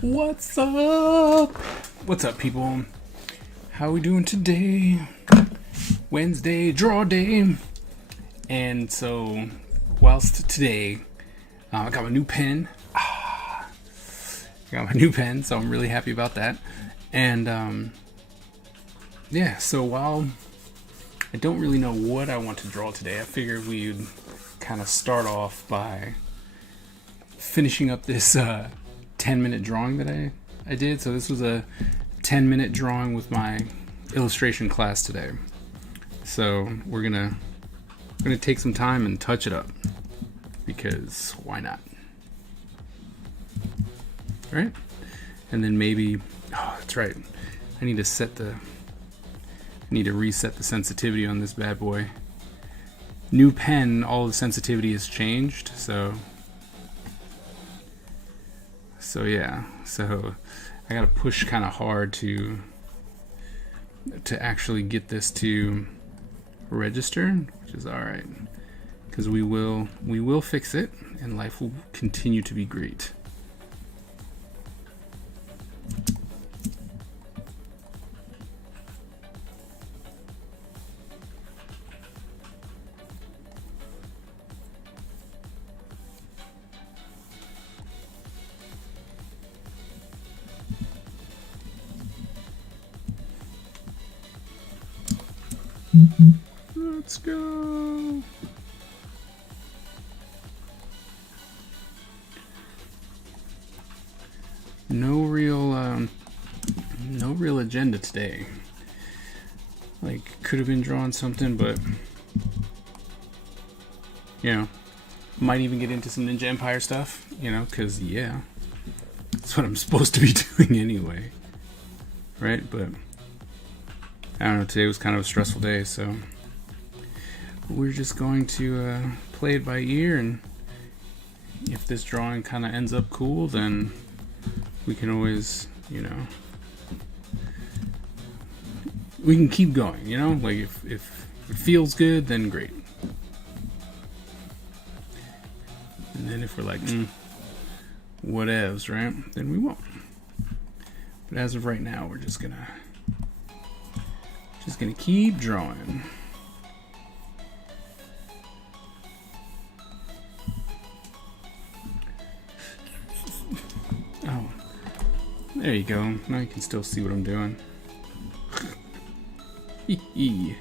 What's up? What's up, people? How we doing today? Wednesday, draw day. And so, whilst today, I got my new pen. I got my new pen, so I'm really happy about that. And, yeah, so while I don't really know what I want to draw today, I figured we'd kind of start off by finishing up this 10-minute drawing that I did. So this was a 10-minute drawing with my illustration class today. So we're gonna take some time and touch it up, because why not? Right? And then maybe, oh, that's right, I need to reset the sensitivity on this bad boy. New pen, all the sensitivity has changed, so yeah, so I gotta push kind of hard to actually get this to register, which is all right, because we will fix it, and life will continue to be great. Let's go. No real agenda today. Like, could have been drawing something, but you know, might even get into some Ninja Empire stuff, you know, because yeah, that's what I'm supposed to be doing anyway, right? But I don't know, today was kind of a stressful day, so we're just going to play it by ear, and if this drawing kind of ends up cool, then we can always, you know, we can keep going, you know, like if it feels good, then great. And then if we're like, whatevs, right, then we won't. But as of right now, we're just gonna keep drawing. Oh, there you go. Now you can still see what I'm doing. Hee hee.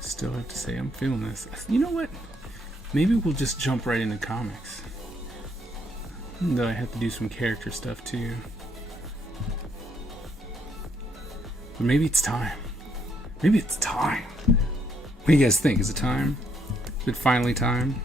Still have to say I'm feeling this. You know what? Maybe we'll just jump right into comics. Though I have to do some character stuff too. But maybe it's time. Maybe it's time. What do you guys think? Is it time? Is it finally time?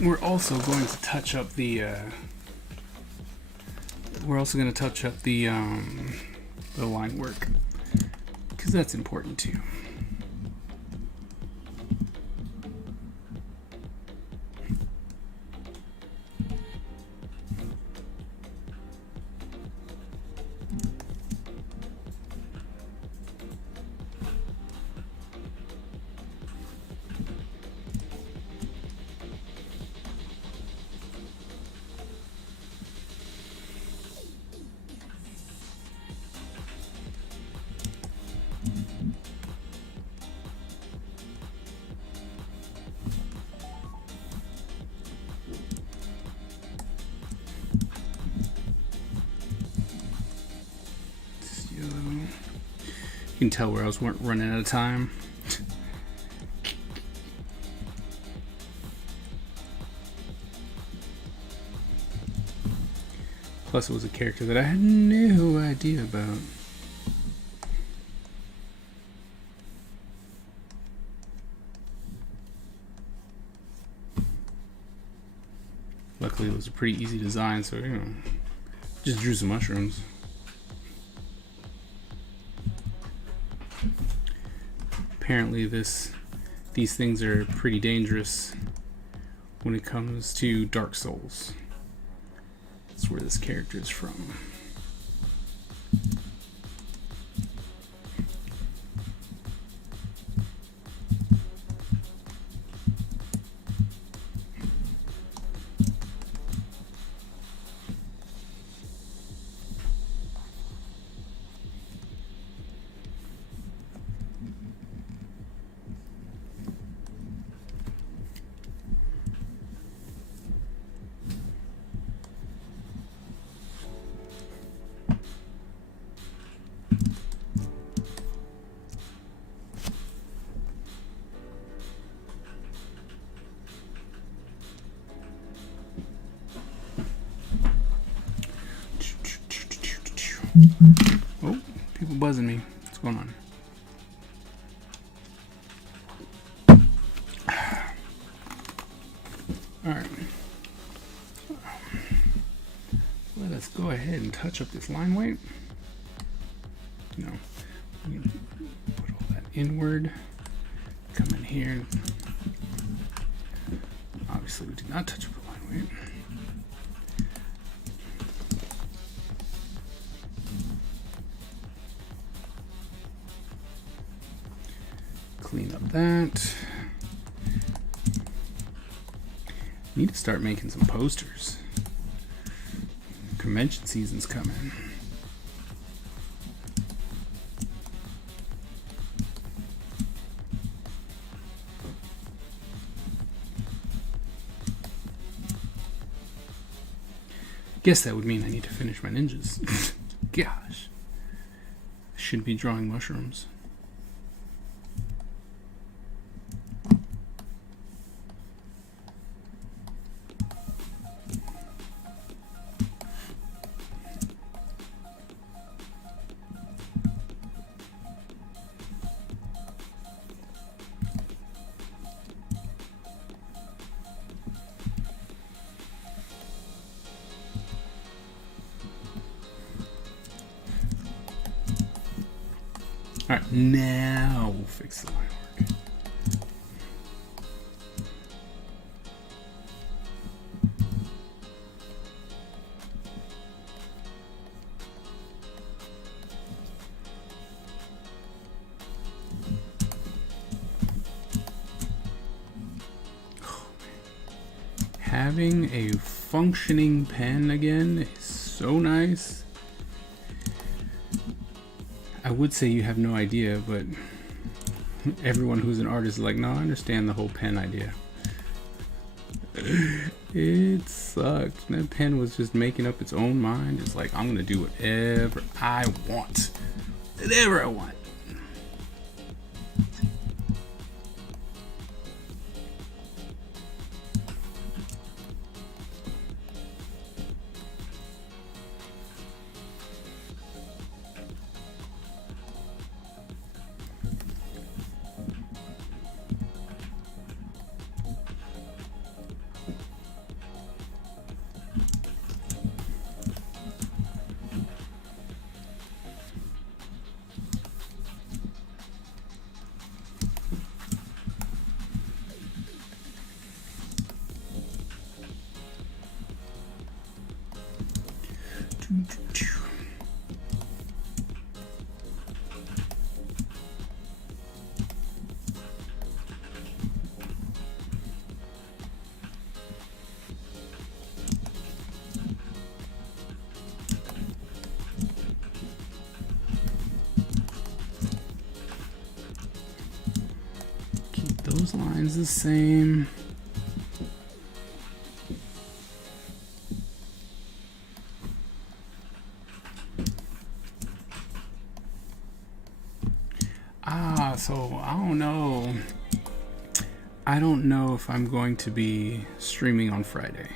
We're also going to touch up the line work, because that's important too. You can tell where I was running out of time. Plus, it was a character that I had no idea about. Luckily, it was a pretty easy design, so just drew some mushrooms. Apparently these things are pretty dangerous when it comes to Dark Souls. That's where this character is from. Oh, people buzzing me. What's going on? Alright. Let us go ahead and touch up this line weight. You know, put all that inward. Come in here. Obviously, we did not touch up the line weight. Clean up that. Need to start making some posters. Convention season's coming. Guess that would mean I need to finish my ninjas. Gosh. I should be drawing mushrooms. Alright, now we'll fix the line work. Having a functioning pen again is so nice. I would say you have no idea, but everyone who's an artist is like, no, I understand the whole pen idea. It sucked. That pen was just making up its own mind. It's like, I'm gonna do whatever I want. Whatever I want. those lines the same. So I don't know. I don't know if I'm going to be streaming on Friday.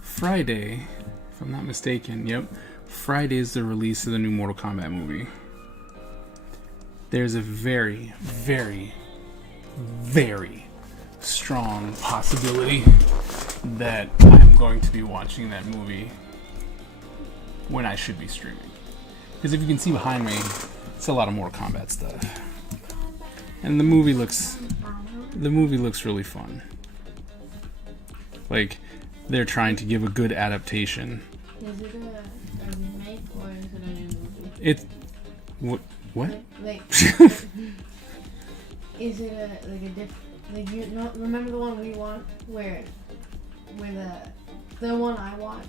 Friday, if I'm not mistaken, yep. Friday is the release of the new Mortal Kombat movie. There's a very, very, very strong possibility that I'm going to be watching that movie when I should be streaming. Because if you can see behind me, it's a lot of Mortal Kombat stuff. And the movie looks really fun. Like, they're trying to give a good adaptation. Is it a remake or is it a new movie? It's what? Like is it a you know, remember the one we want where the one I watched?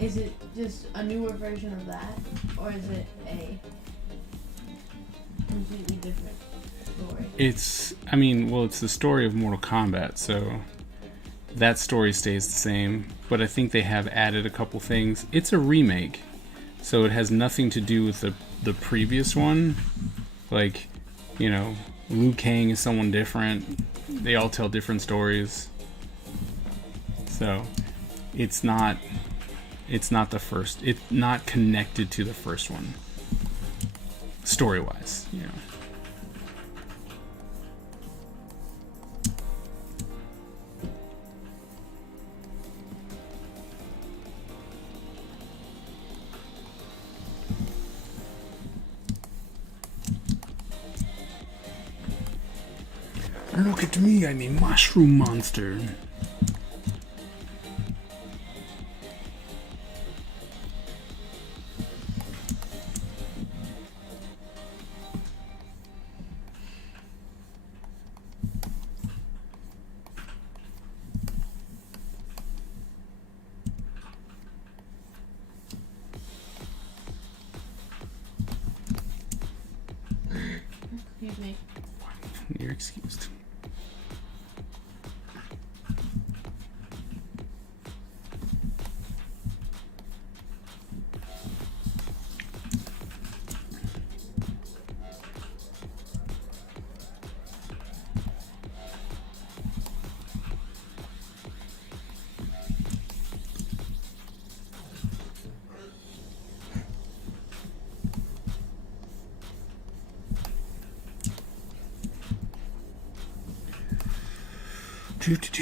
Is it just a newer version of that, or is it a completely different story? It's the story of Mortal Kombat, so that story stays the same, but I think they have added a couple things. It's a remake, so it has nothing to do with the previous one. Like, you know, Liu Kang is someone different. They all tell different stories. So, it's not the first. It's not connected to the first one, story-wise, you know. Look at me, I'm a mushroom monster. Excuse me. You're excused.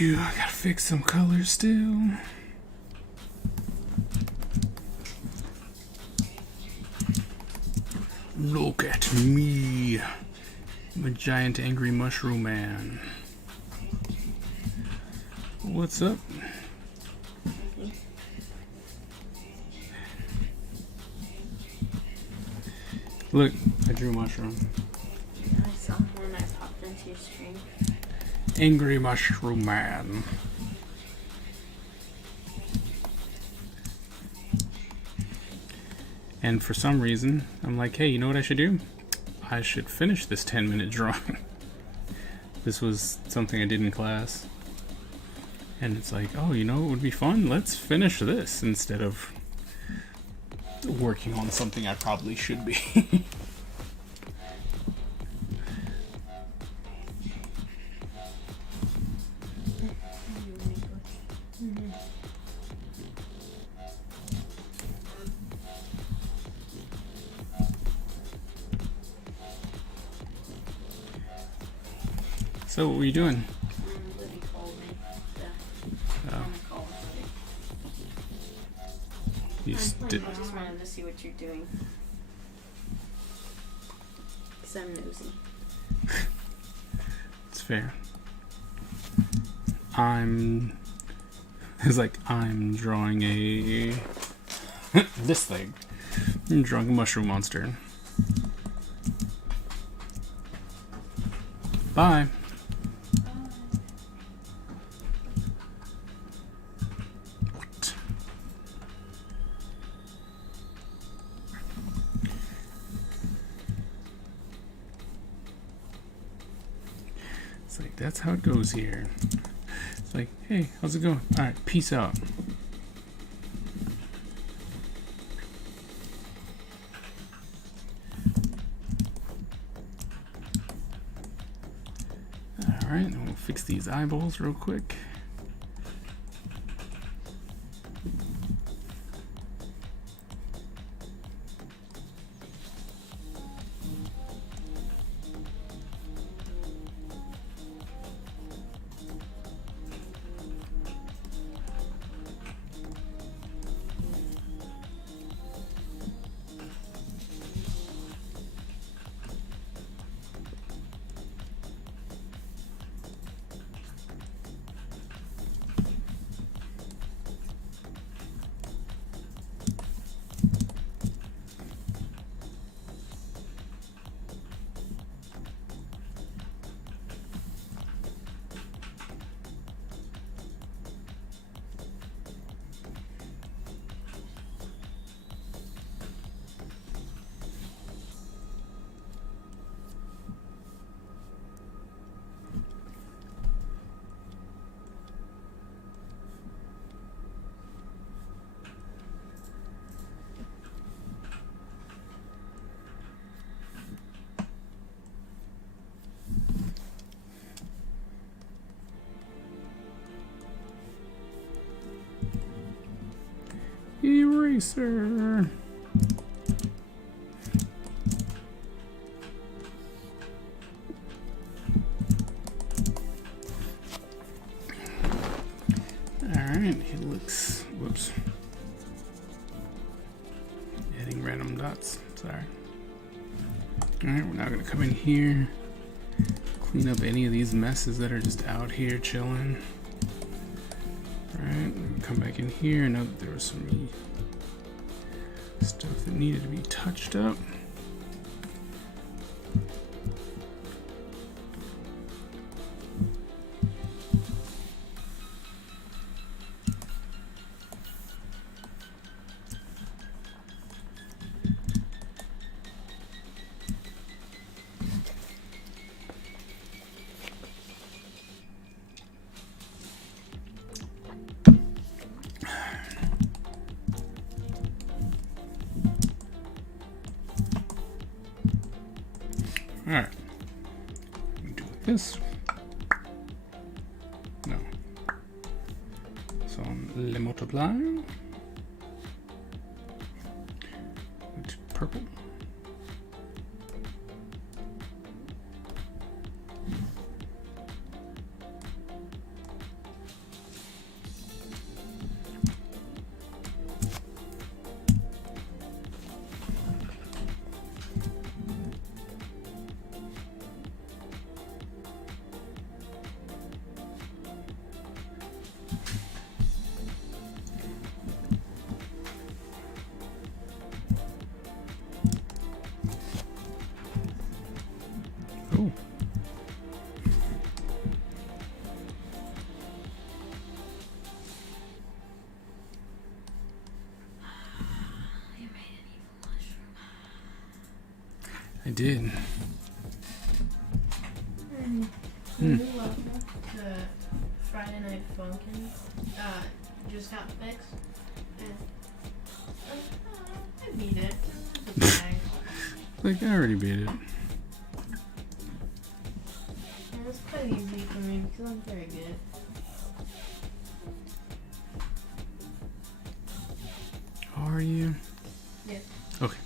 I gotta fix some colors still. Look at me. I'm a giant angry mushroom man. What's up? Look, I drew a mushroom. I saw one that popped into your stream. Angry mushroom man. And for some reason, I'm like, hey, you know what I should do? I should finish this 10-minute drawing. This was something I did in class. And it's like, oh, you know, it would be fun. Let's finish this instead of working on something I probably should be. So, what were you doing? Libby called me. Oh. You I just did. wanted to see what you're doing. Because I'm nosy. It's fair. It's like, I'm drawing a... this thing. I'm drawing a mushroom monster. Bye. What? It's like, that's how it goes here. It's like, hey, how's it going? All right, peace out. All right, then we'll fix these eyeballs real quick. Eraser. Alright, he looks, whoops. Adding random dots, sorry. Alright, we're now gonna come in here, clean up any of these messes that are just out here chilling. Alright, come back in here. Know that there was some stuff that needed to be touched up. Alright. Do this. No. So le multiply. With purple. Oh. You made an evil mushroom. I did. Welcome to Friday Night Funkin'. Just got fixed. And, I beat it. It's okay. Like, I already beat it. And it's quite easy for me because I'm very good. Are you? Yes. Okay.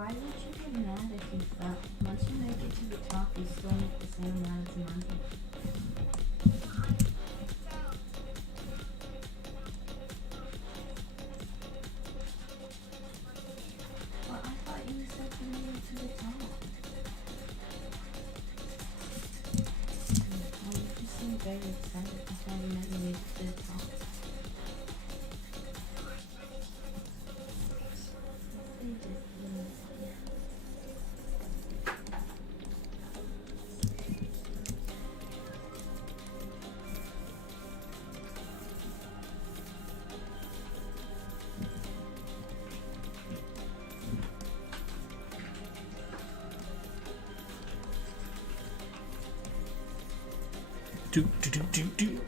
Why don't you get mad if you fell? Once you make it to the top, you still make the same amount of money. Well, I thought you said you made it to the top. Well, you just seemed very excited. I thought you meant you made it to the top. Do do do do do.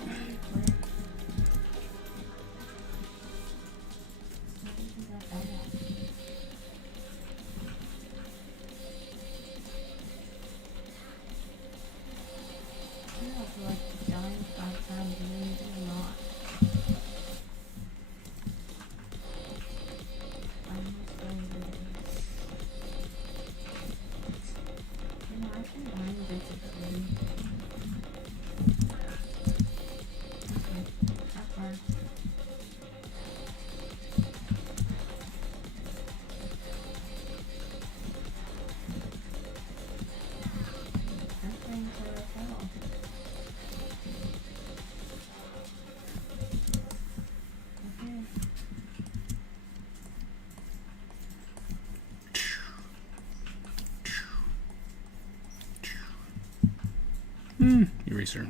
Eraser.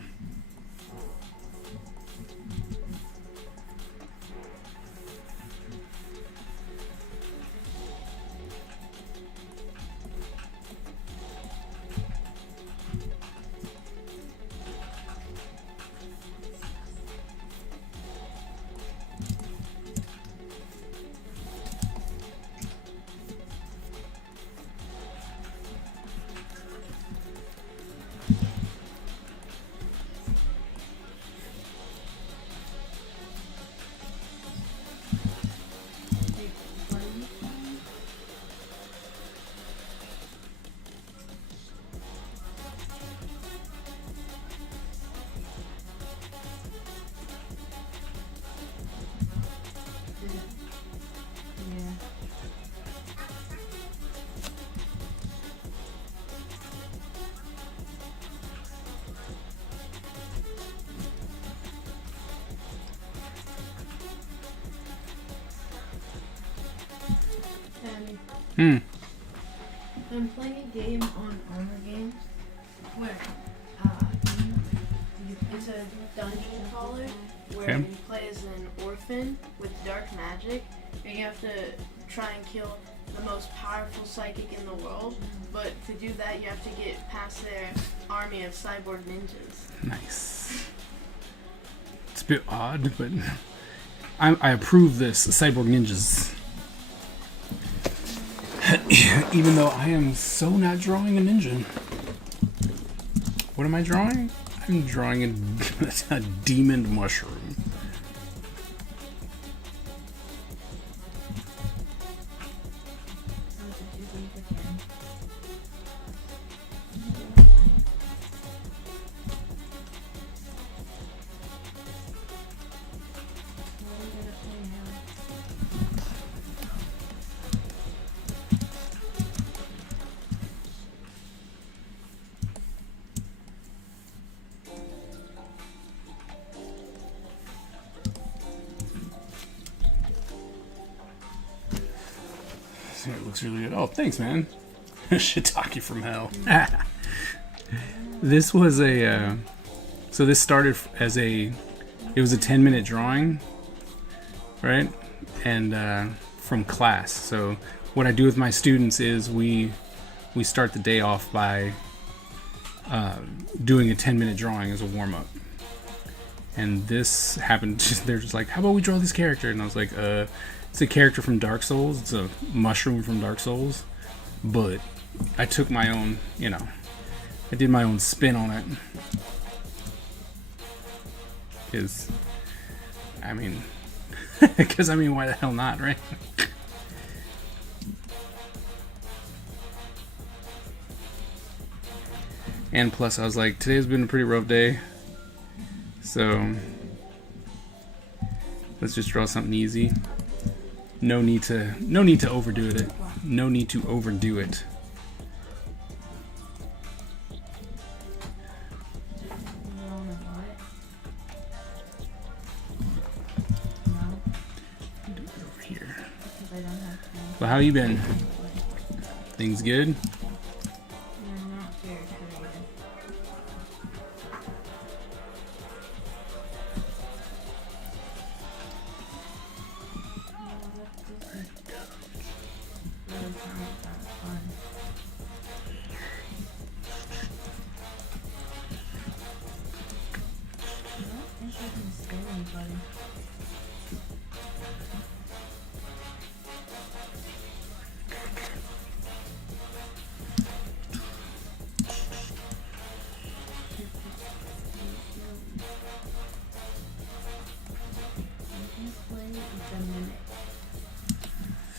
I'm playing a game on Armor Games where it's a dungeon crawler where Okay. you play as an orphan with dark magic, and you have to try and kill the most powerful psychic in the world. But to do that, you have to get past their army of cyborg ninjas. Nice. It's a bit odd, but I approve this. Cyborg ninjas. Even though I am so not drawing a ninja. What am I drawing? I'm drawing a demon mushroom. It looks really good. Oh, thanks, man. Shiitake from hell. This was a. So this started as a. It was a 10-minute drawing, right? And from class. So what I do with my students is we start the day off by doing a 10-minute drawing as a warm up. And this happened. They're just like, "How about we draw this character?" And I was like, It's a character from Dark Souls. It's a mushroom from Dark Souls. But I took my own, I did my own spin on it. Because, why the hell not, right? And plus, I was like, today's been a pretty rough day. So, let's just draw something easy. No need to overdo it. No need to overdo it. Do it over here. Well, how you been? Things good?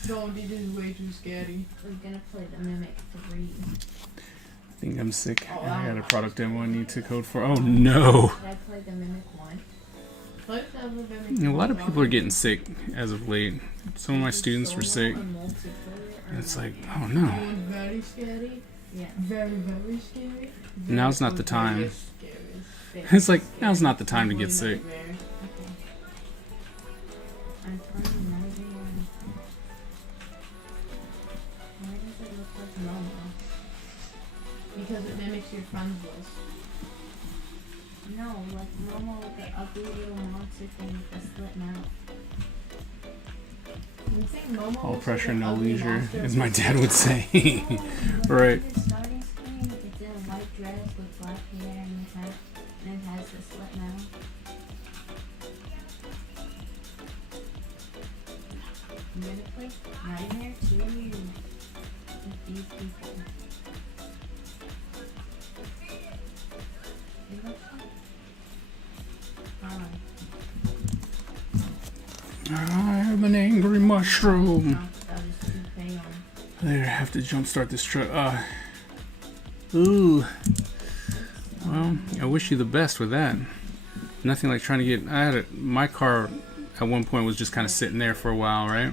Don't, this is way too scary. We're gonna play the Mimic 3. I think I'm sick. I got a product demo I need to code for. Oh no! Did I play the Mimic 1? A lot of people are getting sick as of late. Some of my students were sick. And it's like, oh no. Very scary. Yeah. Very, very scary. Now's not the time. Scary. It's like, now's not the time to get sick. Okay. I'm playing Nightmare. Why does it look like Momo? Because it mimics your friend's voice. No, like Momo with the ugly little monster thing with the slit mouth. You think Momo All looks pressure, like an no ugly leisure, monster? as my dad would say. Look Right. at the starting screen, it's in a white dress with black hair and a hat, and it has the slit mouth. I'm gonna play Nightmare 2 with these people. They look fun. I'm an angry mushroom. That was too pale. There, I have to jumpstart this truck. Ooh. Well, I wish you the best with that. Nothing like trying to get. My car at one point was just kind of sitting there for a while, right?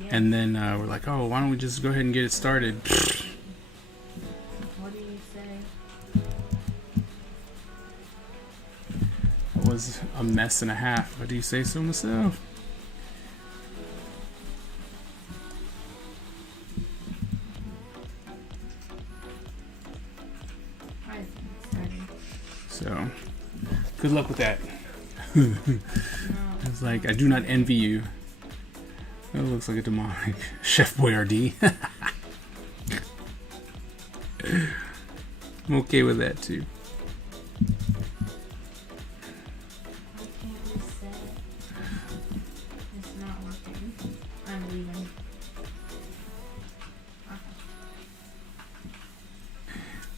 Yeah. And then we're like, oh, why don't we just go ahead and get it started? What do you say? It was a mess and a half. What do you say so myself? Alright, started. So, good luck with that. No. It's like, I do not envy you. That looks like a demonic Chef Boyardee. I'm okay with that too. I can't reset it. It's not working. I'm leaving.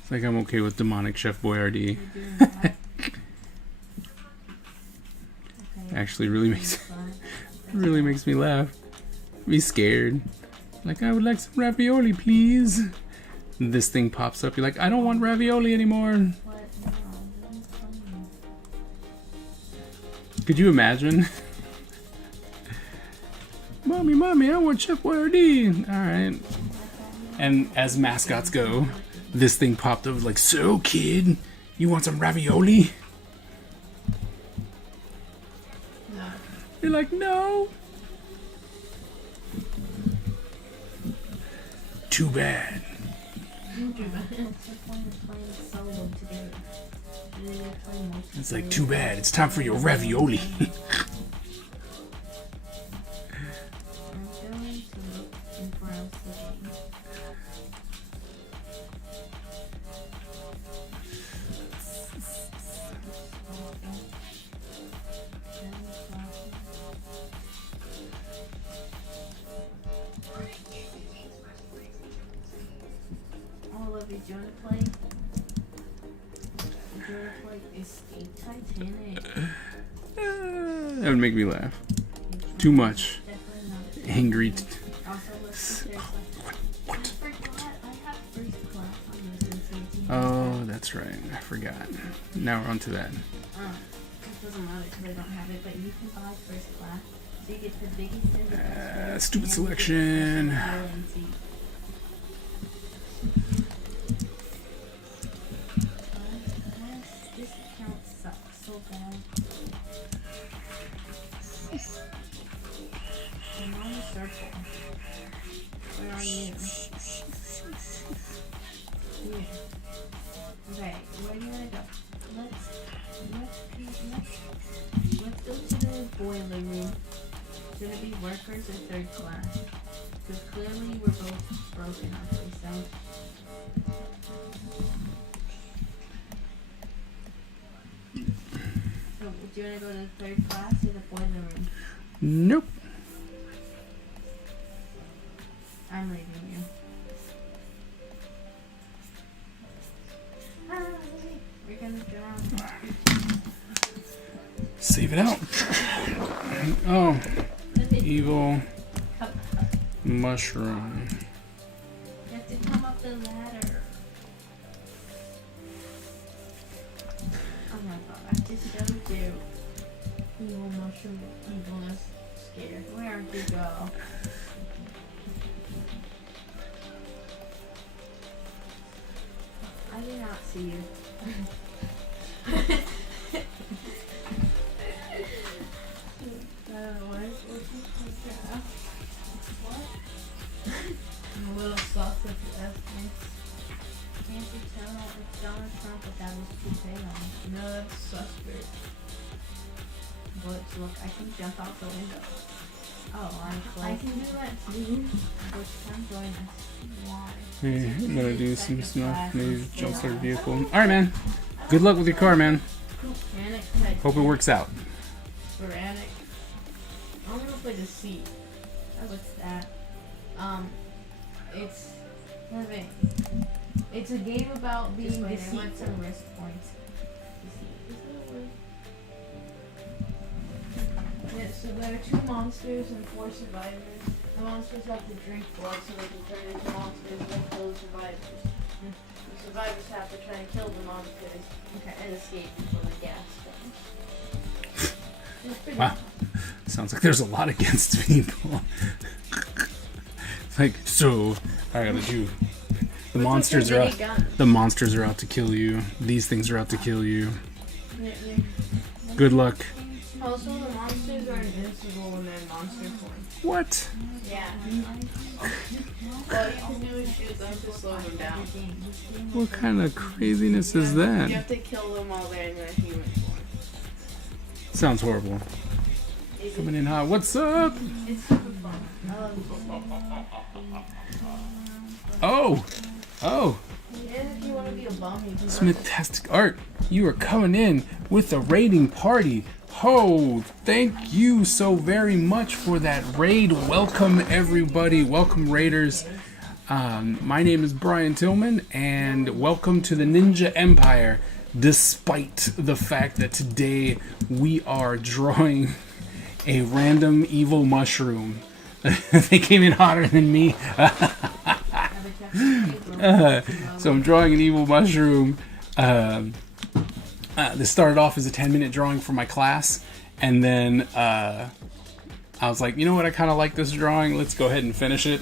It's like I'm okay with demonic Chef Boyardee. You're doing that. Okay. Actually really makes Fun. really makes me laugh. Be scared. Like, I would like some ravioli, please. This thing pops up. You're like, I don't want ravioli anymore. What? No, this is funny. Could you imagine? Mommy, I want Chef Boyardee. All right. And as mascots go, this thing popped up like, so kid, you want some ravioli? No. You're like, no. Too bad. What's the point of playing solo together? We will play multiplayer. It's like, too bad. It's time for your ravioli. I'm going to look and browse the game. All of you, do you want to play? Do you want to play Escape Titanic? That would make me laugh. Too much. Definitely not. Angry. Also, let's see, there's like, What? I forgot I have first class on this in CT. Oh, that's right. I forgot. Now we're on to that. It doesn't matter because I don't have it, but you can buy first class. So you get the biggest and the best. Stupid selection. This account sucks so bad. I'm on the circle. Where are you? Here. Okay, where do you wanna go? Let's go to the boiler room. Should it be workers or third class? Because clearly we're both broken up, so. So, do you want to go to third class or the boiler room? Nope. I'm leaving you. We're gonna drown. Save it out. Oh, evil mushroom. You have to come up the ladder. Oh my god, I just gotta do evil mushroom evilness scared. Where'd you go? I did not see you. I'm a little soft with the estimates. Can't you tell it's Donald Trump, but that was too pale? No, that's suspect. But look, I can jump out the window. Oh, I can do that too. But I'm going to. Why? Hey, I'm gonna do some stuff. Maybe jumpstart a vehicle. Alright, man. Good luck with your car, man. Panic type. Hope it works out. Sporadic. I'm gonna play the seat. What's that? It's nothing. It's a game about being deceitful. I want some risk points. Yeah, so there are 2 monsters and 4 survivors. The monsters have to drink blood so they can turn into monsters and kill the survivors. The survivors have to try and kill the monsters and escape before the gas comes. It's pretty Wow. Sounds like there's a lot against people. Like, so I gotta do. The monsters are out. The monsters are out to kill you. These things are out to kill you. Good luck. Also, the monsters are invincible when they're in monster form. What? Yeah. All you can do is shoot them to slow them down. What kind of craziness is You that? have to kill them while they're in their human form. Sounds horrible. Coming in hot. What's up? It's super fun. I love it. Oh. Oh. And if you want to be a bum, you can. Smithtastic Art, you are coming in with a raiding party. Oh, thank you so very much for that raid. Welcome everybody. Welcome raiders. My name is Brian Tillman and welcome to the Ninja Empire. Despite the fact that today we are drawing a random evil mushroom. They came in hotter than me. So I'm drawing an evil mushroom. This started off as a 10-minute drawing for my class, and then I was like, you know what, I kind of like this drawing. Let's go ahead and finish it.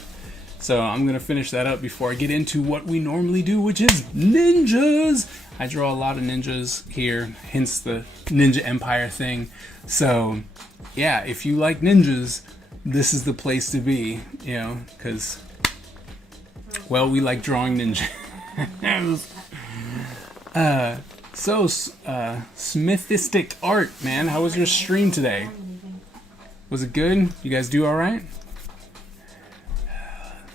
So I'm going to finish that up before I get into what we normally do, which is ninjas. I draw a lot of ninjas here, hence the Ninja Empire thing. So yeah, if you like ninjas, this is the place to be, you know, because, well, we like drawing ninjas. So, Smithistic Art, man, how was your stream today? Was it good? You guys do all right?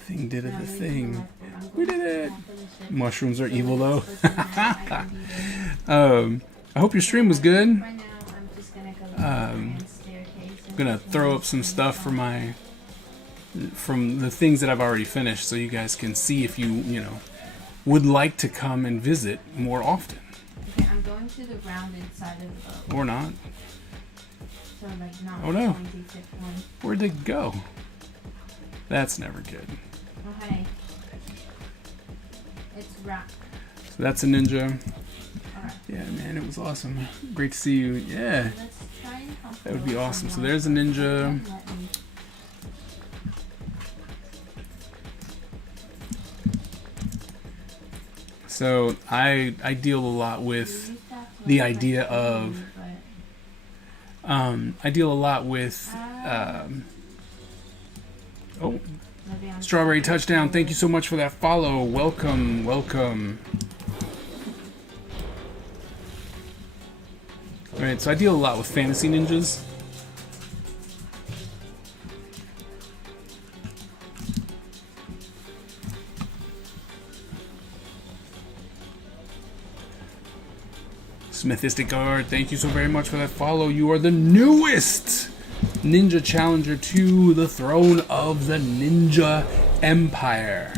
Thing did it, the thing. We did it. Mushrooms are evil, though. I hope your stream was good. I'm gonna throw up some stuff for from the things that I've already finished, so you guys can see if you would like to come and visit more often. Okay, I'm going to the rounded side of the boat. Or not. So, like, not Oh no. 26 one. Where'd they go? That's never good. Oh, hey. It's rock. So that's a ninja. Alright. Yeah, man, it was awesome. Great to see you. Yeah, Let's try and help that would be you awesome. So someone. there's a ninja. Let me- So I deal a lot with use that to the like idea my of phone, I deal a lot with oh, but maybe I'm Strawberry trying to Touchdown. do Thank it. you so much for that follow. Welcome, welcome. All right, so I deal a lot with fantasy ninjas. Smithistic Guard, thank you so very much for that follow. You are the newest ninja challenger to the throne of the Ninja Empire.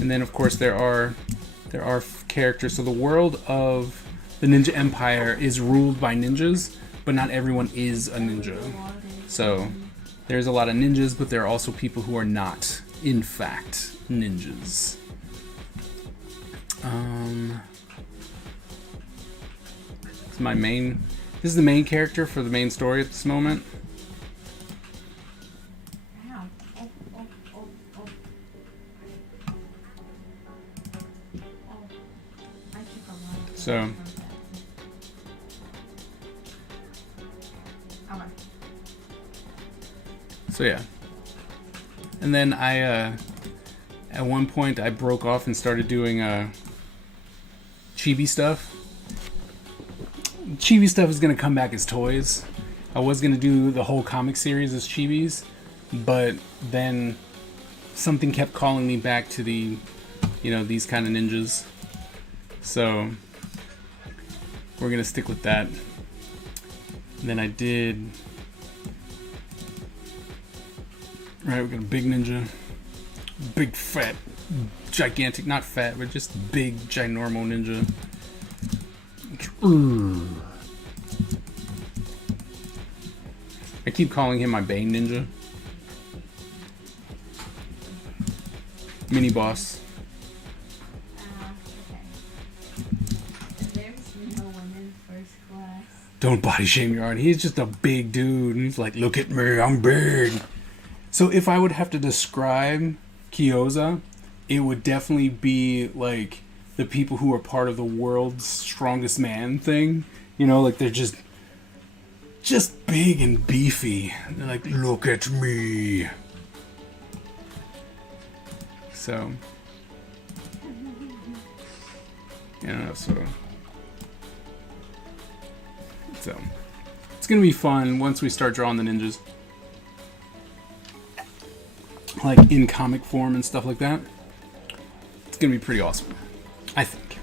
And then, of course, there are characters. So the world of the Ninja Empire is ruled by ninjas, but not everyone is a ninja. So there's a lot of ninjas, but there are also people who are not, in fact, ninjas. This is the main character for the main story at this moment. Ow. Oh, oh, oh, oh. Oh. I took a lot of So Okay. So yeah. And then I at one point I broke off and started doing chibi stuff. Chibi stuff is gonna come back as toys. I was gonna do the whole comic series as chibis, but then something kept calling me back to the, you know, these kind of ninjas. So we're gonna stick with that. And then I did. Right, we got a big ninja. Big, fat, gigantic, not fat, but just big, ginormal ninja. I keep calling him my Bane ninja. Mini boss. Okay. There's no women first class. Don't body shame your art. He's just a big dude. And he's like, look at me, I'm big. So if I would have to describe Kyoza, it would definitely be like the people who are part of the world's strongest man thing. You know, like they're just big and beefy. They're like, look at me. So, you know, so it's gonna be fun once we start drawing the ninjas. Like in comic form and stuff like that. It's gonna be pretty awesome. I think.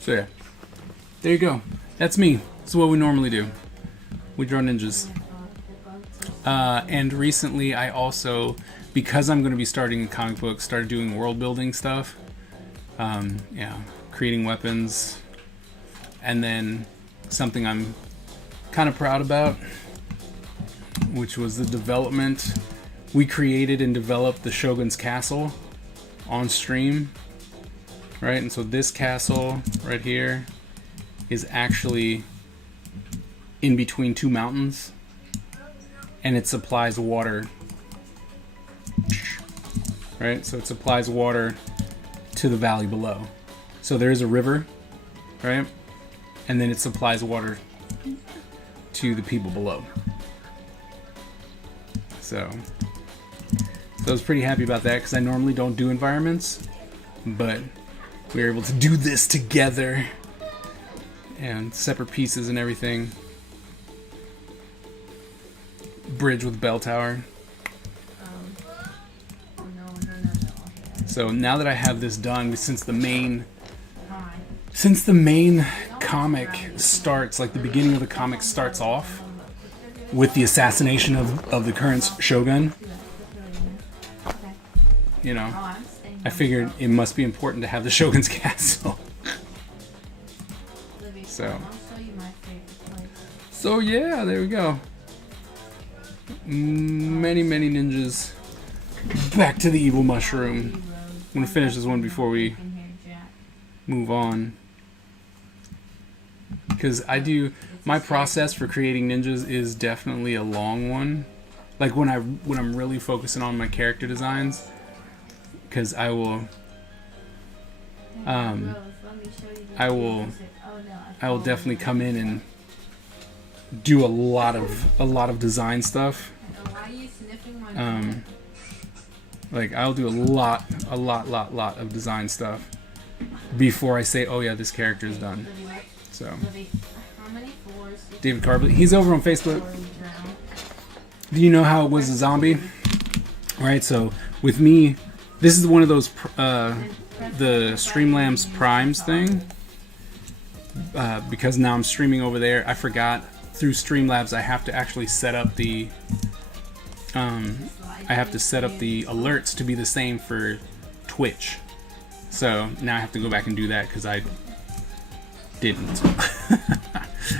So yeah. There you go. That's me. That's what we normally do. We draw ninjas. And recently I also, because I'm going to be starting a comic book, started doing world building stuff. Creating weapons. And then something I'm kind of proud about, which was the development. We created and developed the Shogun's Castle on stream, right? And so this castle right here is actually in between two mountains, and it supplies water, right? So it supplies water to the valley below. So there's a river, right? And then it supplies water to the people below. So I was pretty happy about that, because I normally don't do environments, but we were able to do this together and separate pieces and everything. Bridge with bell tower. No. So now that I have this done, since the main Hi. comic starts, like the beginning of the comic starts off with the assassination of the current shogun, Okay. you know, Oh, I'm staying. I figured it must be important to have the Shogun's Castle. The So, I'll show you my favorite place. so yeah, there we go. Many ninjas. Back to the evil mushroom. I'm gonna finish this one before we move on. Because my process for creating ninjas is definitely a long one. Like when I'm really focusing on my character designs, because I will definitely come in and do a lot of design stuff. Why are you sniffing my Like I'll do a lot of design stuff before I say, oh yeah, this character is done. So How many floors? David Carbley, he's over on Facebook. Do you know how it was a zombie? Right, so with me, this is one of those the Streamlabs Primes thing. Because now I'm streaming over there, I forgot through Streamlabs I have to actually set up the alerts to be the same for Twitch. So now I have to go back and do that because I didn't.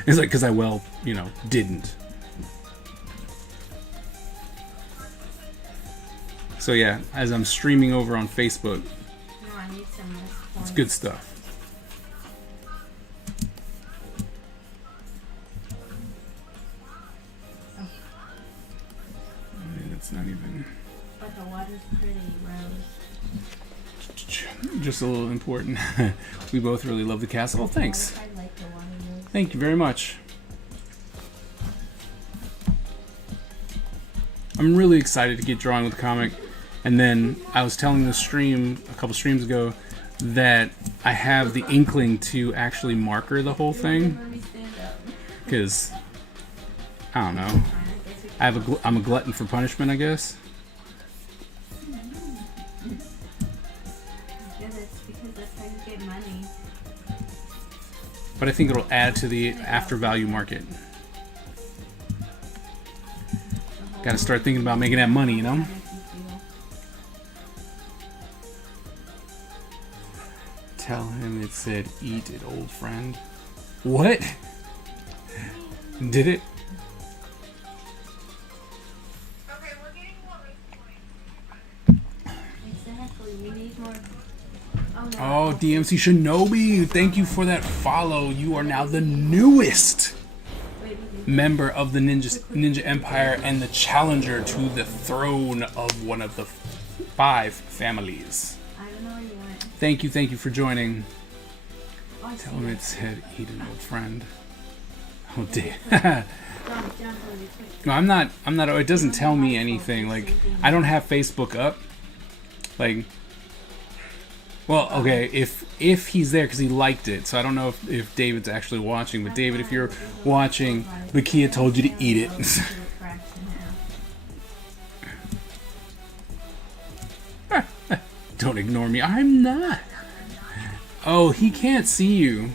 It's like because I didn't. So yeah, as I'm streaming over on Facebook, No, I need some of this it's good stuff. That's not even. But the water's pretty, Rose. Just a little important. We both really love the castle. Oh, thanks. I like the water, Rose. Thank you very much. I'm really excited to get drawing with the comic. And then I was telling the stream a couple streams ago that I have the inkling to actually marker the whole thing. Let me stand up. Because, I don't know. I'm a glutton for punishment, I guess. Yeah, that's because that's how you get money. But I think it'll add to the after value market. Gotta start thinking about making that money, you know? Tell him it said, eat it, old friend. What? Did it? Exactly, we need more. Oh, DMC Shinobi, thank you for that follow. You are now the newest member of the Ninja Empire and the challenger to the throne of one of the 5 families. I don't know where you went. Thank you for joining. Oh, I Tell see him it. it said, eat an old friend. Oh dear. Jump really quick. No, I'm not, it doesn't tell me anything. Like, I don't have Facebook up. Like, well, okay, if he's there because he liked it. So I don't know if David's actually watching. But David, if you're watching, Bakia told you to eat it. Don't ignore me. I'm not. Oh, he can't see you.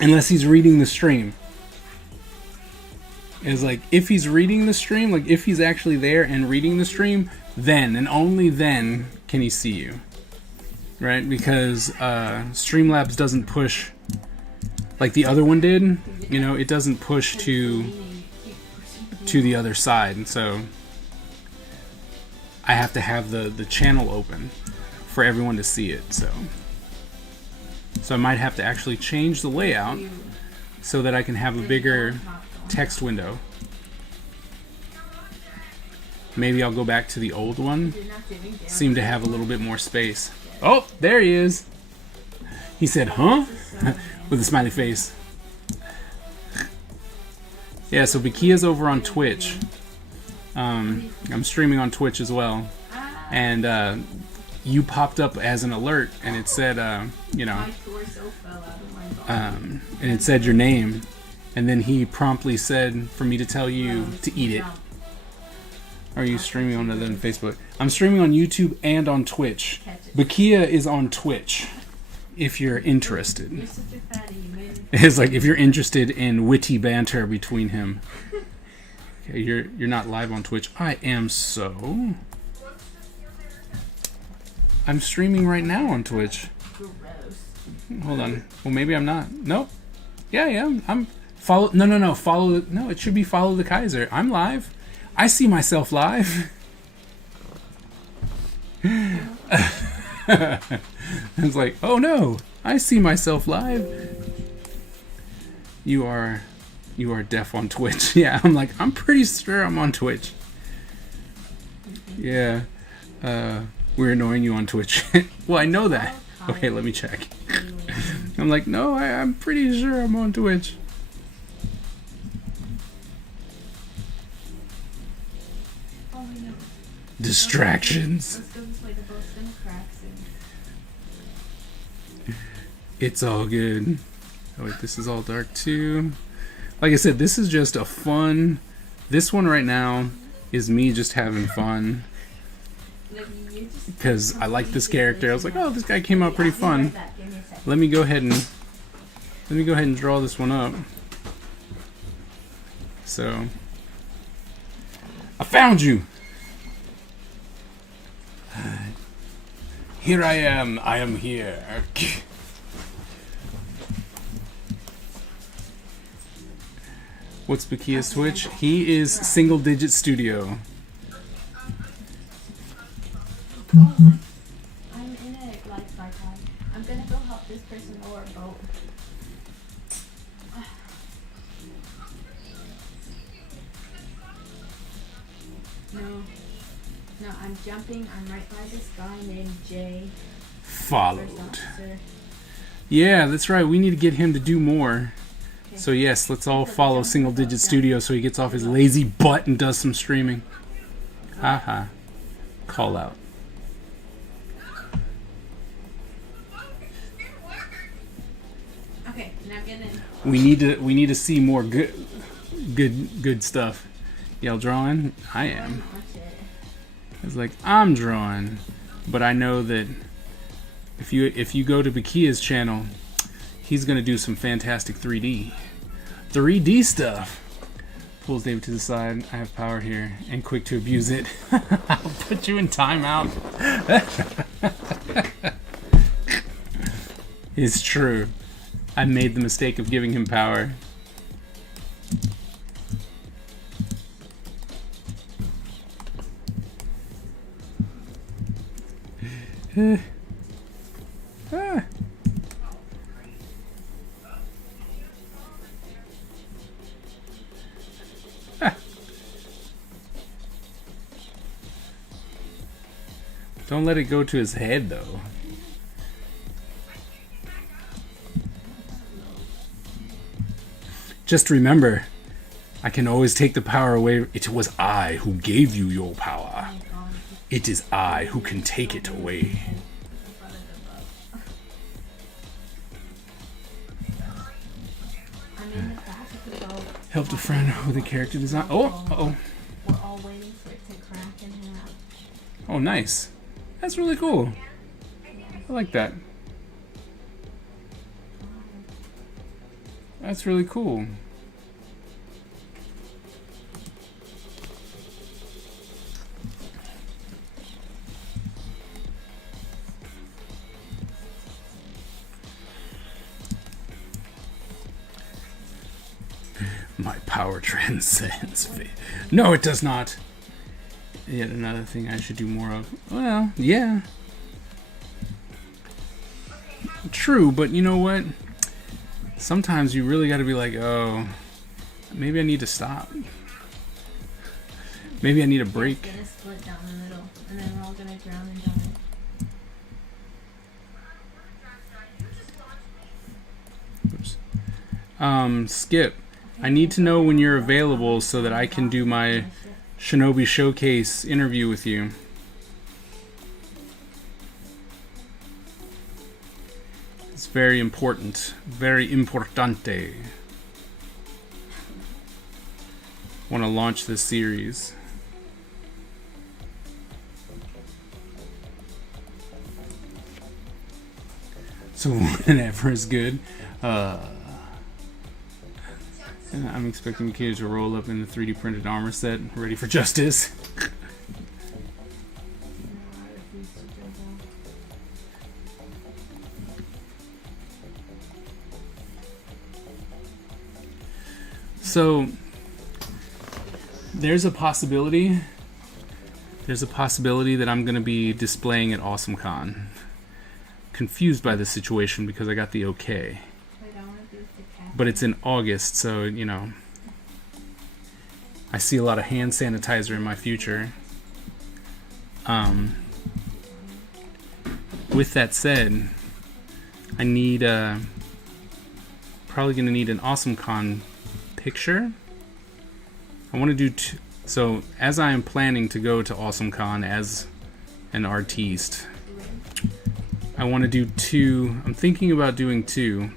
Unless he's reading the stream. It's like, if he's reading the stream, like if he's actually there and reading the stream, then and only then can he see you. Right? Because Streamlabs doesn't push like the other one did. You know, it doesn't push to the other side. And so I have to have the channel open for everyone to see it. So I might have to actually change the layout so that I can have a bigger text window. Maybe I'll go back to the old one. Seemed to have a little bit more space. Oh, there he is. He said, huh? With a smiley face. Yeah, so Bakia's over on Twitch. I'm streaming on Twitch as well. And you popped up as an alert and it said, you know, and it said your name. And then he promptly said for me to tell you to eat it. Are you streaming on other than Facebook? I'm streaming on YouTube and on Twitch. Bakia is on Twitch, if you're interested. You're such a fatty, you made it. It's like if you're interested in witty banter between him. Okay, you're not live on Twitch. I am so. I'm streaming right now on Twitch. Gross. Hold on. Well, maybe I'm not. Nope. Yeah, yeah. I'm follow. No. Follow. No, it should be follow the Kaiser. I'm live. I see myself live. I was like, oh no, I see myself live. You are deaf on Twitch. Yeah, I'm like, I'm pretty sure I'm on Twitch. Yeah. We're annoying you on Twitch. Well, I know that. Okay, let me check. I'm like, no, I'm pretty sure I'm on Twitch. Oh no. Distractions. Let's go this way to both them cracks and It's all good. Oh wait, this is all dark too. Like I said, this is just a fun. This one right now is me just having fun because I like this character. I was like, oh, this guy came out pretty fun. Let me go ahead and draw this one up. So I found you. Here I am. I am here. What's Bakia's Twitch? He is Single Digit Studio. I'm in a lifeguard pod. I'm gonna go help this person lower a boat. No, I'm jumping. I'm right by this guy named Jay. Followed. First officer. Yeah, that's right. We need to get him to do more. Okay. So yes, let's all follow Single Digit Studio so he gets off his lazy butt and does some streaming. Haha. Call out. Okay, now get in. We need to see more good stuff. Y'all drawing? I am. Watch it. It's like I'm drawing, but I know that if you go to Bakia's channel, he's gonna do some fantastic 3D stuff. Pulls David to the side. I have power here and quick to abuse it. I'll put you in timeout. It's true. I made the mistake of giving him power. Ah. Ah. Don't let it go to his head, though. Just remember, I can always take the power away. It was I who gave you your power. It is I who can take it away. I'm in the back of the boat. Helped a friend with a character design. Oh. We're all waiting for it to crack in half. Oh, nice. That's really cool. I like that. That's really cool. My power transcends fate. No, it does not. Yet another thing I should do more of. Well, yeah. True, but you know what? Sometimes you really got to be like, oh, maybe I need to stop. Maybe I need a break. It's gonna split down the middle, and then we're all gonna drown and die. Oops. Skip. I need to know when you're available so that I can do my Shinobi Showcase interview with you. It's very important. Very importante. Want to launch this series. So whenever is good. I'm expecting kids to roll up in the 3D printed armor set, ready for justice. So there's a possibility that I'm going to be displaying at AwesomeCon. Confused by this situation because I got the okay. But it's in August, so, you know, I see a lot of hand sanitizer in my future. With that said, I need, probably going to need an AwesomeCon picture. I want to do so as I am planning to go to AwesomeCon as an artiste, I want to do I'm thinking about doing two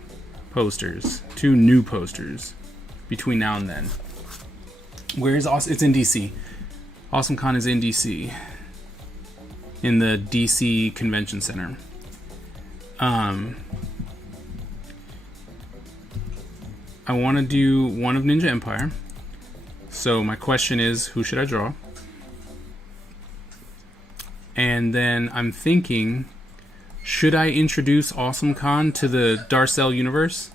new posters between now and then. Where is it's in DC. AwesomeCon is in DC. In the DC Convention Center. I want to do one of Ninja Empire. So my question is, who should I draw? And then I'm thinking, should I introduce AwesomeCon to the Darcel universe?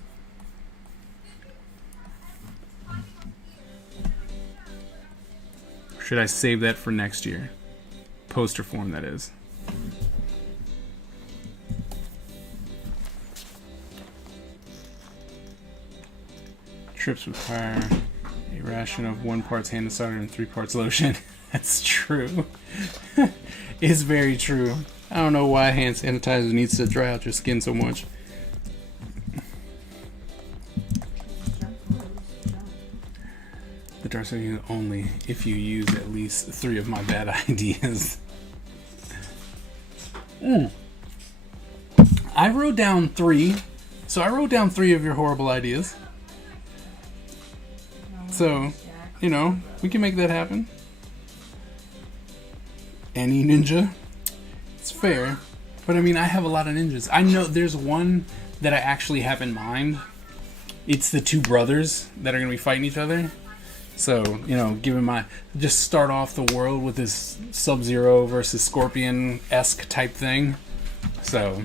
Or should I save that for next year? Poster form, that is. Trips require a ration of 1 part hand solder and 3 parts lotion. That's true. It's very true. I don't know why hand sanitizer needs to dry out your skin so much. The Darcel unit only if you use at least 3 of my bad ideas. I wrote down 3. So I wrote down 3 of your horrible ideas. So, you know, we can make that happen. Any ninja? It's fair. But I mean, I have a lot of ninjas. I know there's one that I actually have in mind. It's the 2 brothers that are going to be fighting each other. So, you know, just start off the world with this Sub-Zero versus Scorpion-esque type thing. So...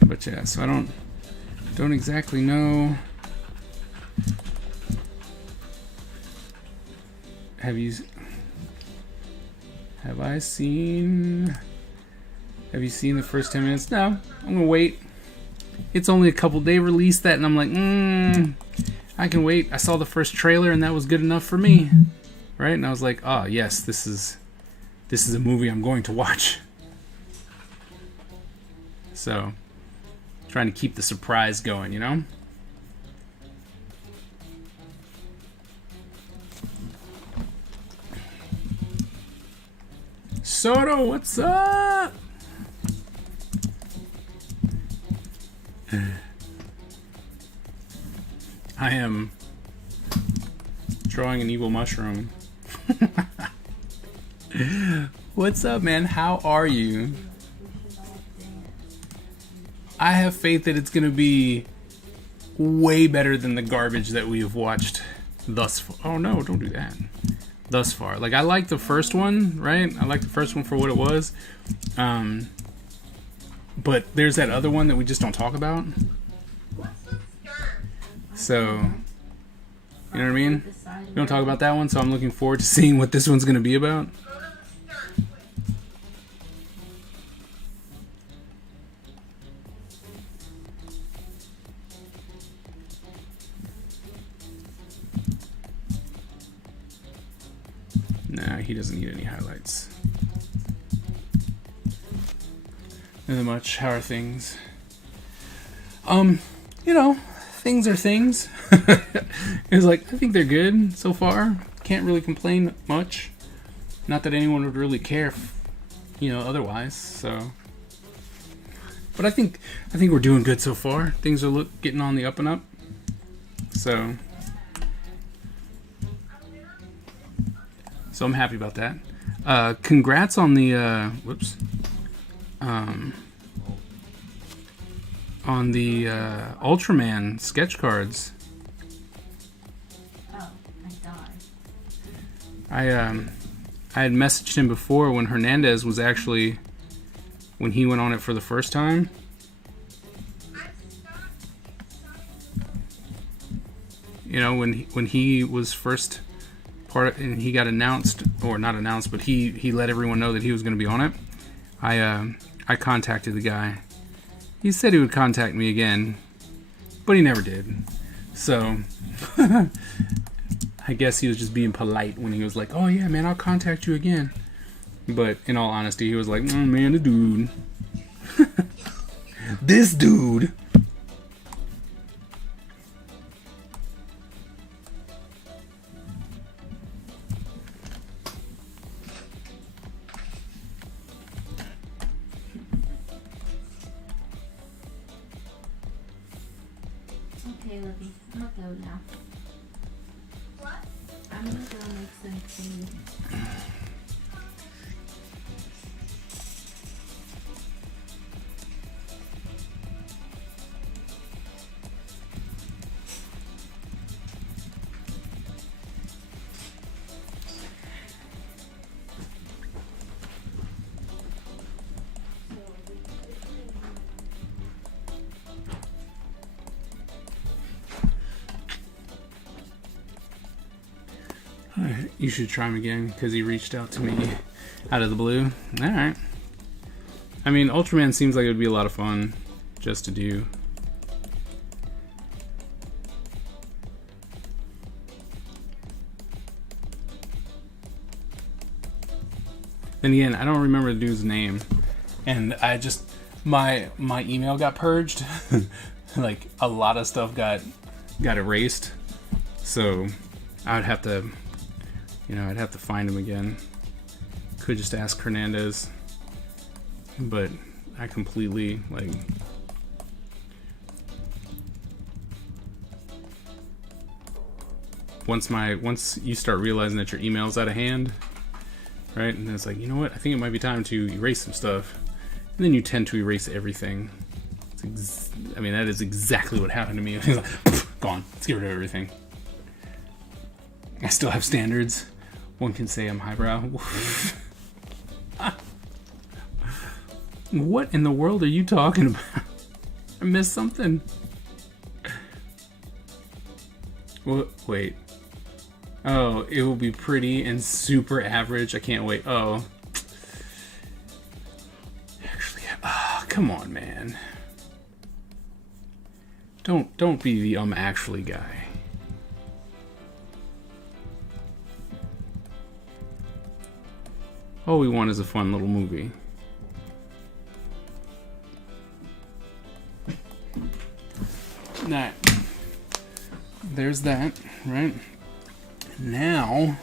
But yeah, so I don't exactly know. Have you seen the first 10 minutes? No, I'm gonna wait. It's only a couple. They released that and I'm like, I can wait. I saw the first trailer and that was good enough for me. Right? And I was like, oh yes, this is a movie I'm going to watch. So trying to keep the surprise going, you know? Soto, what's up? I am drawing an evil mushroom. What's up, man? How are you? I have faith that it's gonna be way better than the garbage that we have watched thus far. Oh no, don't do that. Thus far. Like, I like the first one, right? I like the first one for what it was. But there's that other one that we just don't talk about. So, you know what I mean? We don't talk about that one, so I'm looking forward to seeing what this one's gonna be about. Nah, he doesn't need any highlights. Nothing much. How are things? You know, things are things. It's like, I think they're good so far. Can't really complain much. Not that anyone would really care, otherwise. So, but I think we're doing good so far. Things are getting on the up and up. So. So I'm happy about that. Congrats on the whoops. On the Ultraman sketch cards. Oh, I died. I had messaged him before when Hernandez was actually, when he went on it for the first time. You know, when he was first part of, and he got announced, or not announced, but he let everyone know that he was going to be on it. I contacted the guy. He said he would contact me again, but he never did. So I guess he was just being polite when he was like, "Oh yeah, man, I'll contact you again." But in all honesty, he was like, "Oh man, the dude, this dude." Okay, Libby, I'm gonna go now. What? I'm gonna go make some food. Alright, you should try him again because he reached out to me out of the blue. Alright. I mean, Ultraman seems like it would be a lot of fun just to do. Then again, I don't remember the dude's name. And I just, my email got purged. Like, a lot of stuff got erased. So, I would have to, I'd have to find him again. Could just ask Hernandez. But I completely, like... Once you start realizing that your email's out of hand, right? And then it's like, you know what? I think it might be time to erase some stuff. And then you tend to erase everything. That is exactly what happened to me. It's like, gone. Let's get rid of everything. I still have standards. One can say I'm highbrow. What in the world are you talking about? I missed something. Wait. Oh, it will be pretty and super average. I can't wait. Oh. Actually, come on, man. Don't be the actually guy. All we want is a fun little movie. Nah. There's that, right? Now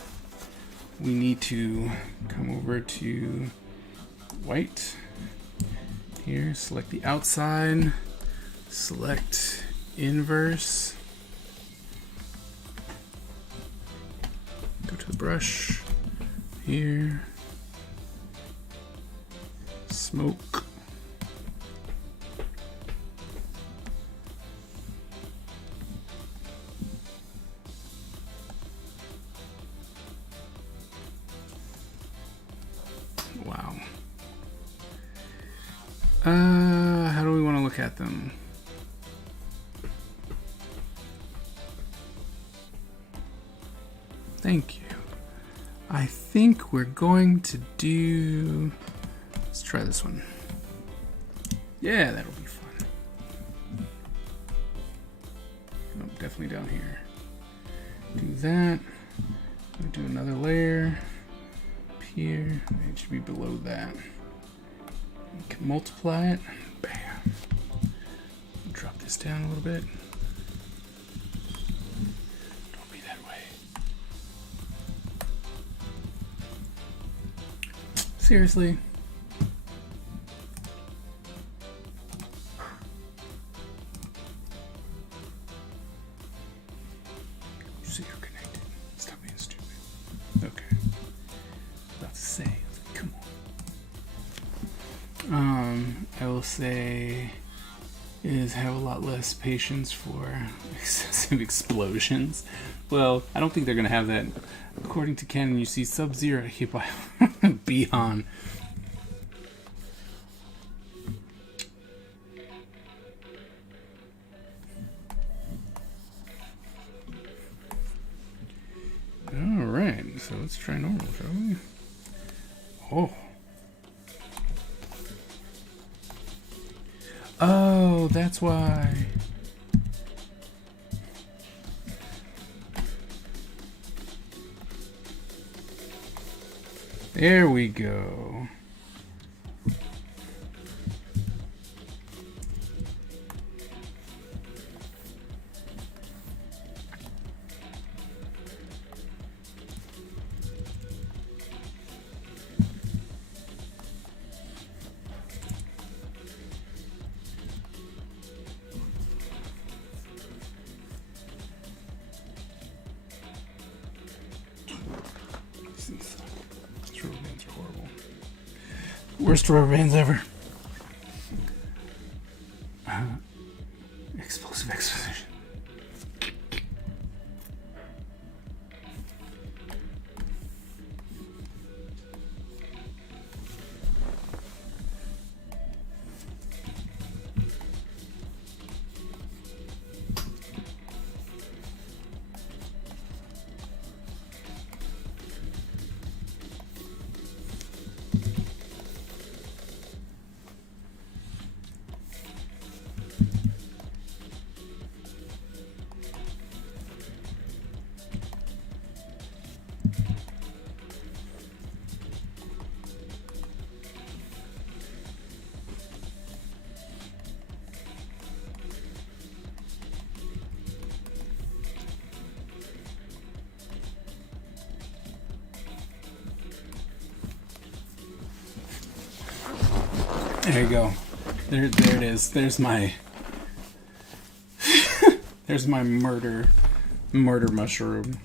we need to come over to white. Here, select the outside, select inverse. Go to the brush. Here. Smoke. Wow. How do we want to look at them? Thank you. I think we're going to do... Let's try this one. Yeah, that'll be fun. Oh, definitely down here. Do that. I'll do another layer. Up here. It should be below that. You can multiply it. Bam. Drop this down a little bit. Don't be that way. Seriously? You say you're connected. Stop being stupid. Okay. I will say is have a lot less patience for excessive explosions. Well, I don't think they're gonna have that. According to canon, you see Sub-Zero hit by Bihan. Alright, so let's try normal, shall we? Oh. Oh, that's why. There we go. Rubber bands are horrible. Worst rubber bands ever. Explosive exposition. There you go. There it is. There's my there's my murder mushroom.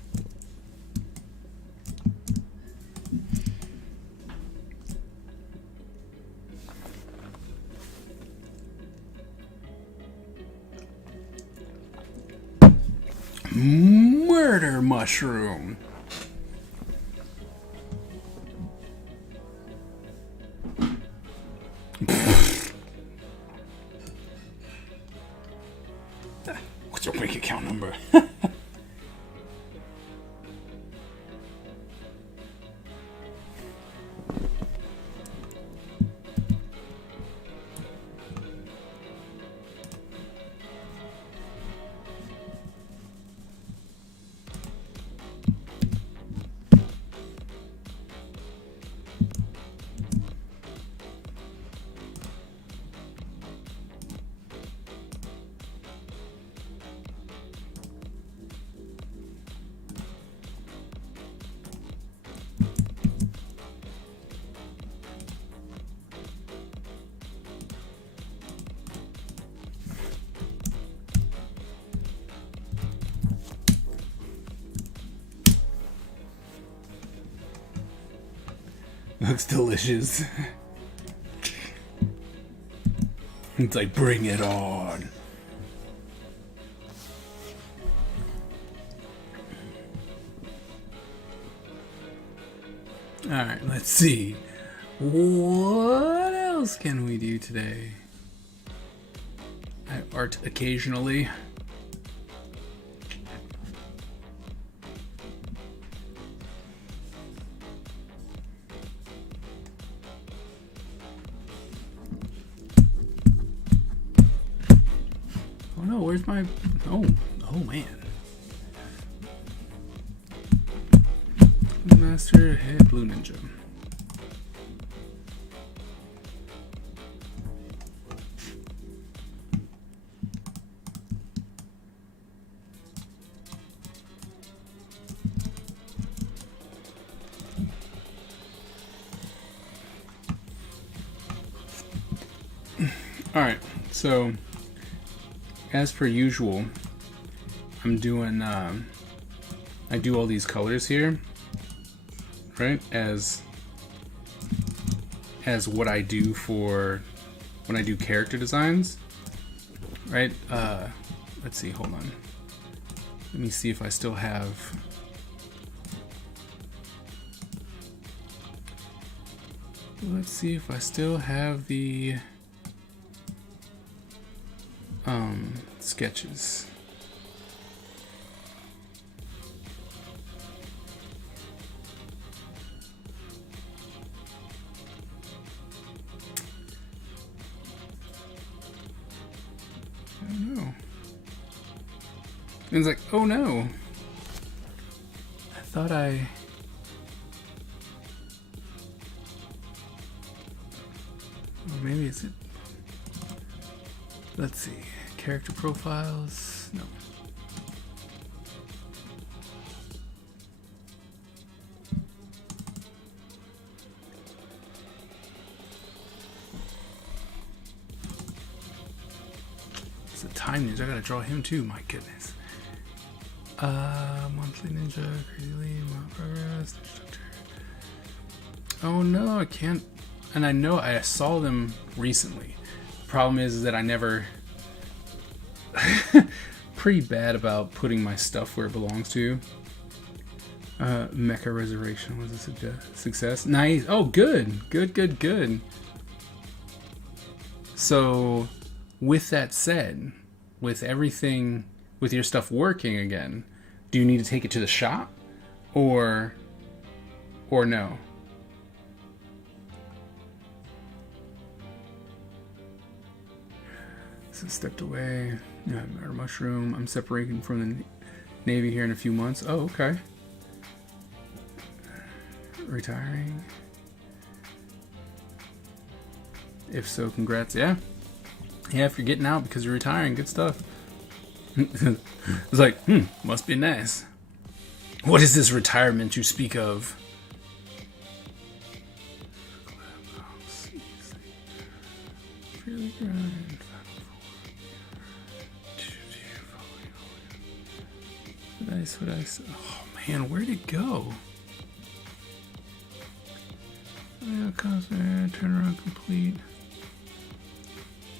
Murder mushroom. What's your bank account number? Looks delicious. It's like, bring it on. Alright, let's see. What else can we do today? I art occasionally. Oh no, where's my... Oh man. Master Head Blue Ninja. Alright, so as per usual, I'm doing, I do all these colors here, right, as what I do for when I do character designs, right? Let's see, hold on. Let me see if I still have... Let's see if I still have the sketches. Oh no. And it's like, oh no. I thought I... Or maybe it's it. Let's see. Character profiles. No. It's a time ninja. I gotta draw him too. My goodness. Monthly ninja, crazy lead, progress. Oh no, I can't. And I know I saw them recently. The problem is that I never... Pretty bad about putting my stuff where it belongs to. Mecha Reservation was a success. Nice. Oh, good. Good. So, with that said, with everything, with your stuff working again, do you need to take it to the shop? Or no? So stepped away. Yeah, murder mushroom. I'm separating from the Navy here in a few months. Oh, okay. Retiring. If so, congrats. Yeah. Yeah, if you're getting out because you're retiring, good stuff. It's like, must be nice. What is this retirement you speak of? Really grind. What I said. Oh man, where'd it go? Turnaround complete.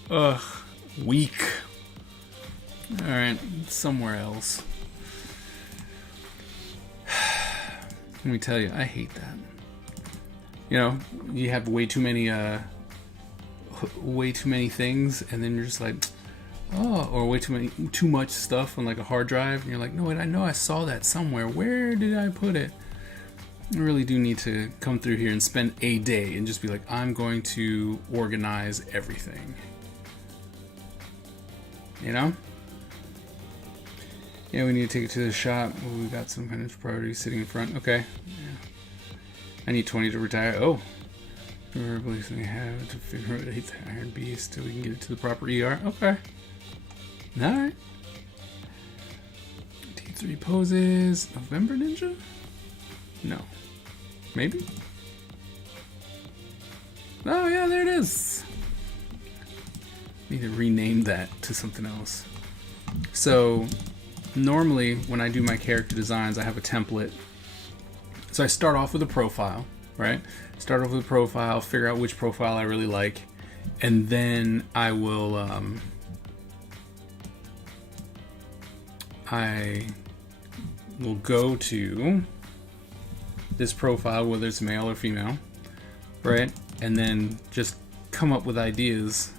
Ugh, weak. Alright, somewhere else. Let me tell you, I hate that. You know, you have way too many things, and then you're just like, oh, or too much stuff on like a hard drive, and you're like, no wait, I know I saw that somewhere. Where did I put it? I really do need to come through here and spend a day and just be like, I'm going to organize everything. You know? Yeah, we need to take it to the shop. Oh, we got some kind of priority sitting in front. Okay. Yeah. I need 20 to retire. Oh. Replace we have to figure out the Iron Beast till we can get it to the proper ER. Okay. Alright. T3 poses. November Ninja? No. Maybe? Oh yeah, there it is. Need to rename that to something else. So normally when I do my character designs, I have a template. So I start off with a profile, right? Start off with a profile, figure out which profile I really like, and then I will go to this profile, whether it's male or female, right? And then just come up with ideas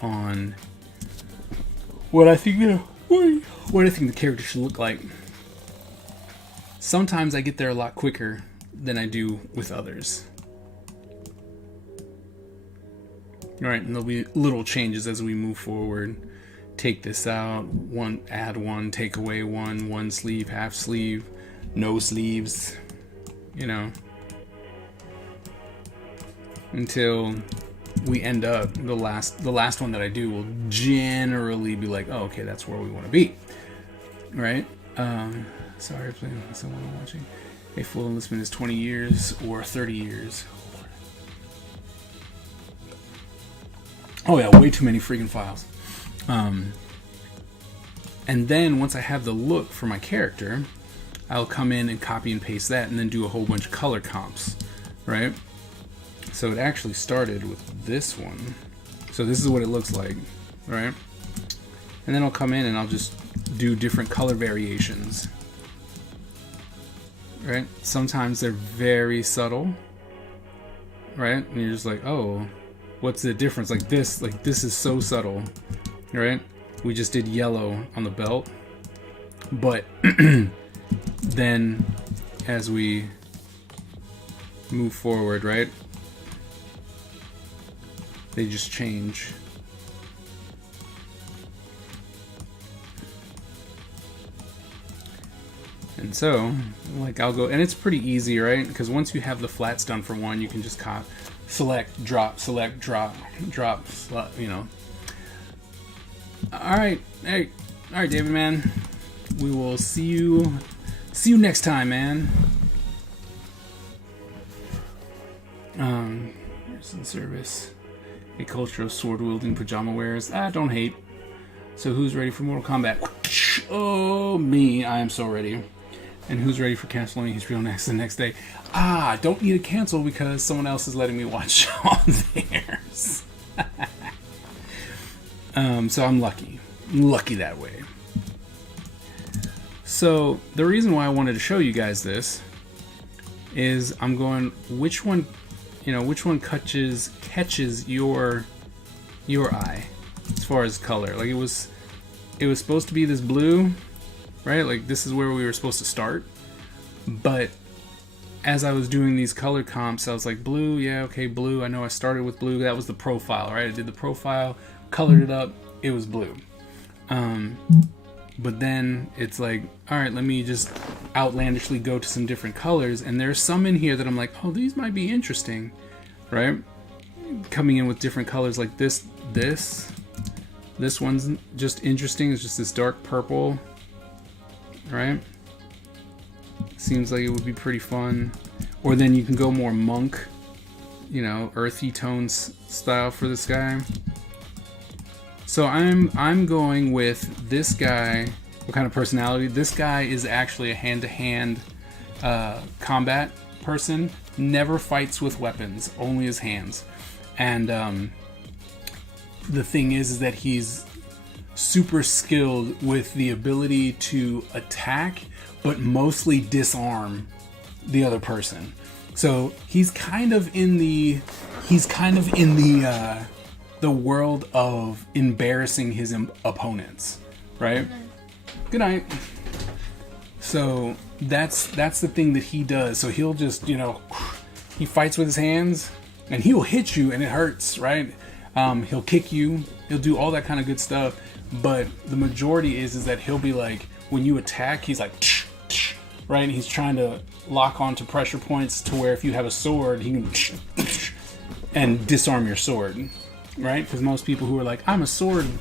on what I think the character should look like. Sometimes I get there a lot quicker than I do with others. Alright, and there'll be little changes as we move forward. Take this out, add one, take away one sleeve, half sleeve, no sleeves, you know, until we end up, the last one that I do will generally be like, oh, okay, that's where we want to be, right? Sorry, playing with someone watching. A full enlistment is 20 years or 30 years. Oh yeah, way too many freaking files. And then once I have the look for my character, I'll come in and copy and paste that and then do a whole bunch of color comps, right? So it actually started with this one. So this is what it looks like, right? And then I'll come in and I'll just do different color variations, right? Sometimes they're very subtle, right? And you're just like, oh, what's the difference? Like this is so subtle, right? We just did yellow on the belt, but then as we move forward, right, they just change. And so, like, I'll go, and it's pretty easy, right? Because once you have the flats done for one, you can just select, drop, you know. All right, David, man. We will see you next time, man. Here's in service. A culture of sword-wielding pajama wearers. Don't hate. So who's ready for Mortal Kombat? Oh, me. I am so ready. And who's ready for canceling his real next the next day? Don't need to cancel because someone else is letting me watch on theirs. So I'm lucky. Lucky that way. So the reason why I wanted to show you guys this is I'm going, which one catches your eye as far as color. Like it was supposed to be this blue, right? Like this is where we were supposed to start. But as I was doing these color comps, I was like, blue, yeah, okay, blue. I know I started with blue. That was the profile, right? I did the profile, colored it up, it was blue. But then it's like, all right, let me just outlandishly go to some different colors. And there's some in here that I'm like, oh, these might be interesting, right? Coming in with different colors like this one's just interesting. It's just this dark purple, right? Seems like it would be pretty fun. Or then you can go more monk, you know, earthy tones style for this guy. So I'm going with this guy. What kind of personality? This guy is actually a hand-to-hand combat person. Never fights with weapons, only his hands. And the thing is that he's super skilled with the ability to attack, but mostly disarm the other person. So he's kind of in the world of embarrassing his opponents, right? Good night. So that's the thing that he does. So he'll just, you know, he fights with his hands and he'll hit you and it hurts, right? He'll kick you, he'll do all that kind of good stuff. But the majority is that he'll be like, when you attack, he's like, right? And he's trying to lock onto pressure points to where if you have a sword, he can and disarm your sword, right? Because most people who are like, I'm a swordman,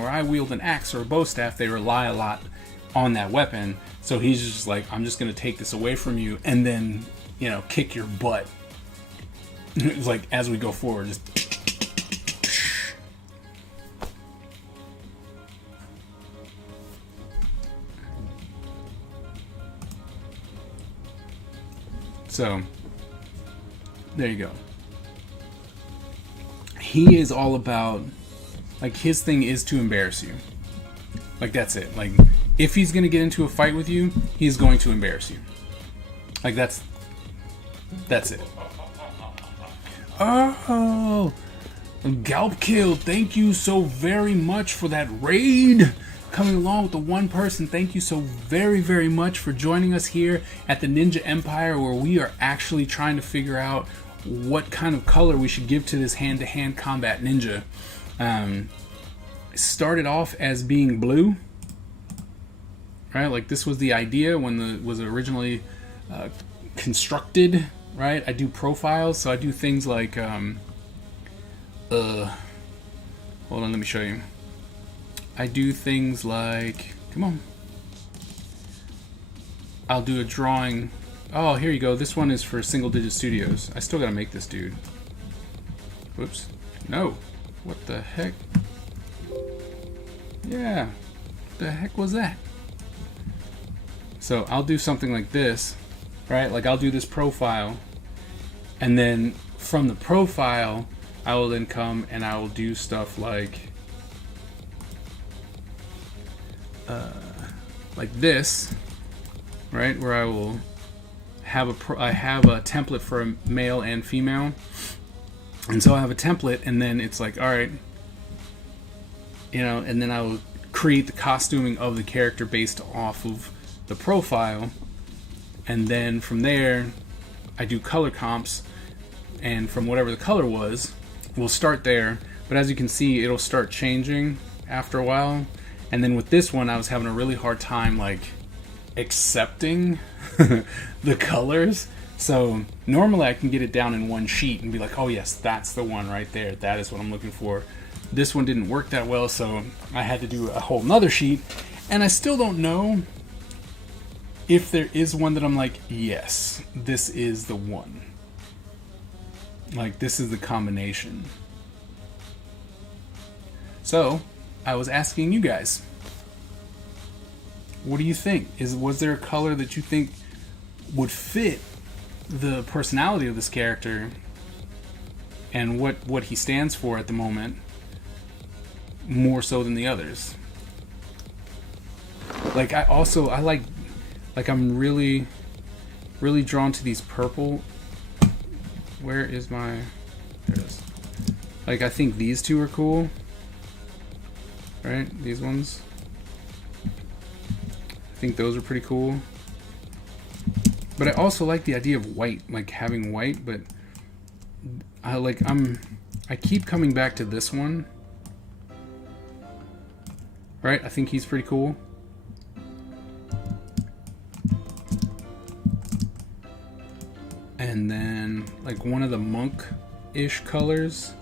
or I wield an axe or a bow staff, they rely a lot on that weapon. So he's just like, I'm just going to take this away from you and then, you know, kick your butt. It's like, as we go forward, just... So, there you go. He is all about, like, his thing is to embarrass you. Like, that's it. Like, if he's going to get into a fight with you, he's going to embarrass you. Like, that's it. Oh, Galp Kill, thank you so very much for that raid. Coming along with the one person, thank you so very, very much for joining us here at the Ninja Empire, where we are actually trying to figure out what kind of color we should give to this hand-to-hand combat ninja. It started off as being blue, right? Like this was the idea when it was originally constructed, right? I do profiles, so I do things like, hold on, let me show you. I do things like, come on. I'll do a drawing. Oh, here you go. This one is for Single Digit Studios. I still gotta make this dude. Whoops. No. What the heck? Yeah. What the heck was that? So I'll do something like this, right? Like I'll do this profile, and then from the profile, I will then come and I will do stuff like this, right? Where I will have I have a template for a male and female, and so I have a template, and then it's like, all right, you know, and then I will create the costuming of the character based off of the profile, and then from there I do color comps, and from whatever the color was, we'll start there. But as you can see, it'll start changing after a while. And then with this one, I was having a really hard time like accepting the colors. So normally I can get it down in one sheet and be like, oh yes, that's the one right there, that is what I'm looking for. This one didn't work that well, so I had to do a whole nother sheet, and I still don't know if there is one that I'm like, yes, this is the one, like this is the combination. So I was asking you guys, what do you think? Was there a color that you think would fit the personality of this character and what he stands for at the moment more so than the others? Like I like I'm really drawn to these purple. Where is my, there it is. Like I think these two are cool. Right? These ones. I think those are pretty cool. But I also like the idea of white, like having white, but I keep coming back to this one. Right? I think he's pretty cool. And then like one of the monk-ish colors.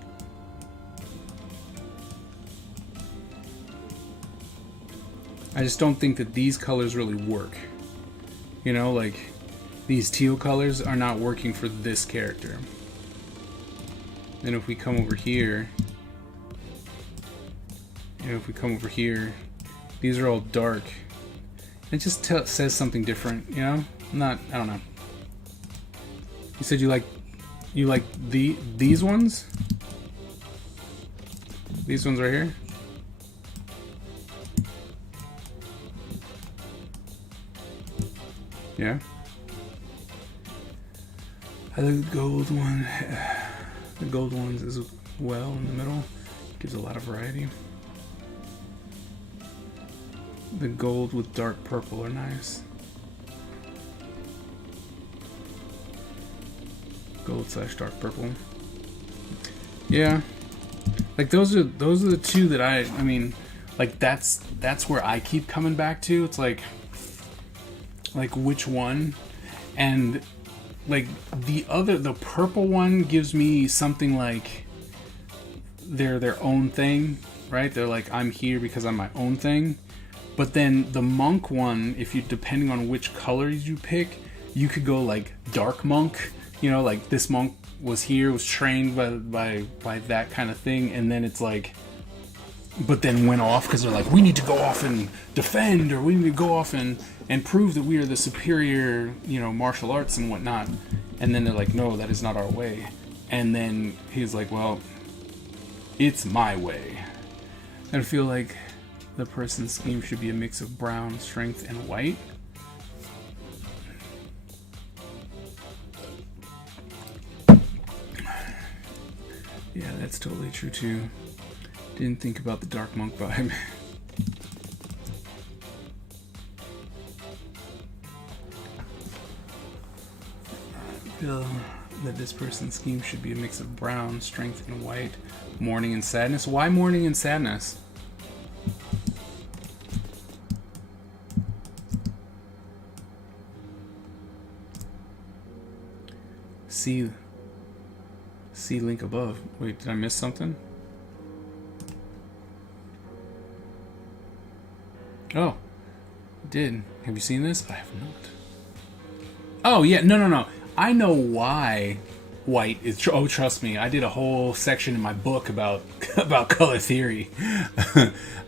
I just don't think that these colors really work. You know, like these teal colors are not working for this character. Then if we come over here, these are all dark. It just says something different, you know? I don't know. You said you like these ones? These ones right here? Yeah. I like the gold one. The gold ones as well in the middle. Gives a lot of variety. The gold with dark purple are nice. Gold / dark purple. Yeah. Like those are the two that I mean, like that's where I keep coming back to. It's like which one? And like the purple one gives me something like they're their own thing, right? They're like, I'm here because I'm my own thing. But then the monk one, if you, depending on which colors you pick, you could go like dark monk, you know, like this monk was trained by that kind of thing, and then it's like, but then went off because they're like, we need to go off and defend, or we need to go off and prove that we are the superior, you know, martial arts and whatnot. And then they're like, no, that is not our way. And then he's like, well, it's my way. And I feel like the person's scheme should be a mix of brown, strength, and white. Yeah, that's totally true too. Didn't think about the dark monk vibe. I feel that this person's scheme should be a mix of brown, strength, and white. Mourning and sadness. Why mourning and sadness? See link above. Wait, did I miss something? Oh, I did. Have you seen this? I have not. Oh yeah, no. I know why white is. Oh, trust me, I did a whole section in my book about color theory.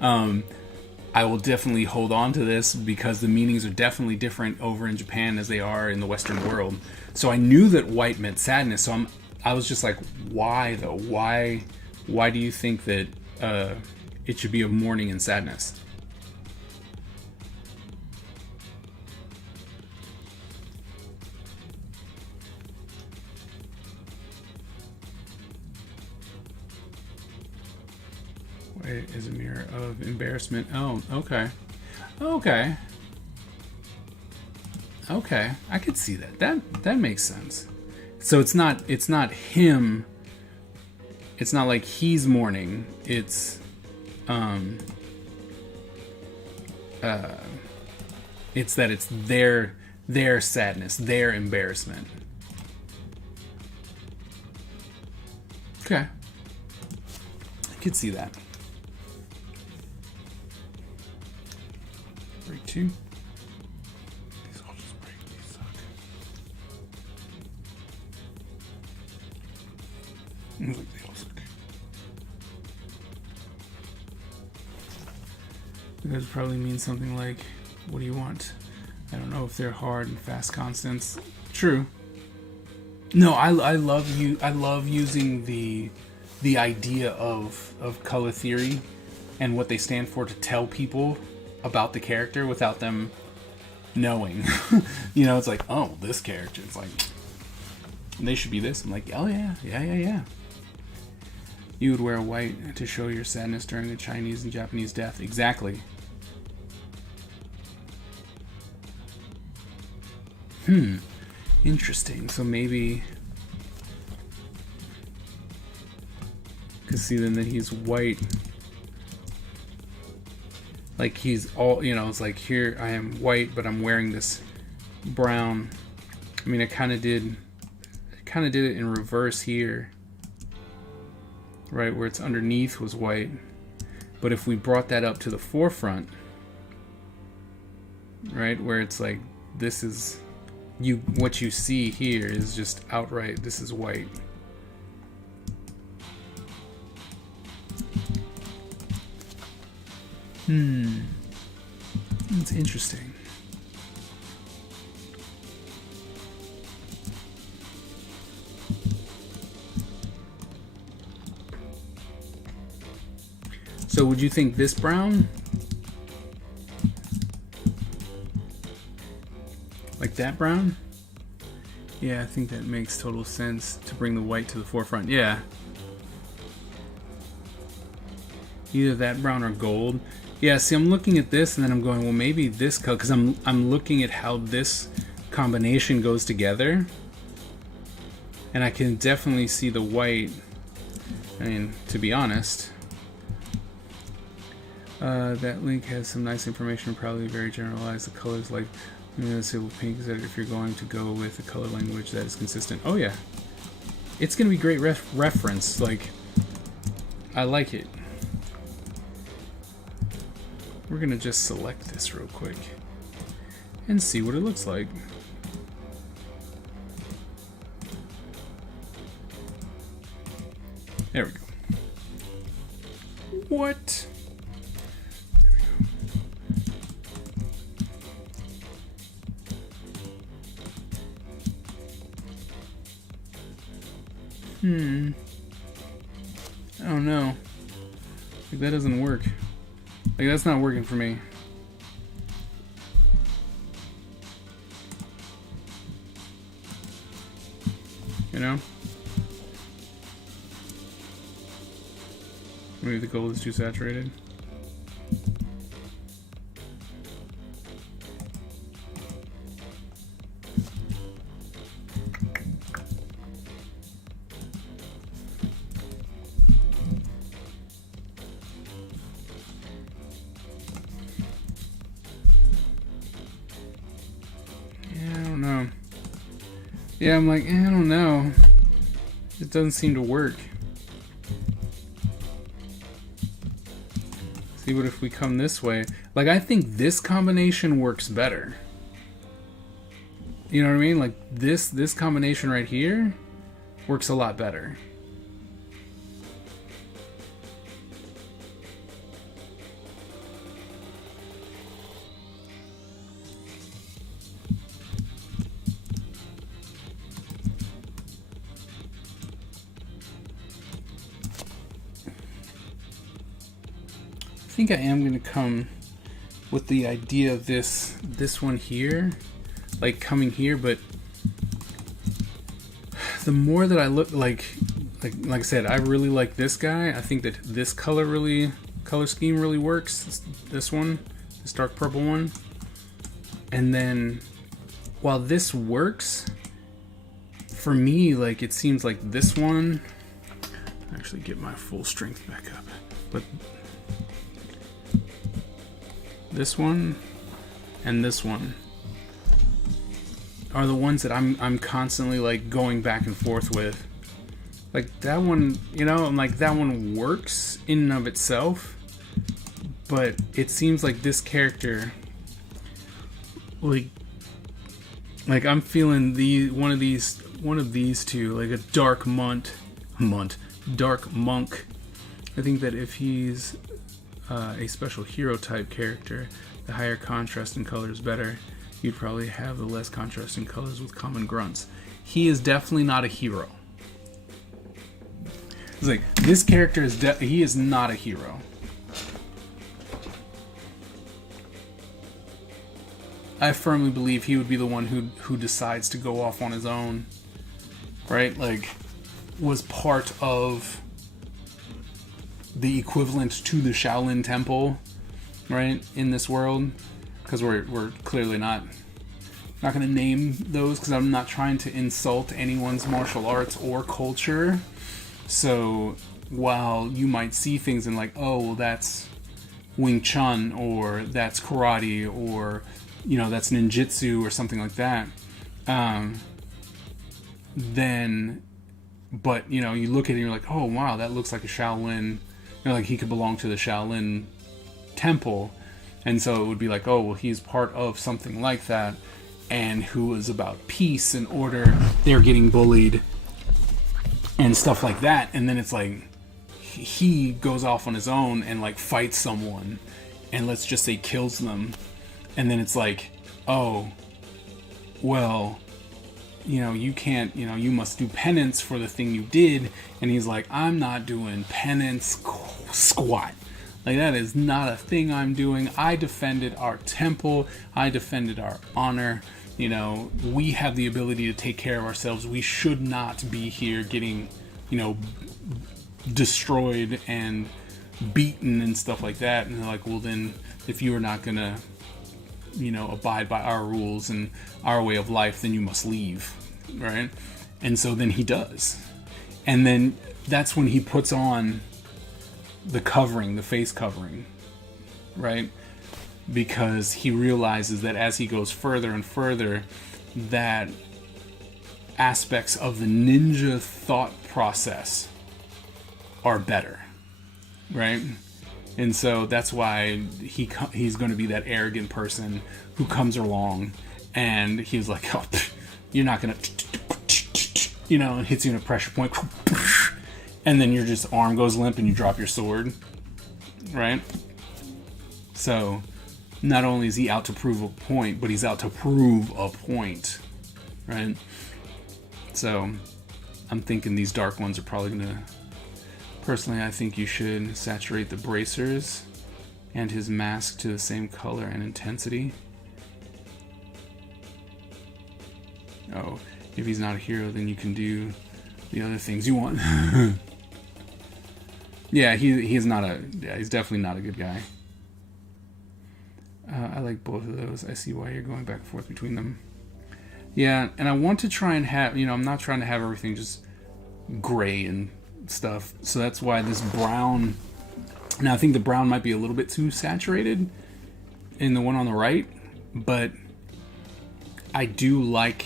I will definitely hold on to this because the meanings are definitely different over in Japan as they are in the Western world. So I knew that white meant sadness. So I was just like, why though? Why do you think that it should be of mourning and sadness? It is a mirror of embarrassment. Oh, okay. Okay. Okay. I could see that. That makes sense. So it's not him. It's not like he's mourning. It's it's that it's their sadness, their embarrassment. Okay. I could see that. Break 2. These all just break. These suck. Looks like they all suck. That probably means something like, what do you want? I don't know if they're hard and fast constants. True. No, I love using the idea of color theory and what they stand for to tell people about the character without them knowing. You know, it's like, oh, this character, it's like, they should be this. I'm like, oh yeah. You would wear white to show your sadness during a Chinese and Japanese death. Exactly. Interesting. So maybe, because see then that he's white, like he's all, you know, it's like, here I am white but I'm wearing this brown. I mean, I kind of did it in reverse here, right, where it's underneath was white, but if we brought that up to the forefront, right, where it's like, this is what you see here is just outright, this is white. That's interesting. So would you think this brown? Like that brown? Yeah, I think that makes total sense to bring the white to the forefront. Yeah. Either that brown or gold. Yeah, see, I'm looking at this and then I'm going, well, maybe this color, because I'm looking at how this combination goes together. And I can definitely see the white. I mean, to be honest, that link has some nice information, probably very generalized. The colors like, let's say with pink, is that if you're going to go with a color language that is consistent. Oh yeah, it's gonna be great reference. Like, I like it. We're gonna just select this real quick and see what it looks like. There we go. What? I don't know. Like, that doesn't work. Like, that's not working for me. You know? Maybe the gold is too saturated. Yeah, I'm like, I don't know. It doesn't seem to work. See, what if we come this way? Like, I think this combination works better. You know what I mean? Like, this combination right here works a lot better. think I am gonna come with the idea of this one here, like coming here, but the more that I look like I said, I really like this guy. I think that this color scheme really works. This one, this dark purple one. And then while this works for me, like it seems like this one, actually get my full strength back up, but this one and this one are the ones that I'm constantly like going back and forth with. Like that one, you know, I'm like that one works in and of itself, but it seems like this character, like I'm feeling one of these two, like a dark monk. I think that if he's a special hero type character, the higher contrast in color is better. You'd probably have the less contrasting colors with common grunts. He is definitely not a hero. It's like this character he is not a hero. I firmly believe he would be the one who decides to go off on his own, right? Like, was part of the equivalent to the Shaolin Temple, right, in this world, because we're clearly not going to name those, because I'm not trying to insult anyone's martial arts or culture. So while you might see things and like, oh, well, that's Wing Chun, or that's karate, or you know, that's ninjutsu or something like that, then, but you know, you look at it and you're like, oh wow, that looks like a Shaolin, you know, like he could belong to the Shaolin Temple. And so it would be like, oh, well, he's part of something like that, and who is about peace and order. They're getting bullied and stuff like that. And then it's like, he goes off on his own and like fights someone, and let's just say kills them. And then it's like, oh, well, you know, you can't, you know, you must do penance for the thing you did. And he's like, I'm not doing penance squat. Like, that is not a thing I'm doing. I defended our temple. I defended our honor. You know, we have the ability to take care of ourselves. We should not be here getting, you know, destroyed and beaten and stuff like that. And they're like, well, then if you are not going to, you know, abide by our rules and our way of life, then you must leave, right? And so then he does. And then that's when he puts on the covering, the face covering, right? Because he realizes that as he goes further and further, that aspects of the ninja thought process are better, right? And so that's why he's going to be that arrogant person who comes along and he's like, oh, you're not going to, you know, and hits you in a pressure point. And then your just arm goes limp and you drop your sword, right? So not only is he out to prove a point, but he's out to prove a point, right? So I'm thinking these dark ones are probably going to... Personally, I think you should saturate the bracers and his mask to the same color and intensity. Oh, if he's not a hero, then you can do the other things you want. Yeah, he's definitely not a good guy. I like both of those. I see why you're going back and forth between them. Yeah, and I want to try and have, you know, I'm not trying to have everything just gray and stuff, so that's why this brown, now I think the brown might be a little bit too saturated in the one on the right, but I do like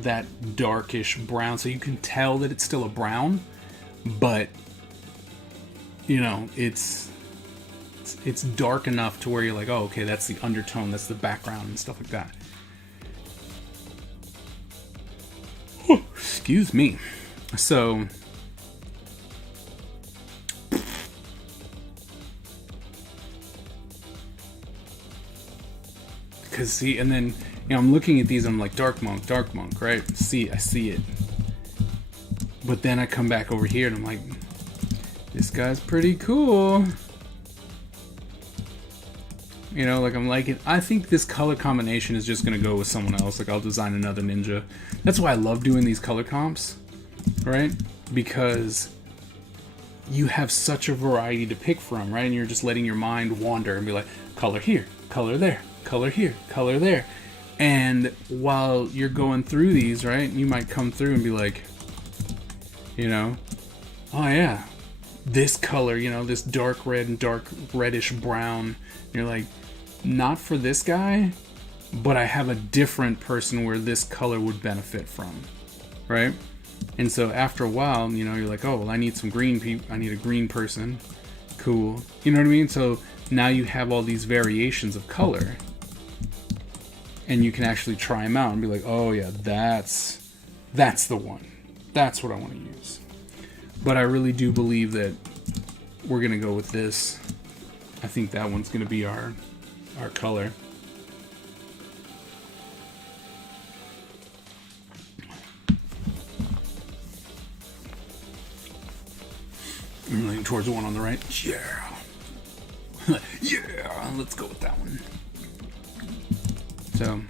that darkish brown, so you can tell that it's still a brown, but you know, it's dark enough to where you're like, oh, okay, that's the undertone, that's the background and stuff like that. Oh, excuse me. So because see, and then, you know, I'm looking at these, I'm like, dark monk, right? I see it. But then I come back over here and I'm like, this guy's pretty cool. You know, like I'm liking. I think this color combination is just gonna go with someone else. Like I'll design another ninja. That's why I love doing these color comps, right? Because you have such a variety to pick from, right? And you're just letting your mind wander and be like, color here, color there, color here, color there. And while you're going through these, right, you might come through and be like, you know, oh yeah, this color, you know, this dark red and dark reddish brown. And you're like, not for this guy, but I have a different person where this color would benefit from, right? And so after a while, you know, you're like, oh, well, I need some green people. I need a green person. Cool. You know what I mean? So now you have all these variations of color, and you can actually try them out and be like, oh yeah, that's the one. That's what I want to use. But I really do believe that we're gonna go with this. I think that one's gonna be our color. I'm leaning towards the one on the right. Yeah. Yeah, let's go with that one. So,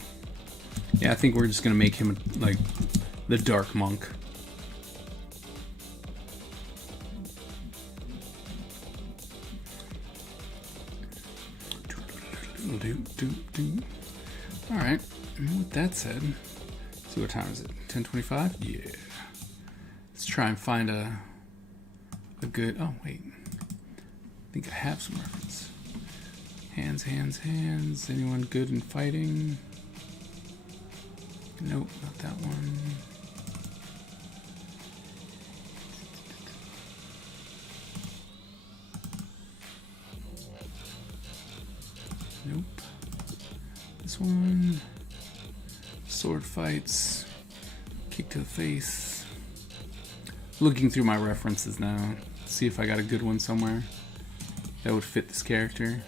yeah, I think we're just gonna make him like the dark monk. All right. With that said, let's see what time is it? 10:25. Yeah. Let's try and find a good. Oh wait. I think I have some reference. Hands, hands, hands. Anyone good in fighting? Nope, not that one. Nope. This one. Sword fights. Kick to the face. Looking through my references now. See if I got a good one somewhere that would fit this character.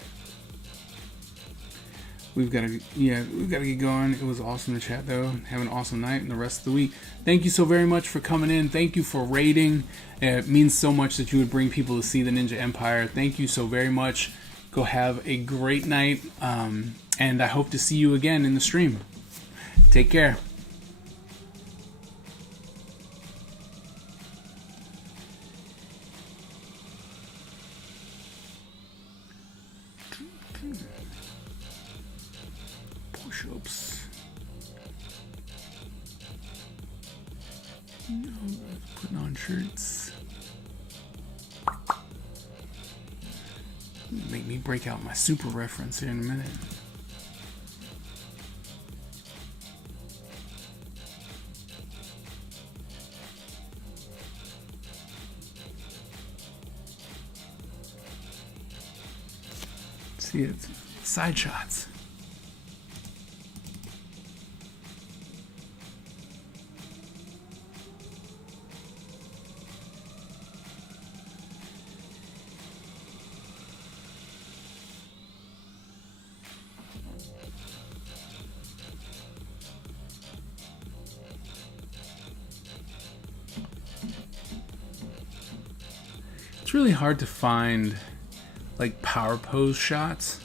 We've got to get going. It was awesome to chat though. Have an awesome night and the rest of the week. Thank you so very much for coming in. Thank you for raiding. It means so much that you would bring people to see the Ninja Empire. Thank you so very much. Go have a great night. And I hope to see you again in the stream. Take care. Push-ups. No, putting on shirts. Make me break out my super reference here in a minute. See it. Side shots. It's really hard to find like power pose shots.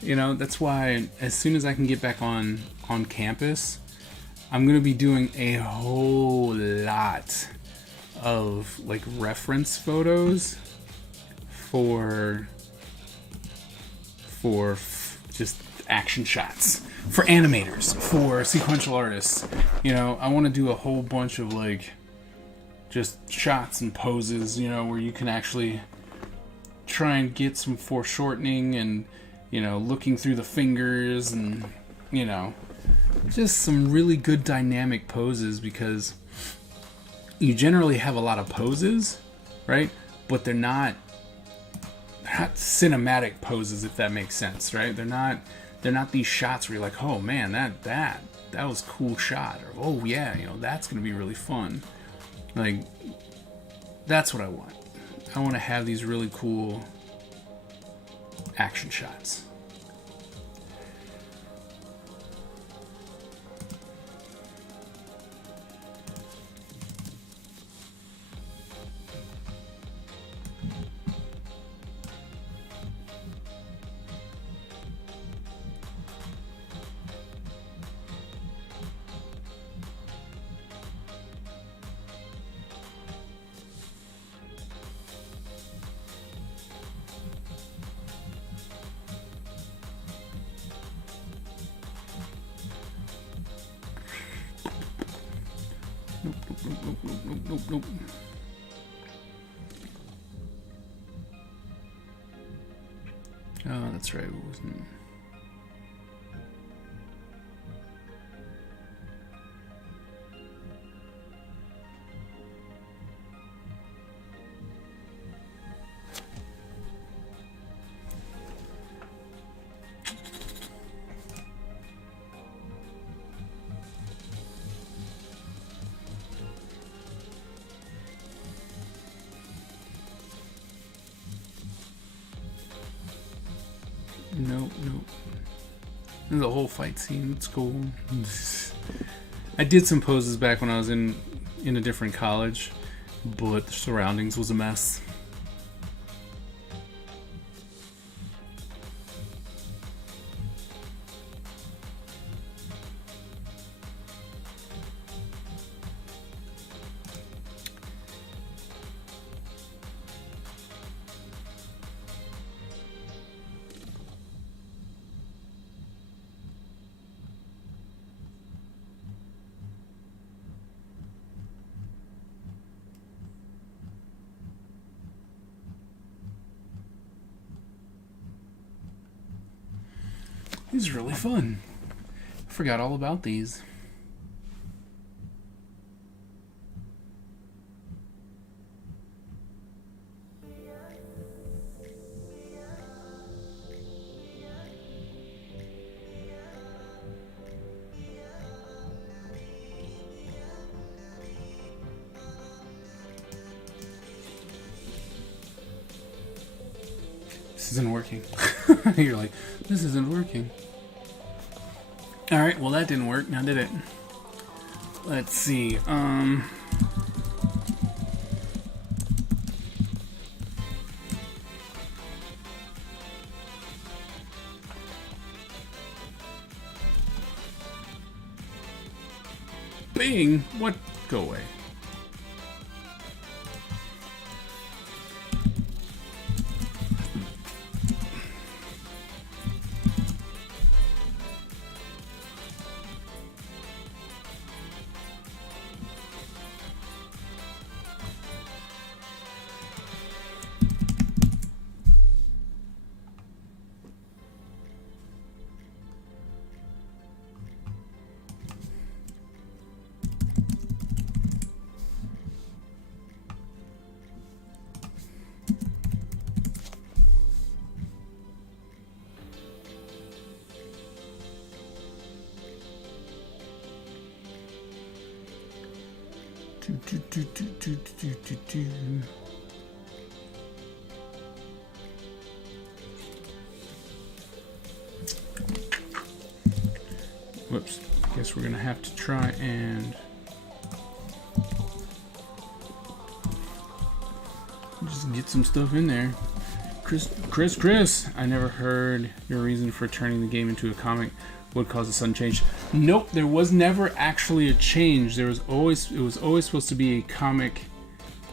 You know, that's why as soon as I can get back on campus, I'm gonna be doing a whole lot of like reference photos for just action shots, for animators, for sequential artists. You know, I want to do a whole bunch of like just shots and poses, you know, where you can actually try and get some foreshortening and, you know, looking through the fingers and, you know, just some really good dynamic poses, because you generally have a lot of poses, right? But they're not cinematic poses, if that makes sense, right? They're not these shots where you're like, oh man, that was a cool shot, or oh yeah, you know, that's gonna be really fun. Like, that's what I want. I want to have these really cool action shots. Nope. Oh, that's right. It wasn't. Nope. The whole fight scene, it's cool. I did some poses back when I was in a different college, but the surroundings was a mess. These are really fun. I forgot all about these. This isn't working. You're like, this isn't working. Alright, well that didn't work, now did it? Let's see, Bing! What? Go away. Whoops. Guess we're gonna have to try and just get some stuff in there. Chris, I never heard your reason for turning the game into a comic would cause a sudden change. Nope, there was never actually a change. It was always supposed to be a comic,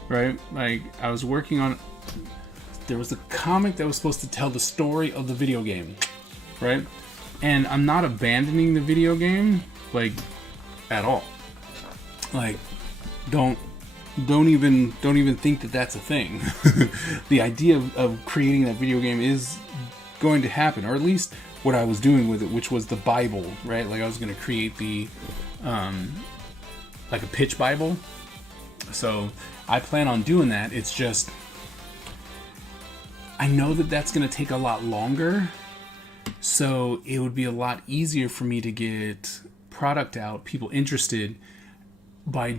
right? Like I was working on, there was a comic that was supposed to tell the story of the video game, right? And I'm not abandoning the video game, like, at all. Like, don't even think that that's a thing. The idea of creating that video game is going to happen, or at least what I was doing with it, which was the Bible, right? Like I was going to create the, like a pitch Bible. So I plan on doing that. It's just, I know that that's going to take a lot longer. So it would be a lot easier for me to get product out, people interested, by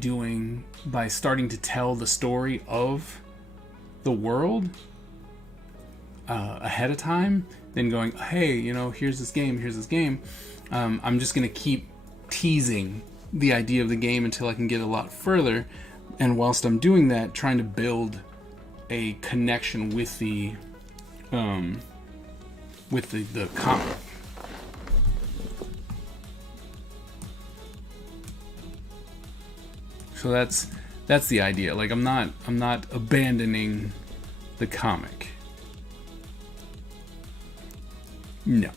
starting to tell the story of the world ahead of time, than going, hey, you know, here's this game. I'm just going to keep teasing the idea of the game until I can get a lot further. And whilst I'm doing that, trying to build a connection with the comic. So that's the idea. Like I'm not abandoning the comic. No.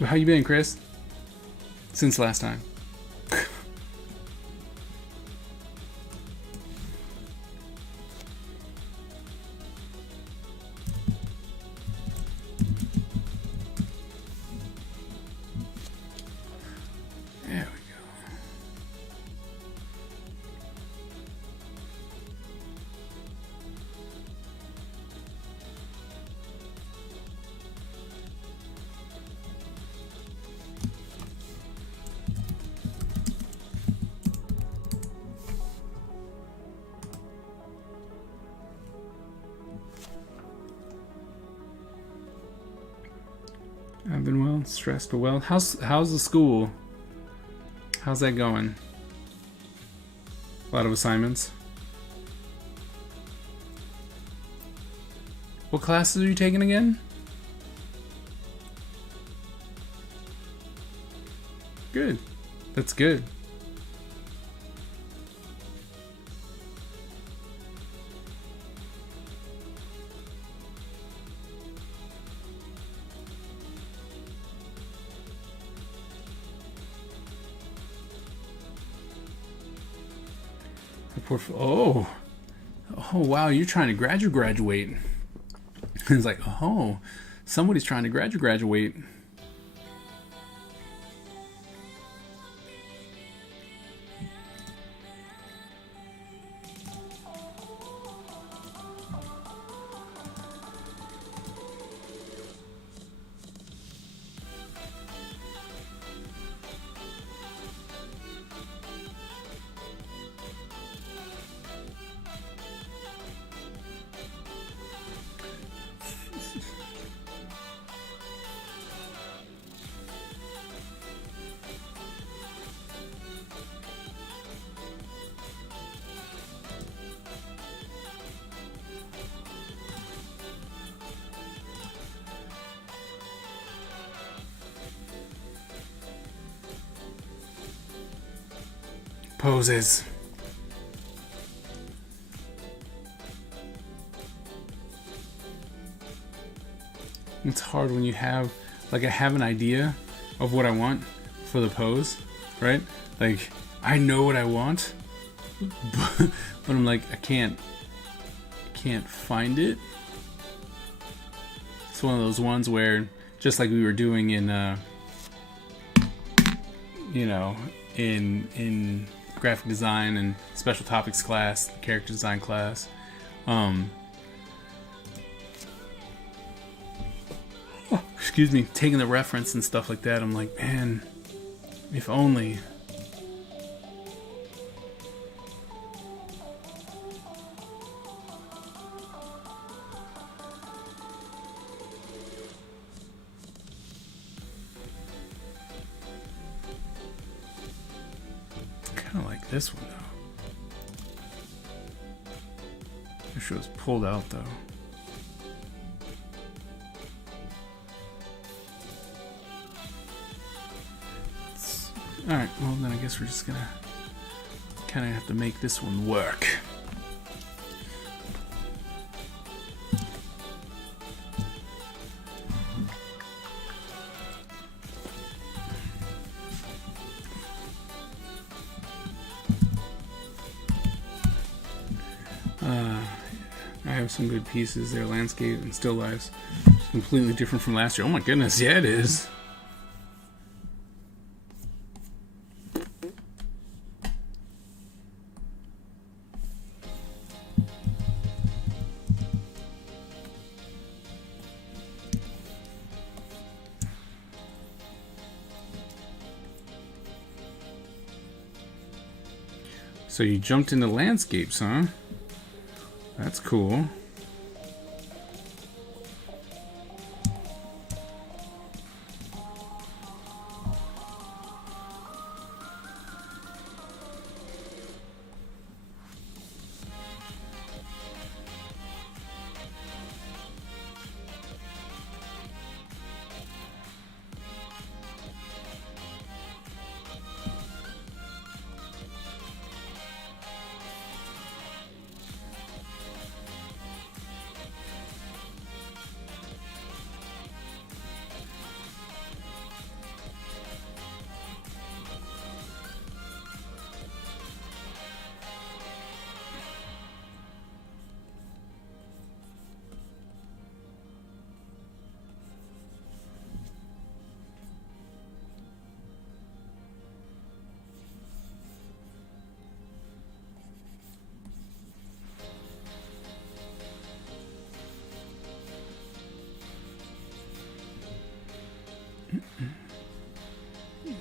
Well, how you been, Chris? Since last time. There we go. I've been well, stressed but well. How's the school? How's that going? A lot of assignments. What classes are you taking again? Good. That's good. Oh, wow! You're trying to graduate. It's like, oh, somebody's trying to graduate. Poses. It's hard when you have, like, I have an idea of what I want for the pose, right? Like, I know what I want, but I'm like, I can't find it. It's one of those ones where, just like we were doing in, in graphic design and special topics class, character design class, excuse me, taking the reference and stuff like that, I'm like, man, if only. Kind of like this one though. Wish it was pulled out though. Alright, well then I guess we're just gonna kind of have to make this one work. I have some good pieces there, landscape and still lifes. It's completely different from last year. Oh my goodness, yeah it is. So you jumped into landscapes, huh? That's cool.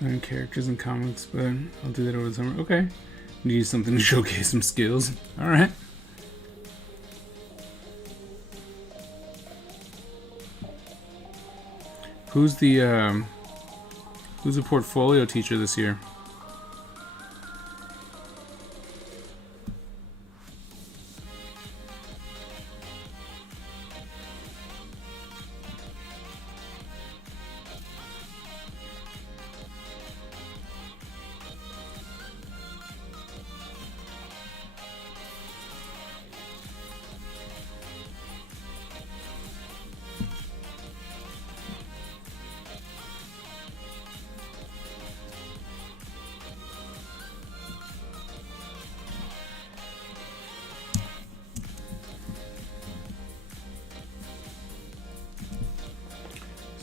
Learn characters and comics, but I'll do that over the summer. Okay. Need something to showcase some skills. Alright. Who's the portfolio teacher this year?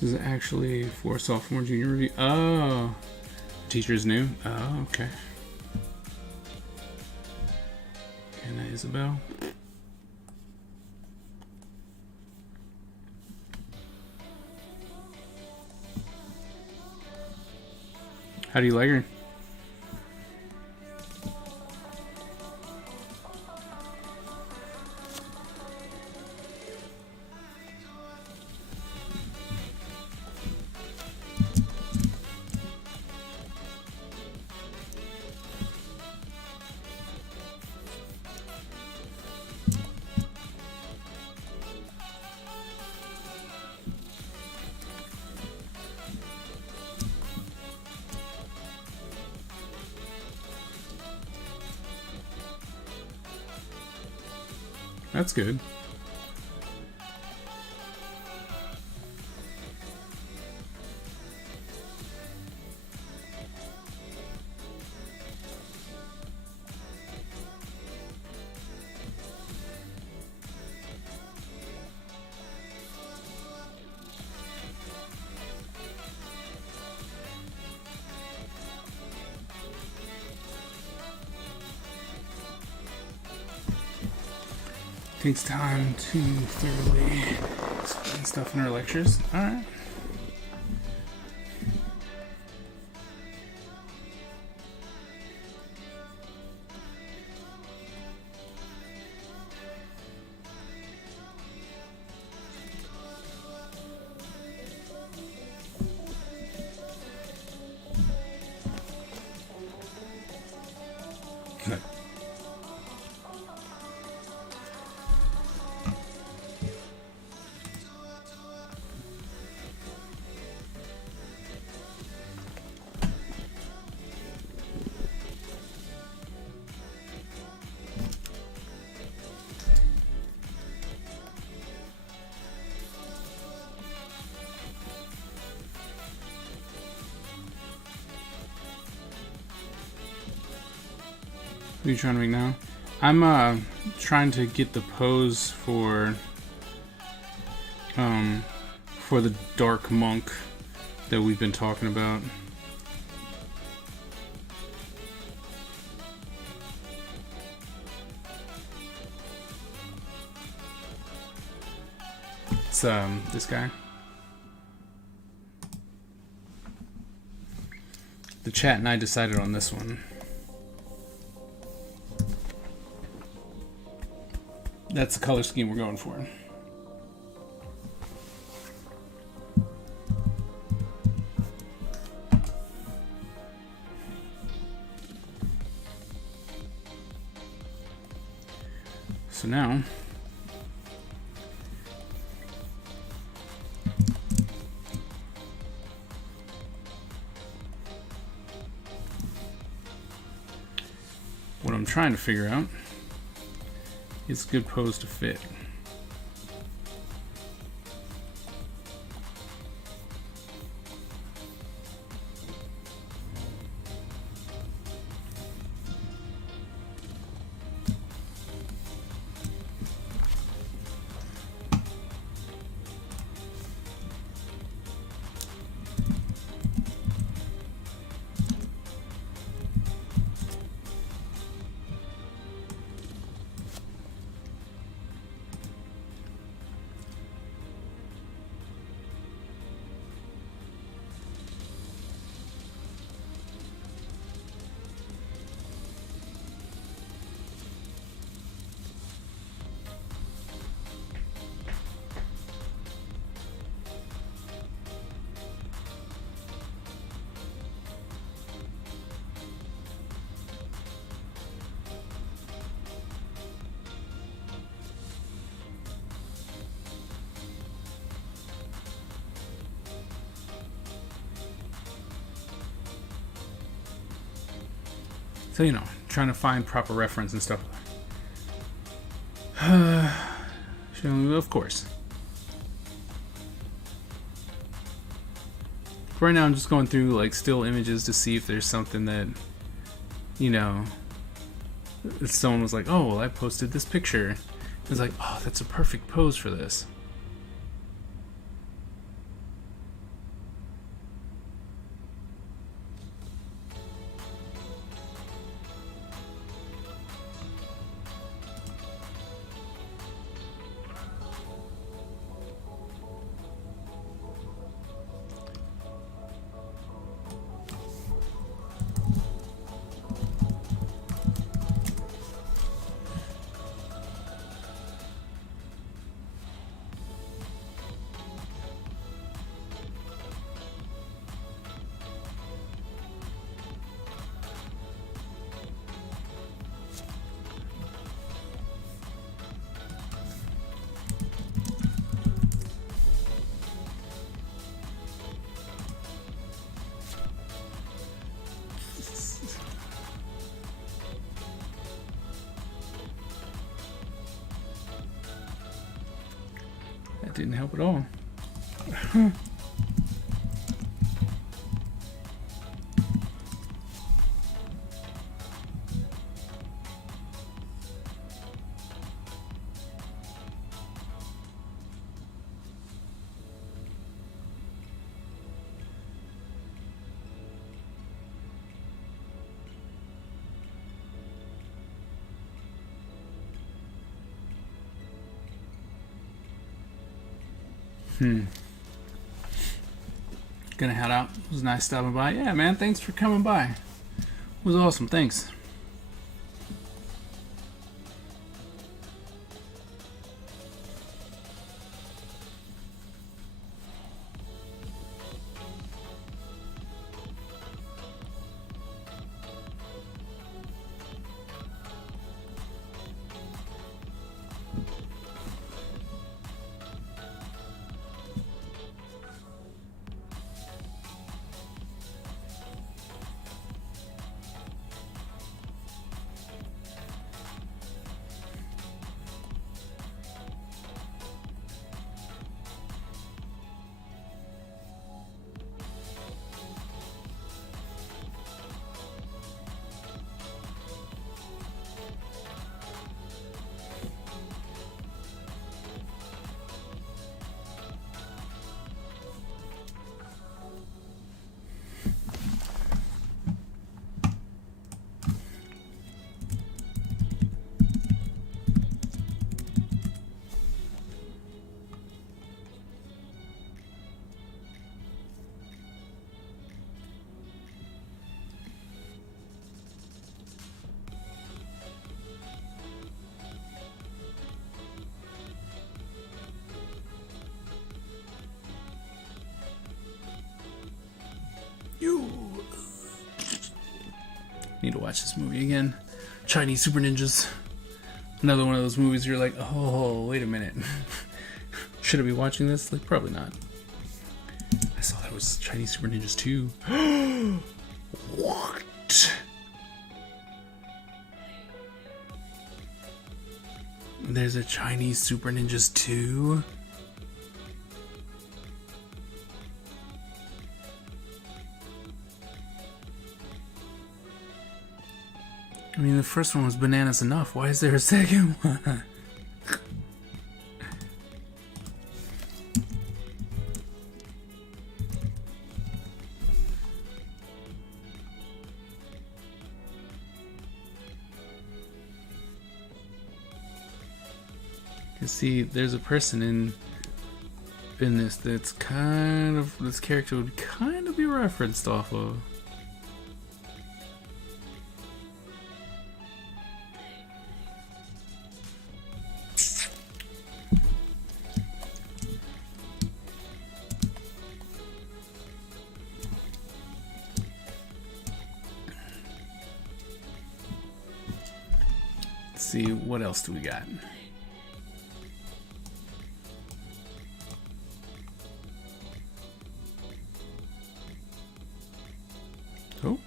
This is actually for sophomore junior review. Oh, teacher's new. Oh, okay. Anna Isabel. How do you like her? That's good. Takes time to thoroughly explain stuff in our lectures. Alright. Okay. What are you trying to make now? I'm trying to get the pose for the dark monk that we've been talking about. It's this guy. The chat and I decided on this one. That's the color scheme we're going for. So now, what I'm trying to figure out is a good pose to fit. So, you know, trying to find proper reference and stuff. Of course. Right now I'm just going through like still images to see if there's something that, you know, someone was like, oh, well, I posted this picture. It's like, oh, that's a perfect pose for this. That didn't help at all. Gonna head out. It was nice stopping by. Yeah, man, thanks for coming by. It was awesome. Thanks. Need to watch this movie again. Chinese Super Ninjas. Another one of those movies you're like, oh, wait a minute. Should I be watching this? Like, probably not. I saw that was Chinese Super Ninjas 2. What? There's a Chinese Super Ninjas 2? I mean, the first one was bananas enough. Why is there a second one? You see, there's a person in this that's kind of, this character would kind of be referenced off of. See, what else do we got? Oh.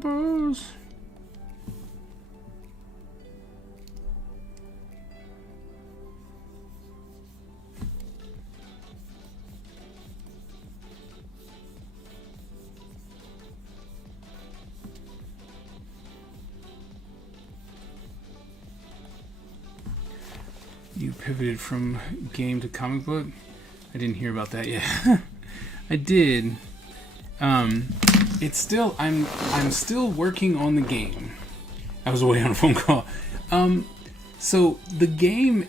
Flippers. You pivoted from game to comic book? I didn't hear about that yet. I did. It's still I'm still working on the game. I was away on a phone call. So the game,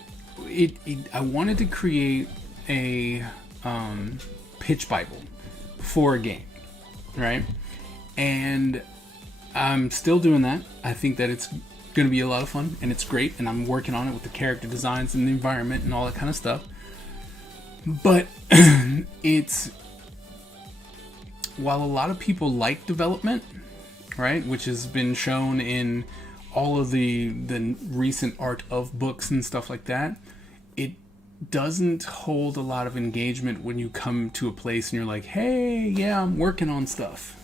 I wanted to create a pitch Bible for a game, right? And I'm still doing that. I think that it's going to be a lot of fun, and it's great, and I'm working on it with the character designs and the environment and all that kind of stuff. But it's, while a lot of people like development, right, which has been shown in all of the recent art of books and stuff like that, it doesn't hold a lot of engagement when you come to a place and you're like, hey, yeah, I'm working on stuff,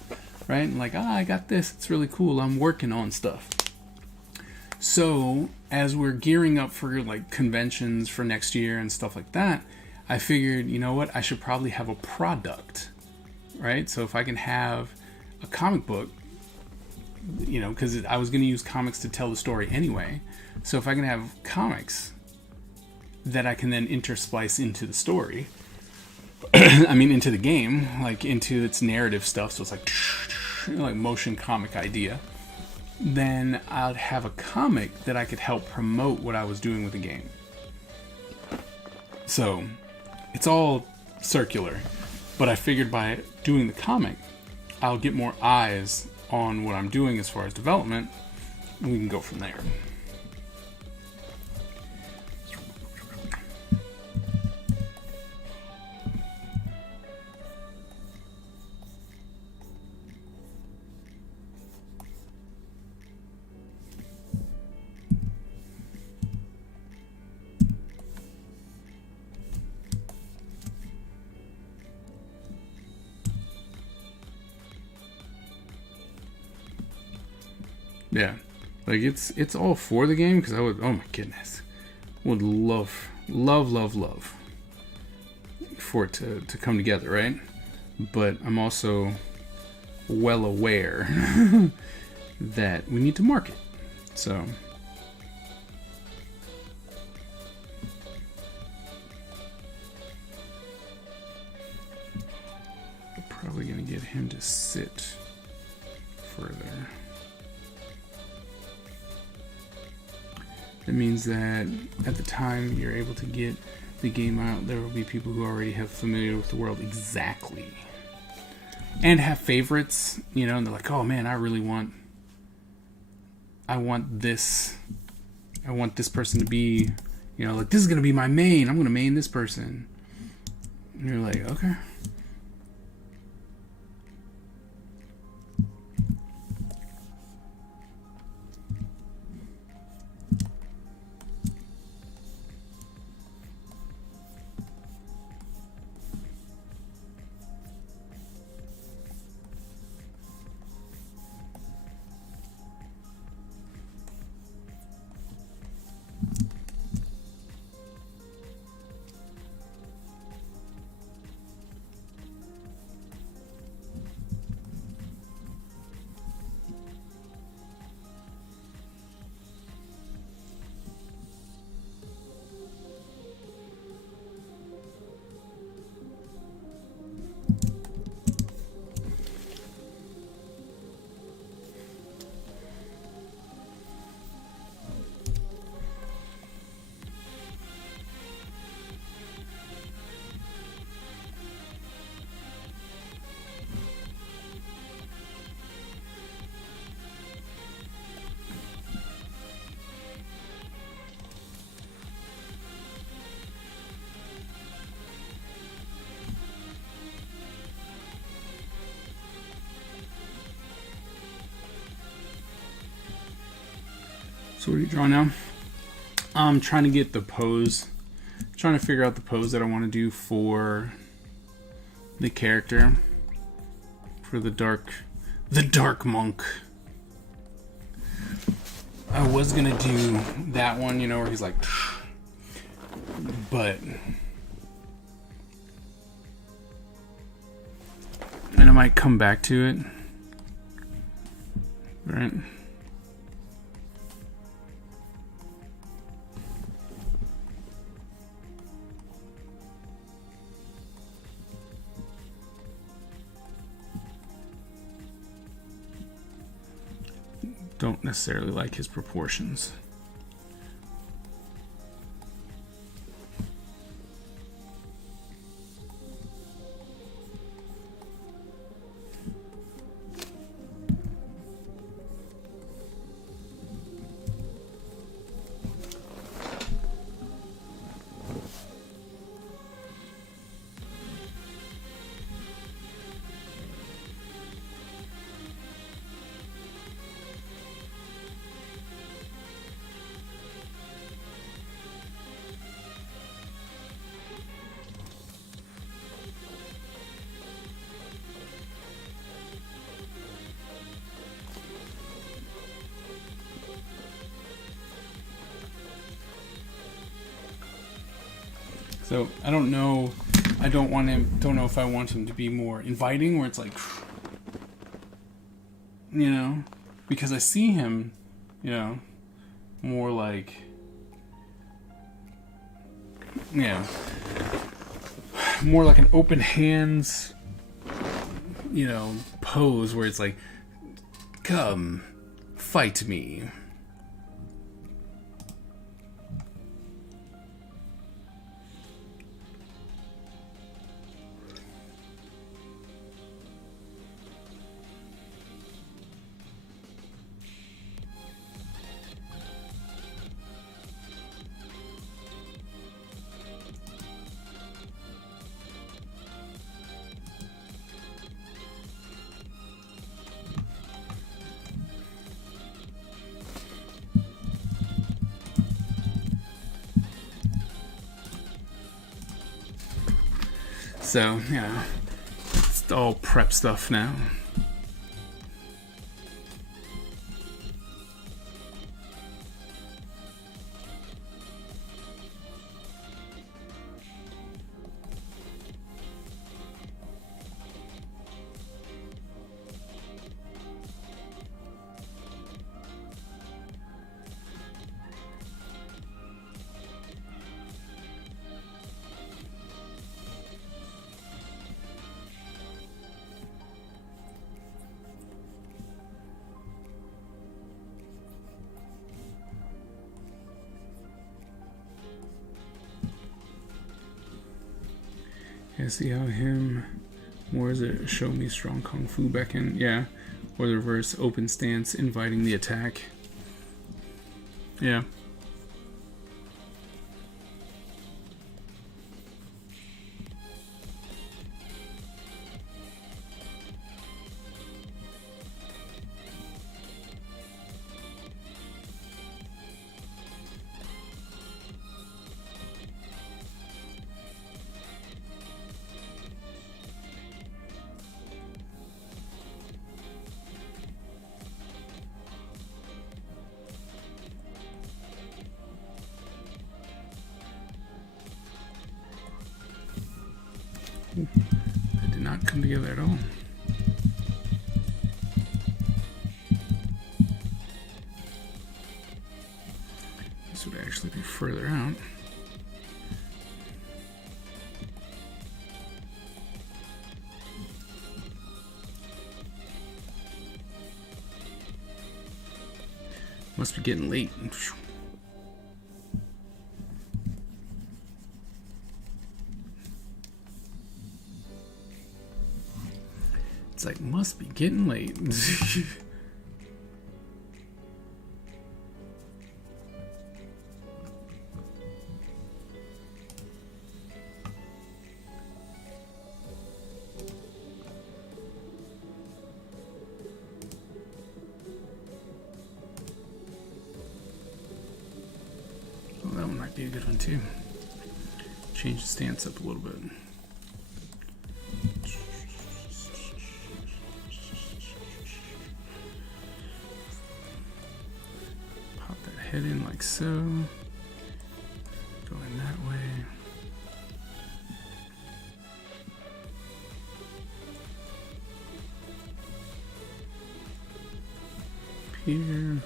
right? And like, I got this, it's really cool, I'm working on stuff. So as we're gearing up for like conventions for next year and stuff like that, I figured, you know what, I should probably have a product, right? So if I can have a comic book, you know, because I was going to use comics to tell the story anyway. So if I can have comics that I can then intersplice into the story, I mean, into the game, like into its narrative stuff. So it's like motion comic idea. Then I'd have a comic that I could help promote what I was doing with the game. So it's all circular, but I figured by doing the comic, I'll get more eyes on what I'm doing as far as development, and we can go from there. Yeah, like it's all for the game, because I would, oh my goodness, would love for it to come together, right? But I'm also well aware that we need to market. So we're probably gonna get him to sit further. That means that at the time you're able to get the game out, there will be people who already have familiar with the world exactly, and have favorites, you know, and they're like, oh man, I want this person to be, you know, like, this is gonna be my main, I'm gonna main this person, and you're like, okay. So what are you drawing now? I'm trying to get the pose. Trying to figure out the pose that I want to do for the character. For the dark monk I was gonna do that one, you know, where he's like, but, and I might come back to it, right? Don't necessarily like his proportions. So I don't know. I don't want him. Don't know if I want him to be more inviting, where it's like, you know, because I see him, you know, more like, yeah, more like an open hands, you know, pose where it's like, come, fight me. So, yeah, it's all prep stuff now. Yeah, see how him more is it show me strong kung fu back in, yeah, or the reverse open stance inviting the attack. Yeah. That did not come together at all. This would actually be further out. Must be getting late. It's like, must be getting late. Well, that one might be a good one too. Change the stance up a little bit. head in like so. Going that way. Here.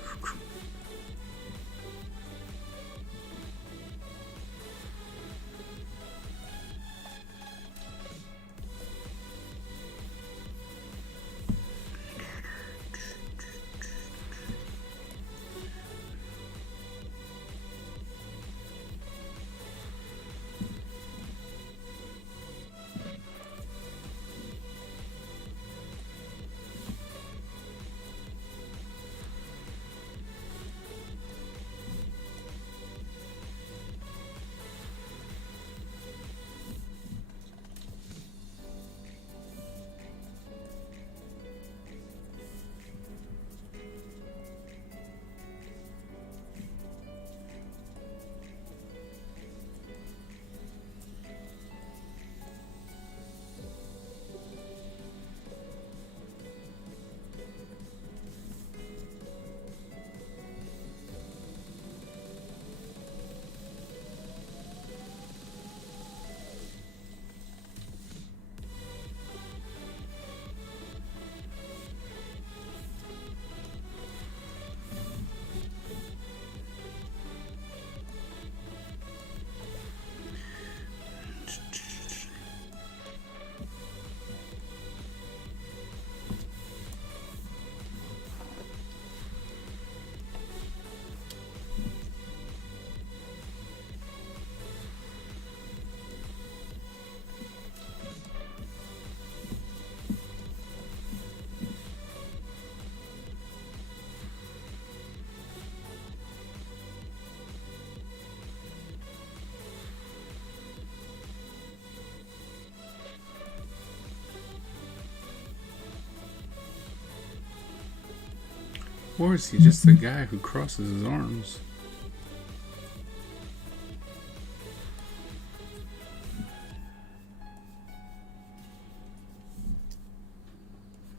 Or is he just the guy who crosses his arms?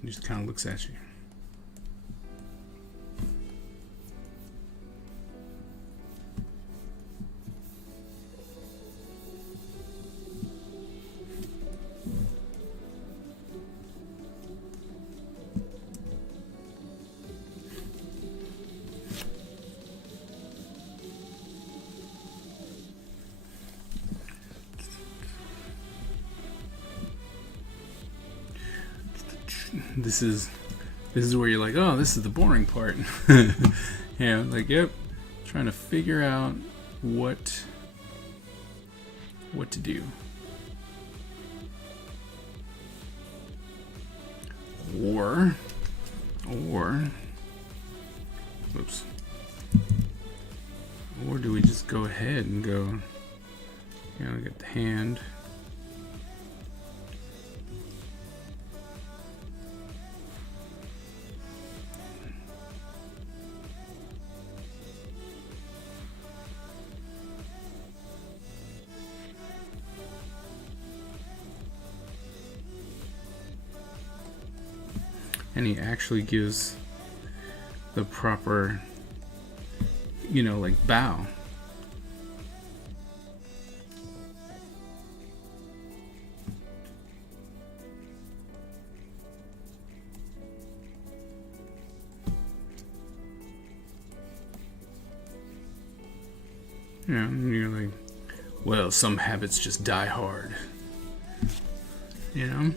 He just kind of looks at you. This is where you're like, oh, this is the boring part. Yeah, like, yep, trying to figure out what to do. Or whoops. Or do we just go ahead and go, you know, get the hand. And he actually gives the proper, you know, like bow. You know, and you're like, well, some habits just die hard. You know?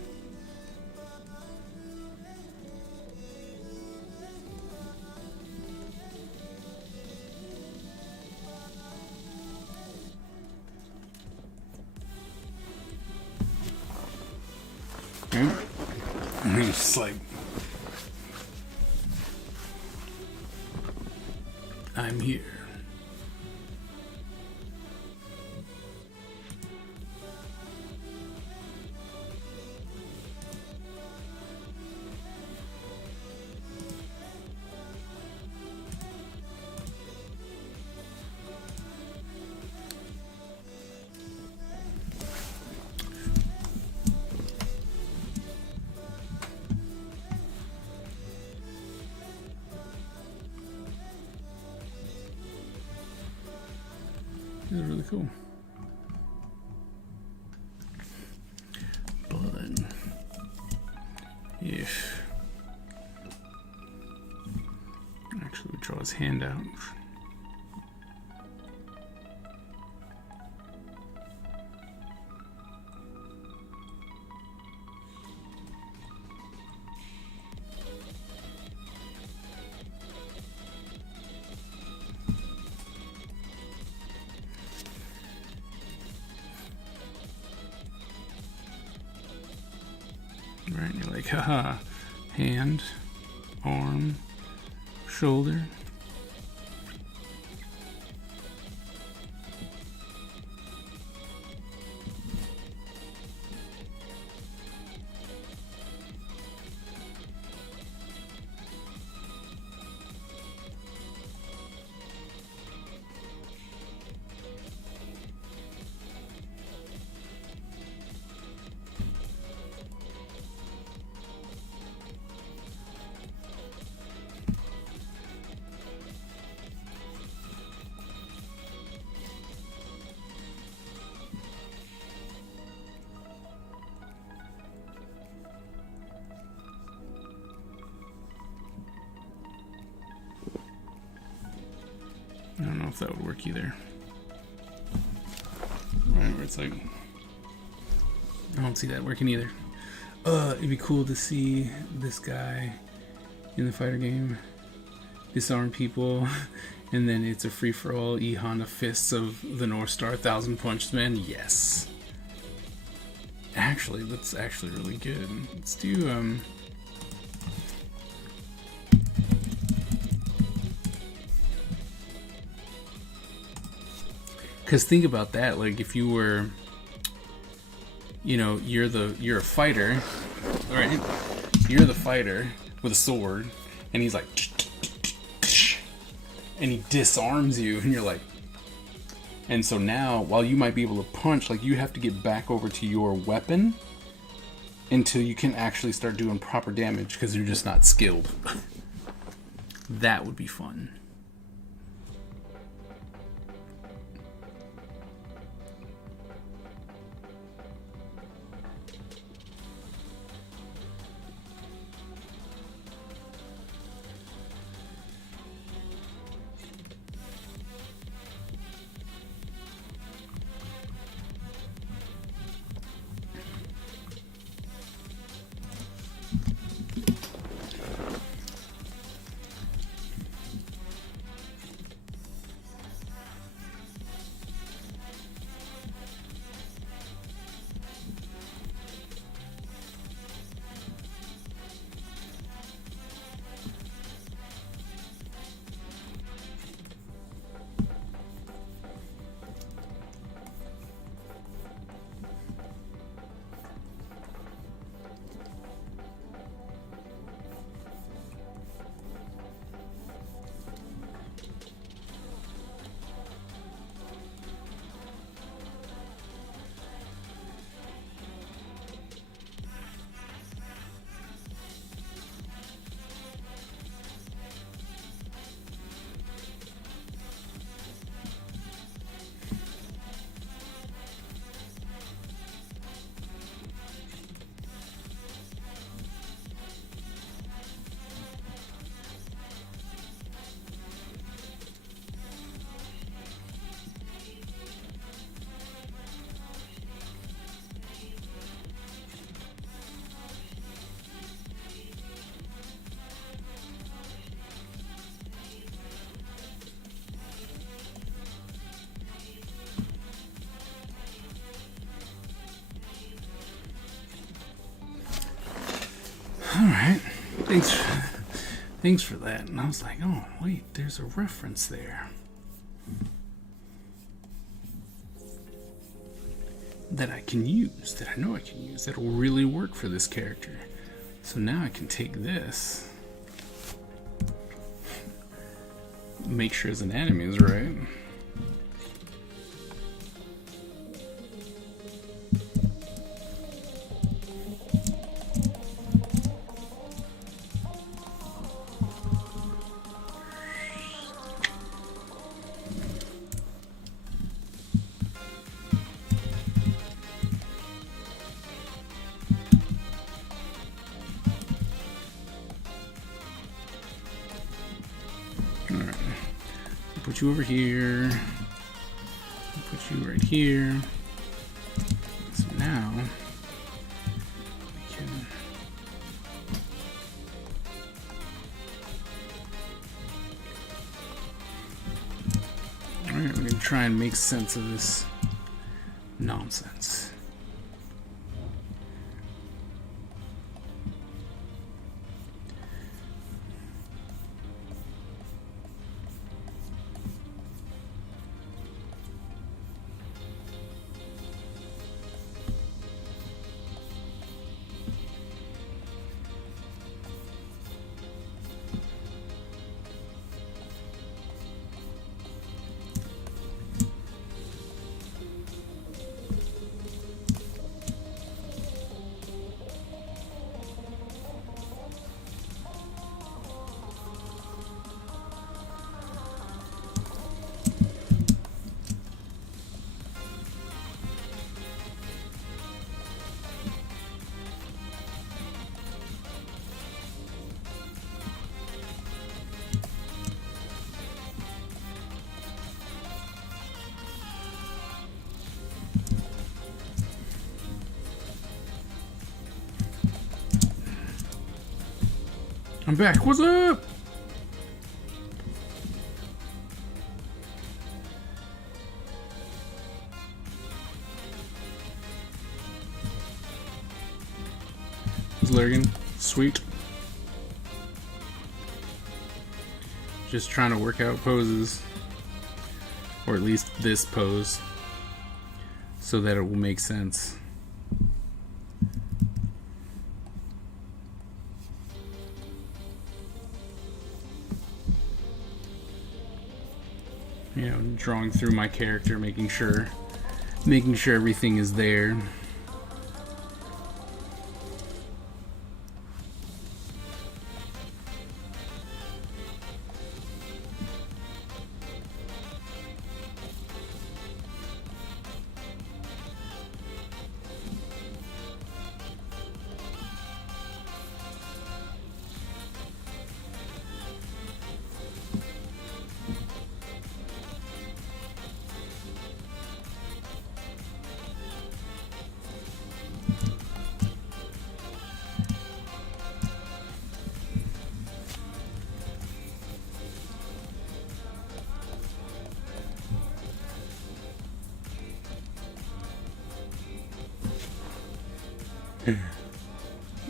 And he's just like, I'm here. These are really cool. But if actually we draw his hand out. Right, you're like, haha, hand, arm, shoulder. I don't know if that would work either. Right, where it's like, I don't see that working either. It'd be cool to see this guy in the fighter game disarm people, and then it's a free-for-all E-Honda Fists of the North Star 1,000 Punch Man. Yes. Actually, that's actually really good. Let's do, because think about that, like if you were, you know, you're a fighter, right? You're the fighter with a sword, and he's like, and he disarms you, and you're like, and so now, while you might be able to punch, like you have to get back over to your weapon until you can actually start doing proper damage because you're just not skilled. That would be fun. Alright, thanks for that. And I was like, oh wait, there's a reference there that I can use, that I know I can use, that'll really work for this character. So now I can take this, make sure his anatomy is right. Put you over here. Put you right here. So now we can. Alright, we're gonna try and make sense of this nonsense. I'm back. What's up? Who's Lurgan? Sweet. Just trying to work out poses. Or at least this pose. So that it will make sense. You know, drawing through my character, making sure everything is there.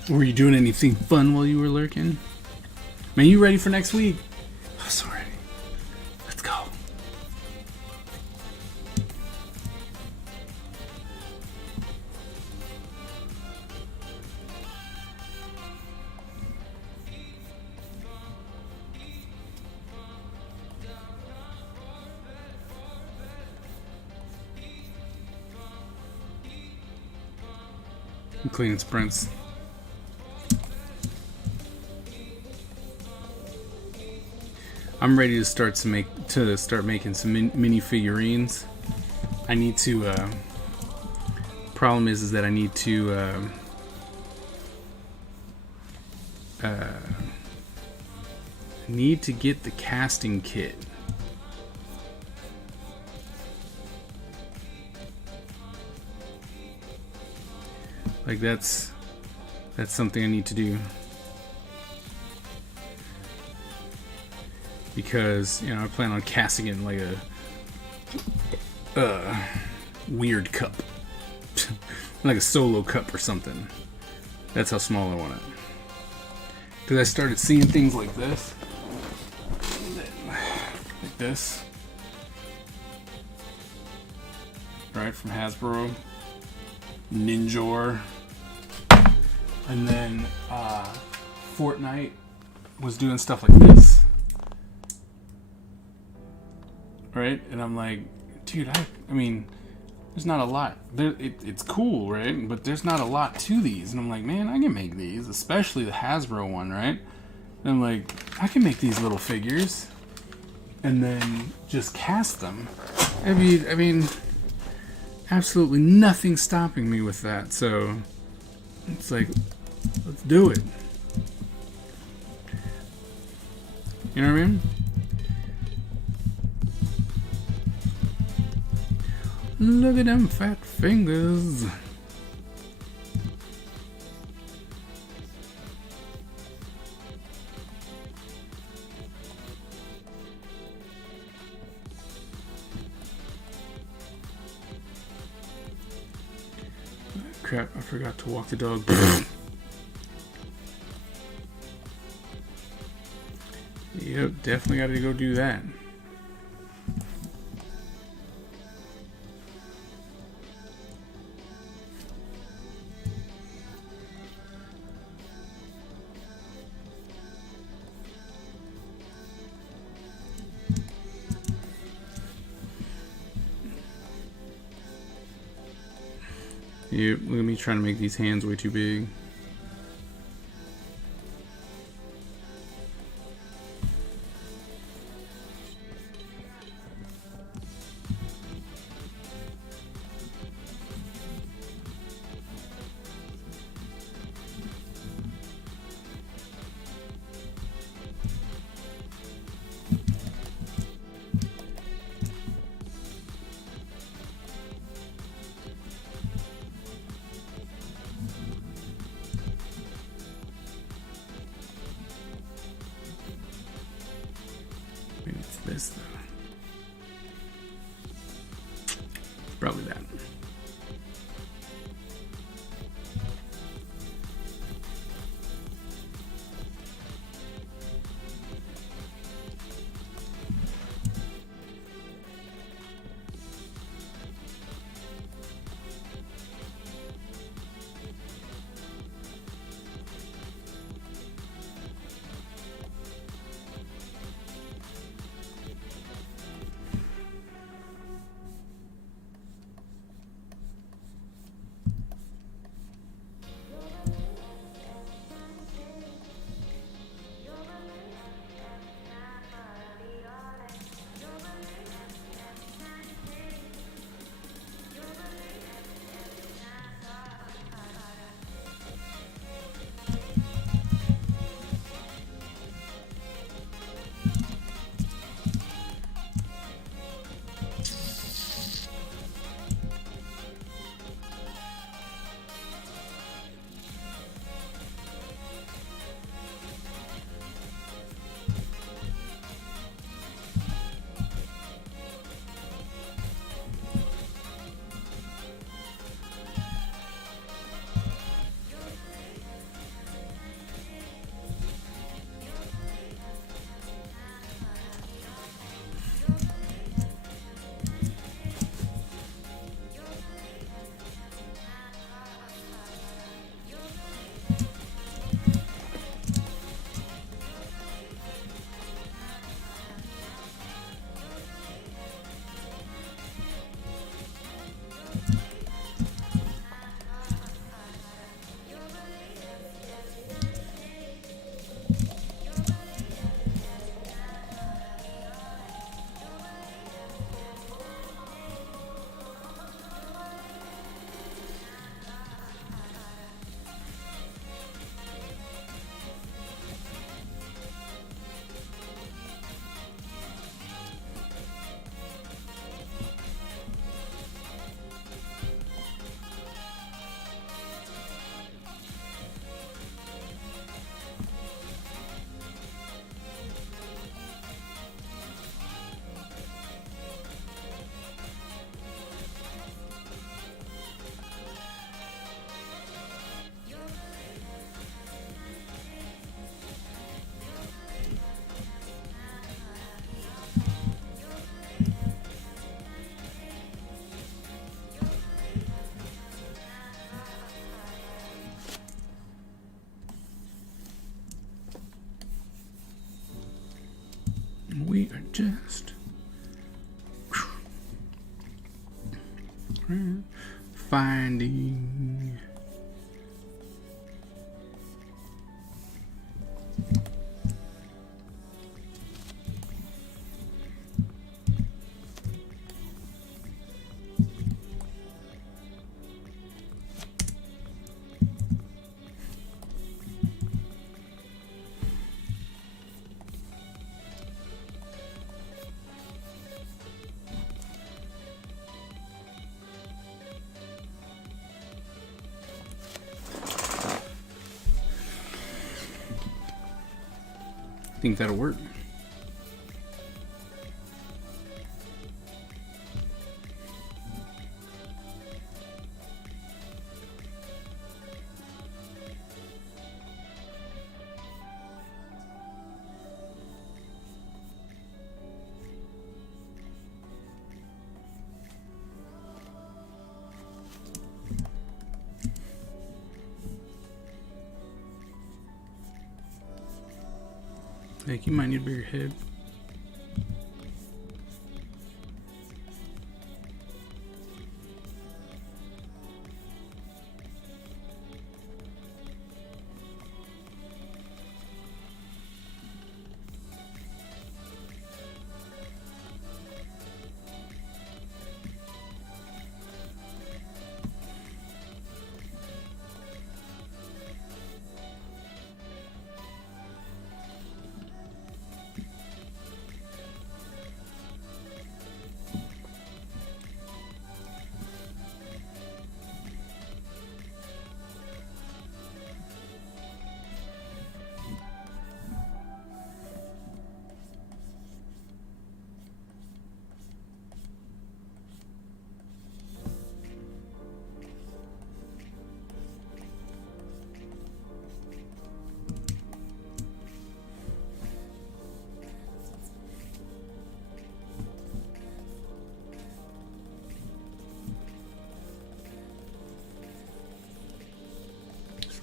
Were you doing anything fun while you were lurking? Man, you ready for next week? Oh, sorry. Let's go. I'm cleaning sprints. I'm ready to start making some mini figurines. I need to. Problem is that I need to. Need to get the casting kit. Like that's something I need to do. Because, you know, I plan on casting it in like a weird cup. Like a solo cup or something. That's how small I want it. Because I started seeing things like this. Like this. Right, from Hasbro. Ninjor. And then Fortnite was doing stuff like this. Right? And I'm like, dude, I mean, there's not a lot. It's cool, right? But there's not a lot to these. And I'm like, man, I can make these, especially the Hasbro one, right? And I'm like, I can make these little figures and then just cast them. I mean, absolutely nothing stopping me with that. So it's like, let's do it. You know what I mean? Look at them fat fingers. Crap, I forgot to walk the dog. Yep, definitely got to go do that. Yep, look at me trying to make these hands way too big. Maybe it's this though. Probably that. We are just finding. think that'll work. Like, you might need a bigger head.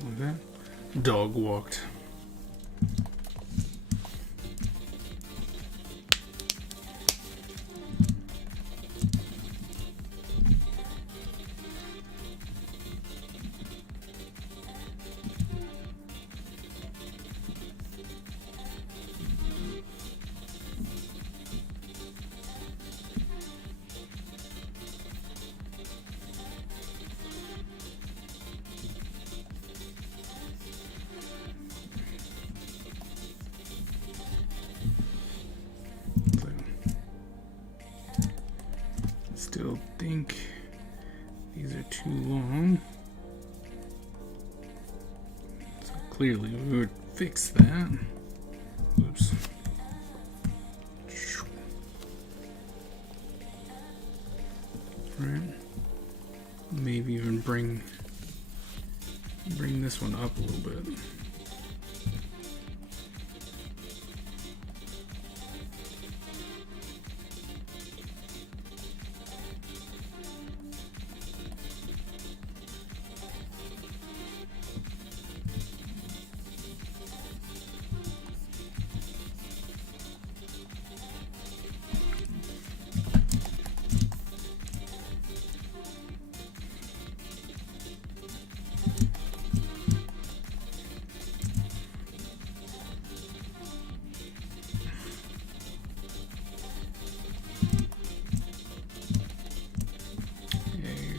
Like that. Dog walked. Still think these are too long. So clearly we would fix that. Oops. Right. Maybe even bring this one up a little bit.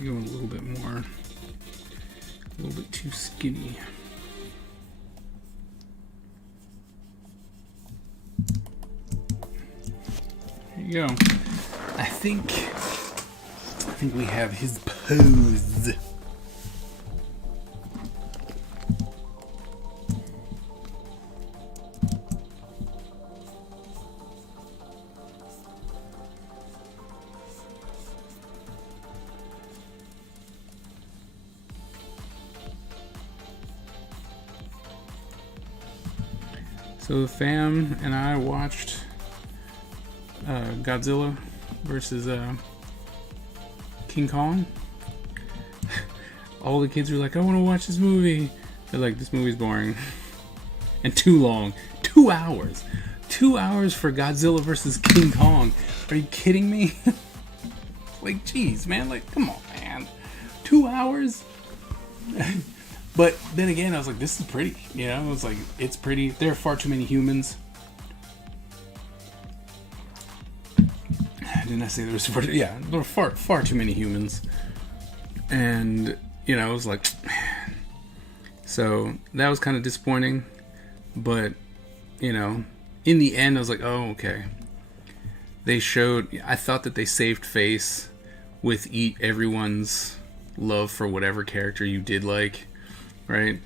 Going a little bit more, a little bit too skinny. There you go. I think we have his pose. So the fam and I watched Godzilla versus King Kong. All the kids were like, I want to watch this movie. They're like, this movie's boring. And too long. 2 hours. 2 hours for Godzilla versus King Kong. Are you kidding me? Like, geez, man. Like, come on, man. 2 hours? But then again, I was like, this is pretty. You know, I was like, it's pretty. There are far too many humans. Didn't I say there was? Yeah, there were far too many humans. And, you know, I was like, so that was kind of disappointing. But, you know, in the end, I was like, oh, okay. They showed, I thought that they saved face with everyone's love for whatever character you did like. Right?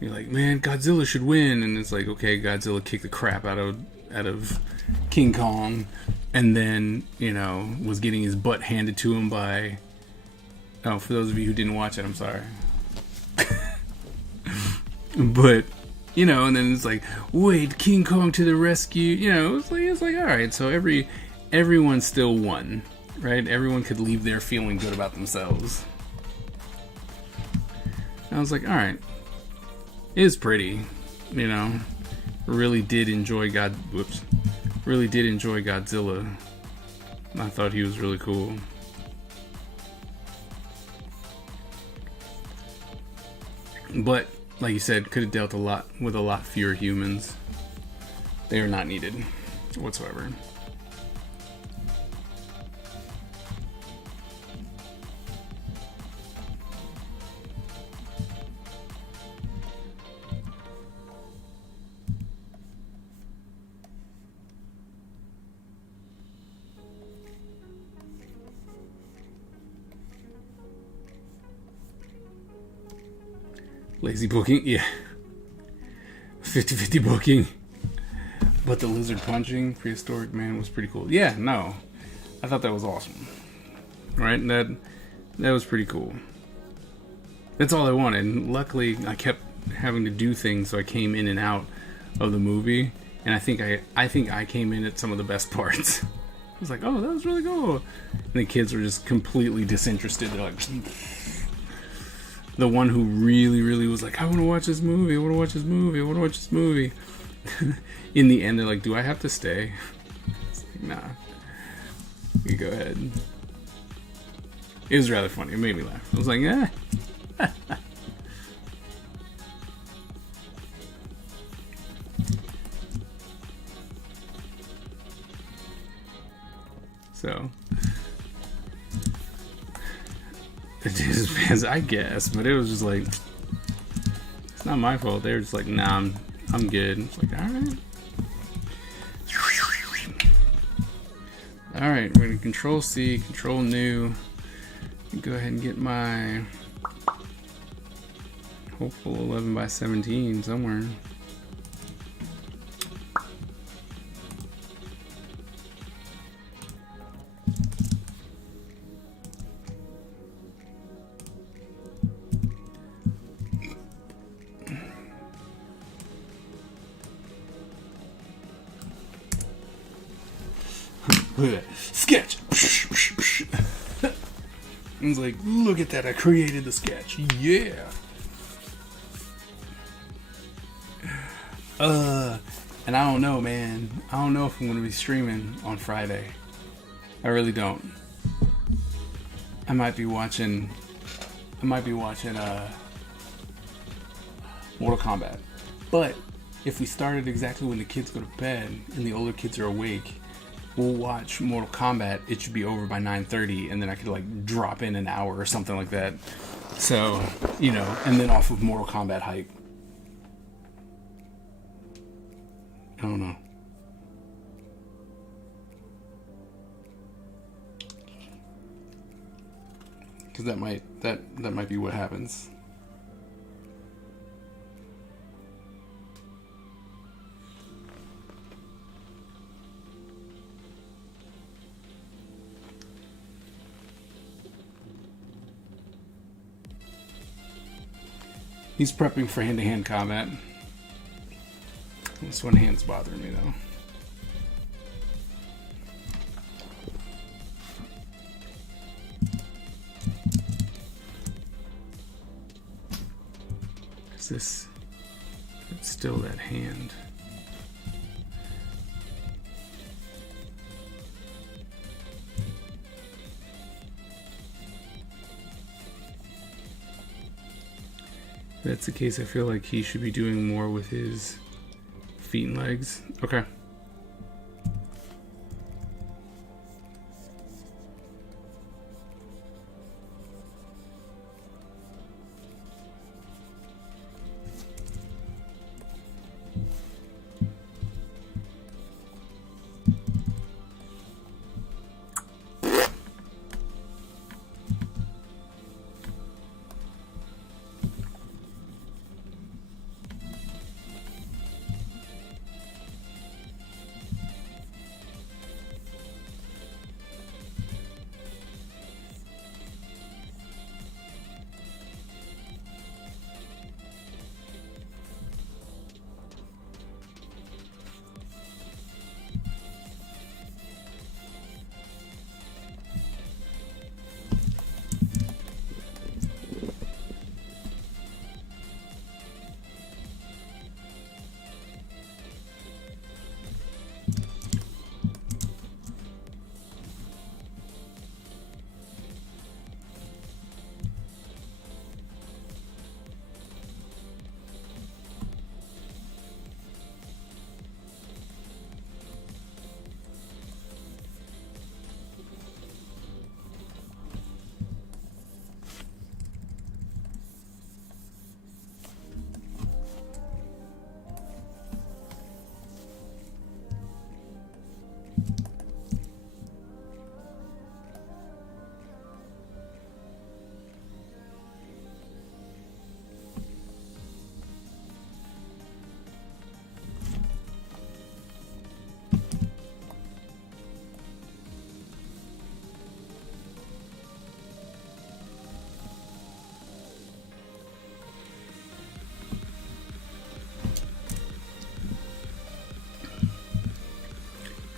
You're like, man, Godzilla should win, and it's like, okay, Godzilla kicked the crap out of King Kong, and then, you know, was getting his butt handed to him by. Oh, for those of you who didn't watch it, I'm sorry. But, you know, and then it's like, wait, King Kong to the rescue. You know, it's like all right, so everyone still won, right? Everyone could leave there feeling good about themselves. And I was like, all right, it is pretty, you know. Really did enjoy Godzilla. I thought he was really cool. But like you said, could have dealt with a lot fewer humans. They are not needed whatsoever. Lazy booking, yeah. 50-50 booking. But the lizard punching prehistoric man was pretty cool. Yeah, no. I thought that was awesome. Right? That was pretty cool. That's all I wanted. And luckily, I kept having to do things, so I came in and out of the movie. And I think I came in at some of the best parts. I was like, oh, that was really cool. And the kids were just completely disinterested. They're like... The one who really, really was like, I want to watch this movie. In the end, they're like, do I have to stay? It's like, nah. You go ahead. It was rather funny. It made me laugh. I was like, eh. So... fans, I guess, but it was just like, it's not my fault. They were just like, nah, I'm good. It's like, alright, we're gonna Control C, Control New. Go ahead and get my hopeful 11x17 somewhere. Sketch. I was like, look at that, I created the sketch. Yeah. And I don't know, man. I don't know if I'm gonna be streaming on Friday. I really don't. I might be watching Mortal Kombat. But if we started exactly when the kids go to bed and the older kids are awake, we'll watch Mortal Kombat. It should be over by 9:30, and then I could like drop in an hour or something like that. So, you know, and then off of Mortal Kombat hype. I don't know. Because that might be what happens. He's prepping for hand-to-hand combat. This one hand's bothering me though. It's still that hand. If that's the case, I feel like he should be doing more with his feet and legs. Okay.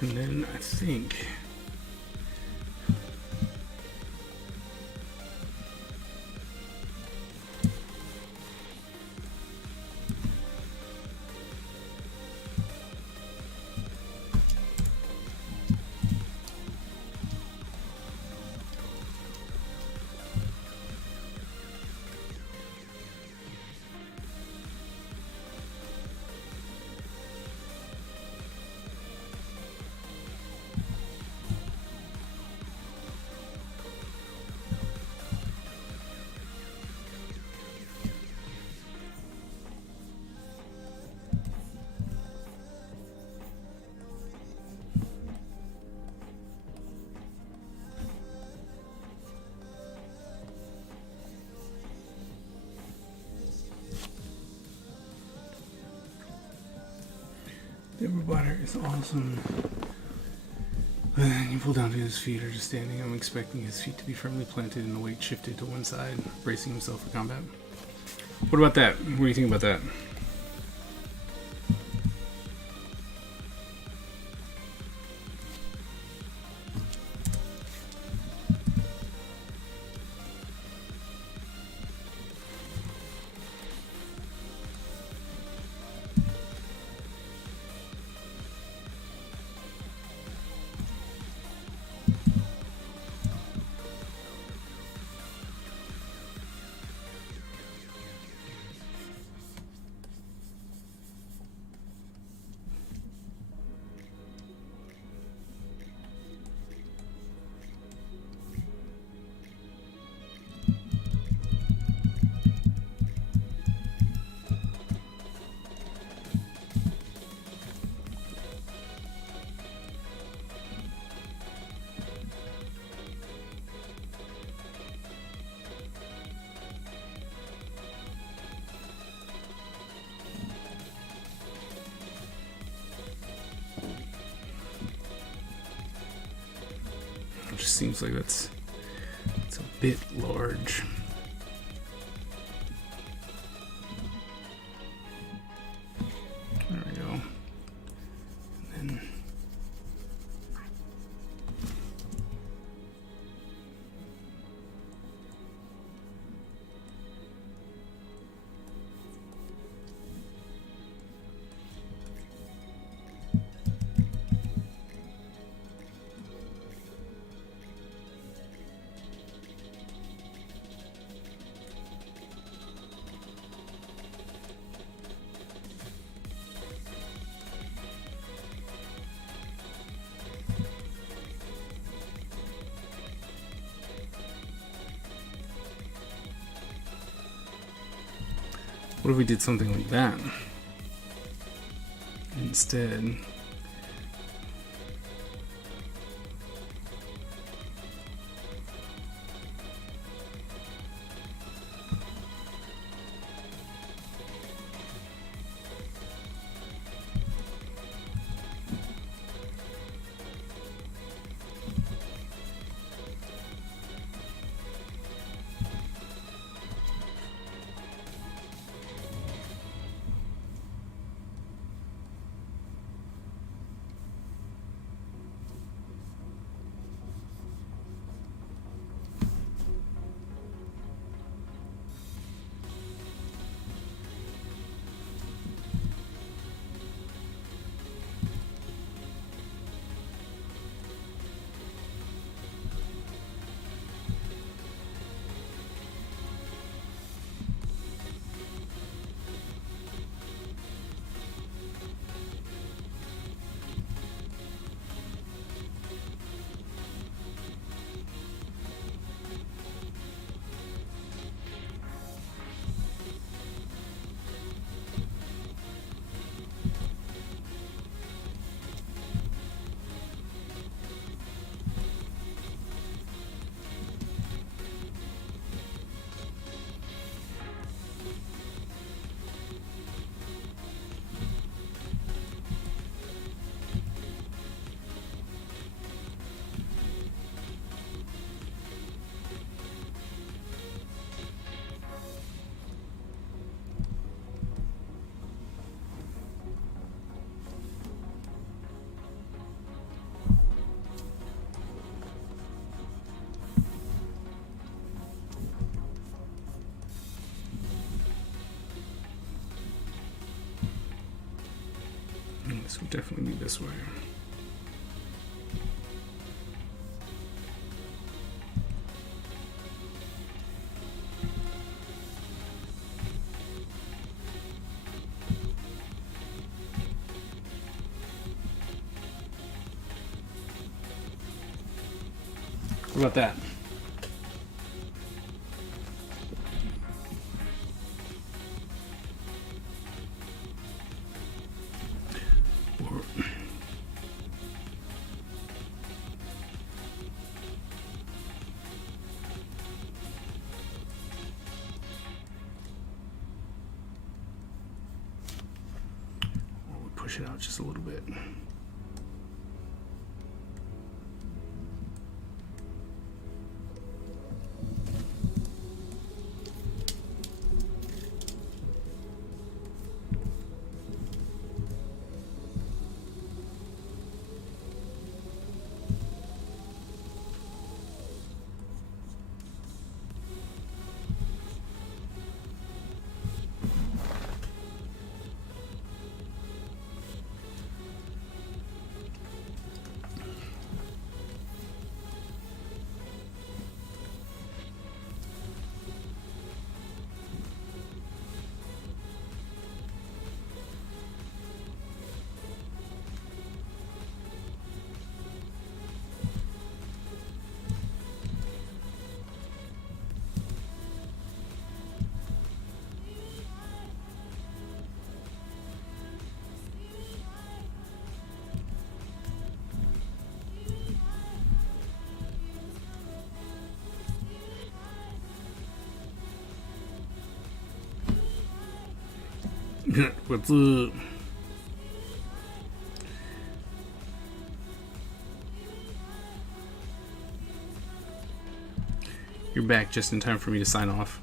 And then I think the Butter is awesome. You pull down to his feet or just standing. I'm expecting his feet to be firmly planted and the weight shifted to one side, bracing himself for combat. What about that? What do you think about that? It just seems like it's a bit large. There we go. And then what if we did something like that instead? definitely be this way. What about that? Push it out just a little bit. What's up? You're back just in time for me to sign off.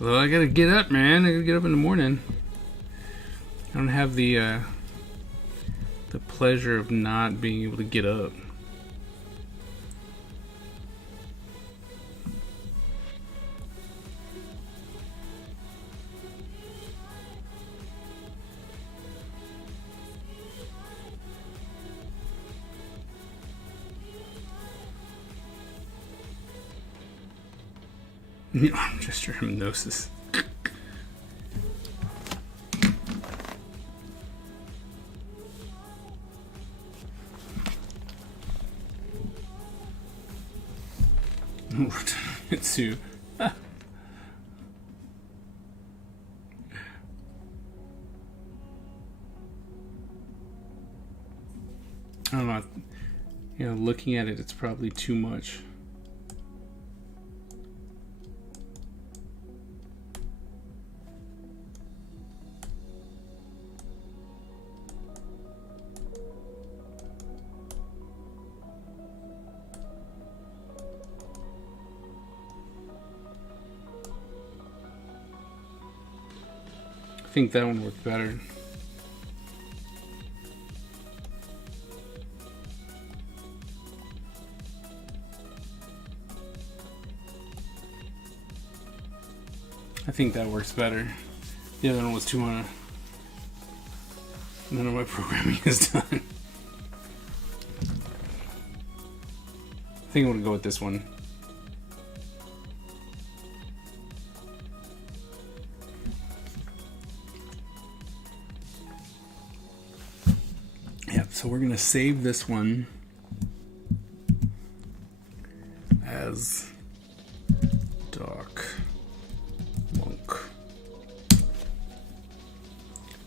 Well, I gotta get up, man. I gotta get up in the morning. I don't have the pleasure of not being able to get up. Just your hypnosis. Mitsu. I don't know. You know, looking at it, it's probably too much. I think that one worked better. I think that works better. The other one was too on. None of my programming is done. I think I'm gonna go with this one. So we're going to save this one as Dark Monk.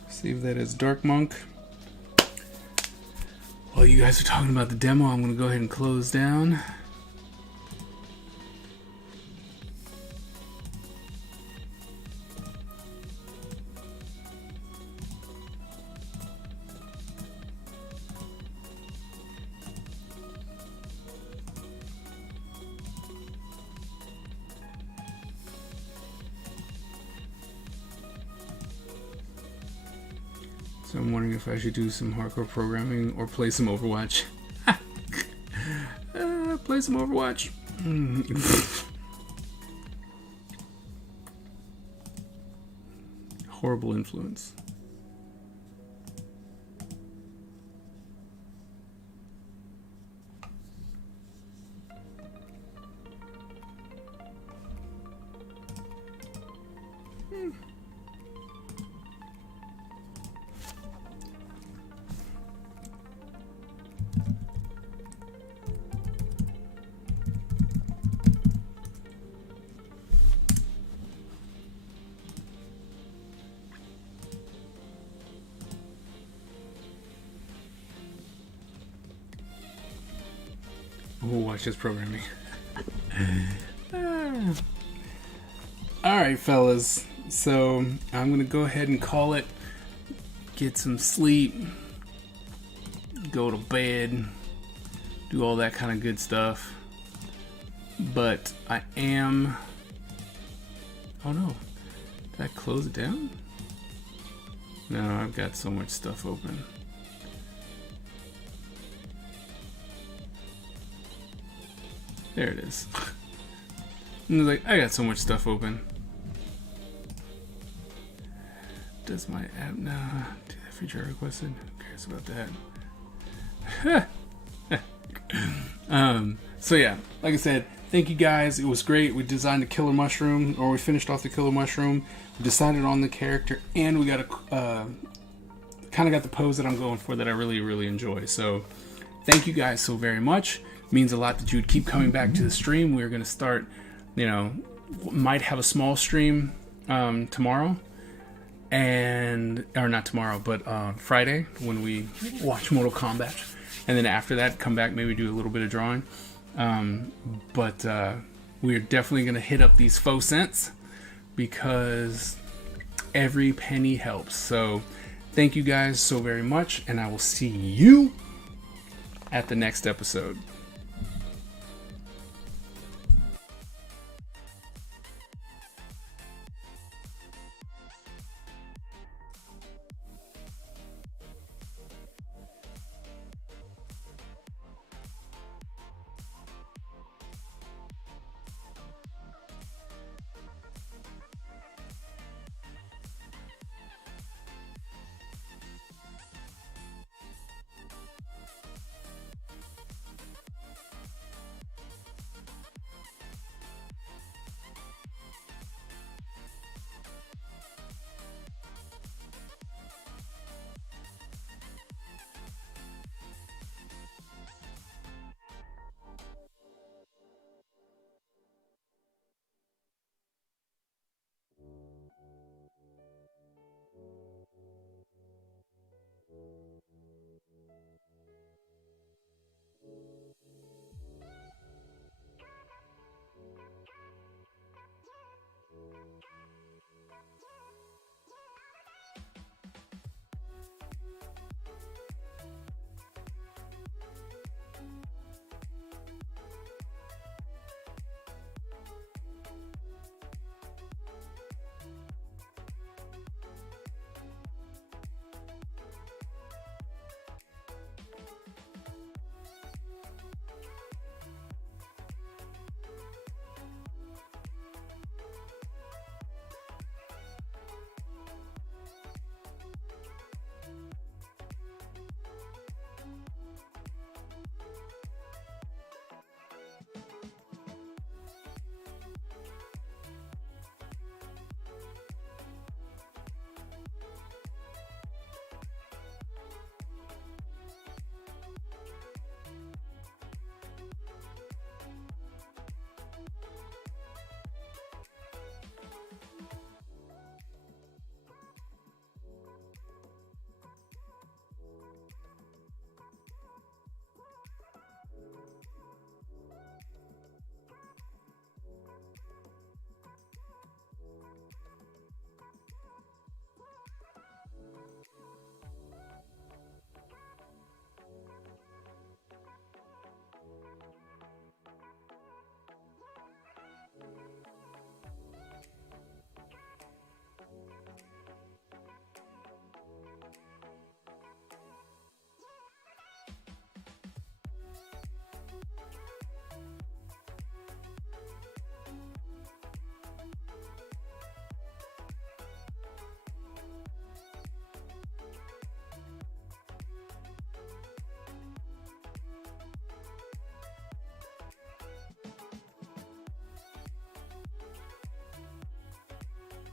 Save that as Dark Monk. While you guys are talking about the demo, I'm going to go ahead and close down. So I'm wondering if I should do some hardcore programming or play some Overwatch. Play some Overwatch. Horrible influence. Watch this programming. Alright, fellas. So, I'm gonna go ahead and call it. Get some sleep. Go to bed. Do all that kind of good stuff. But I am... Oh no. Did I close it down? No, I've got so much stuff open. There it is. And like, I got so much stuff open. Does my app now do that feature I requested? Who cares about that? So yeah, like I said, thank you guys. It was great. We designed a killer mushroom, or we finished off the killer mushroom. We decided on the character, and we got a kind of got the pose that I'm going for that I really, really enjoy. So thank you guys so very much. Means a lot that you would keep coming back to the stream. We're going to start, might have a small stream tomorrow, or not tomorrow, but Friday when we watch Mortal Kombat, and then after that come back, maybe do a little bit of drawing. But we're definitely going to hit up these faux cents because every penny helps. So thank you guys so very much, and I will see you at the next episode.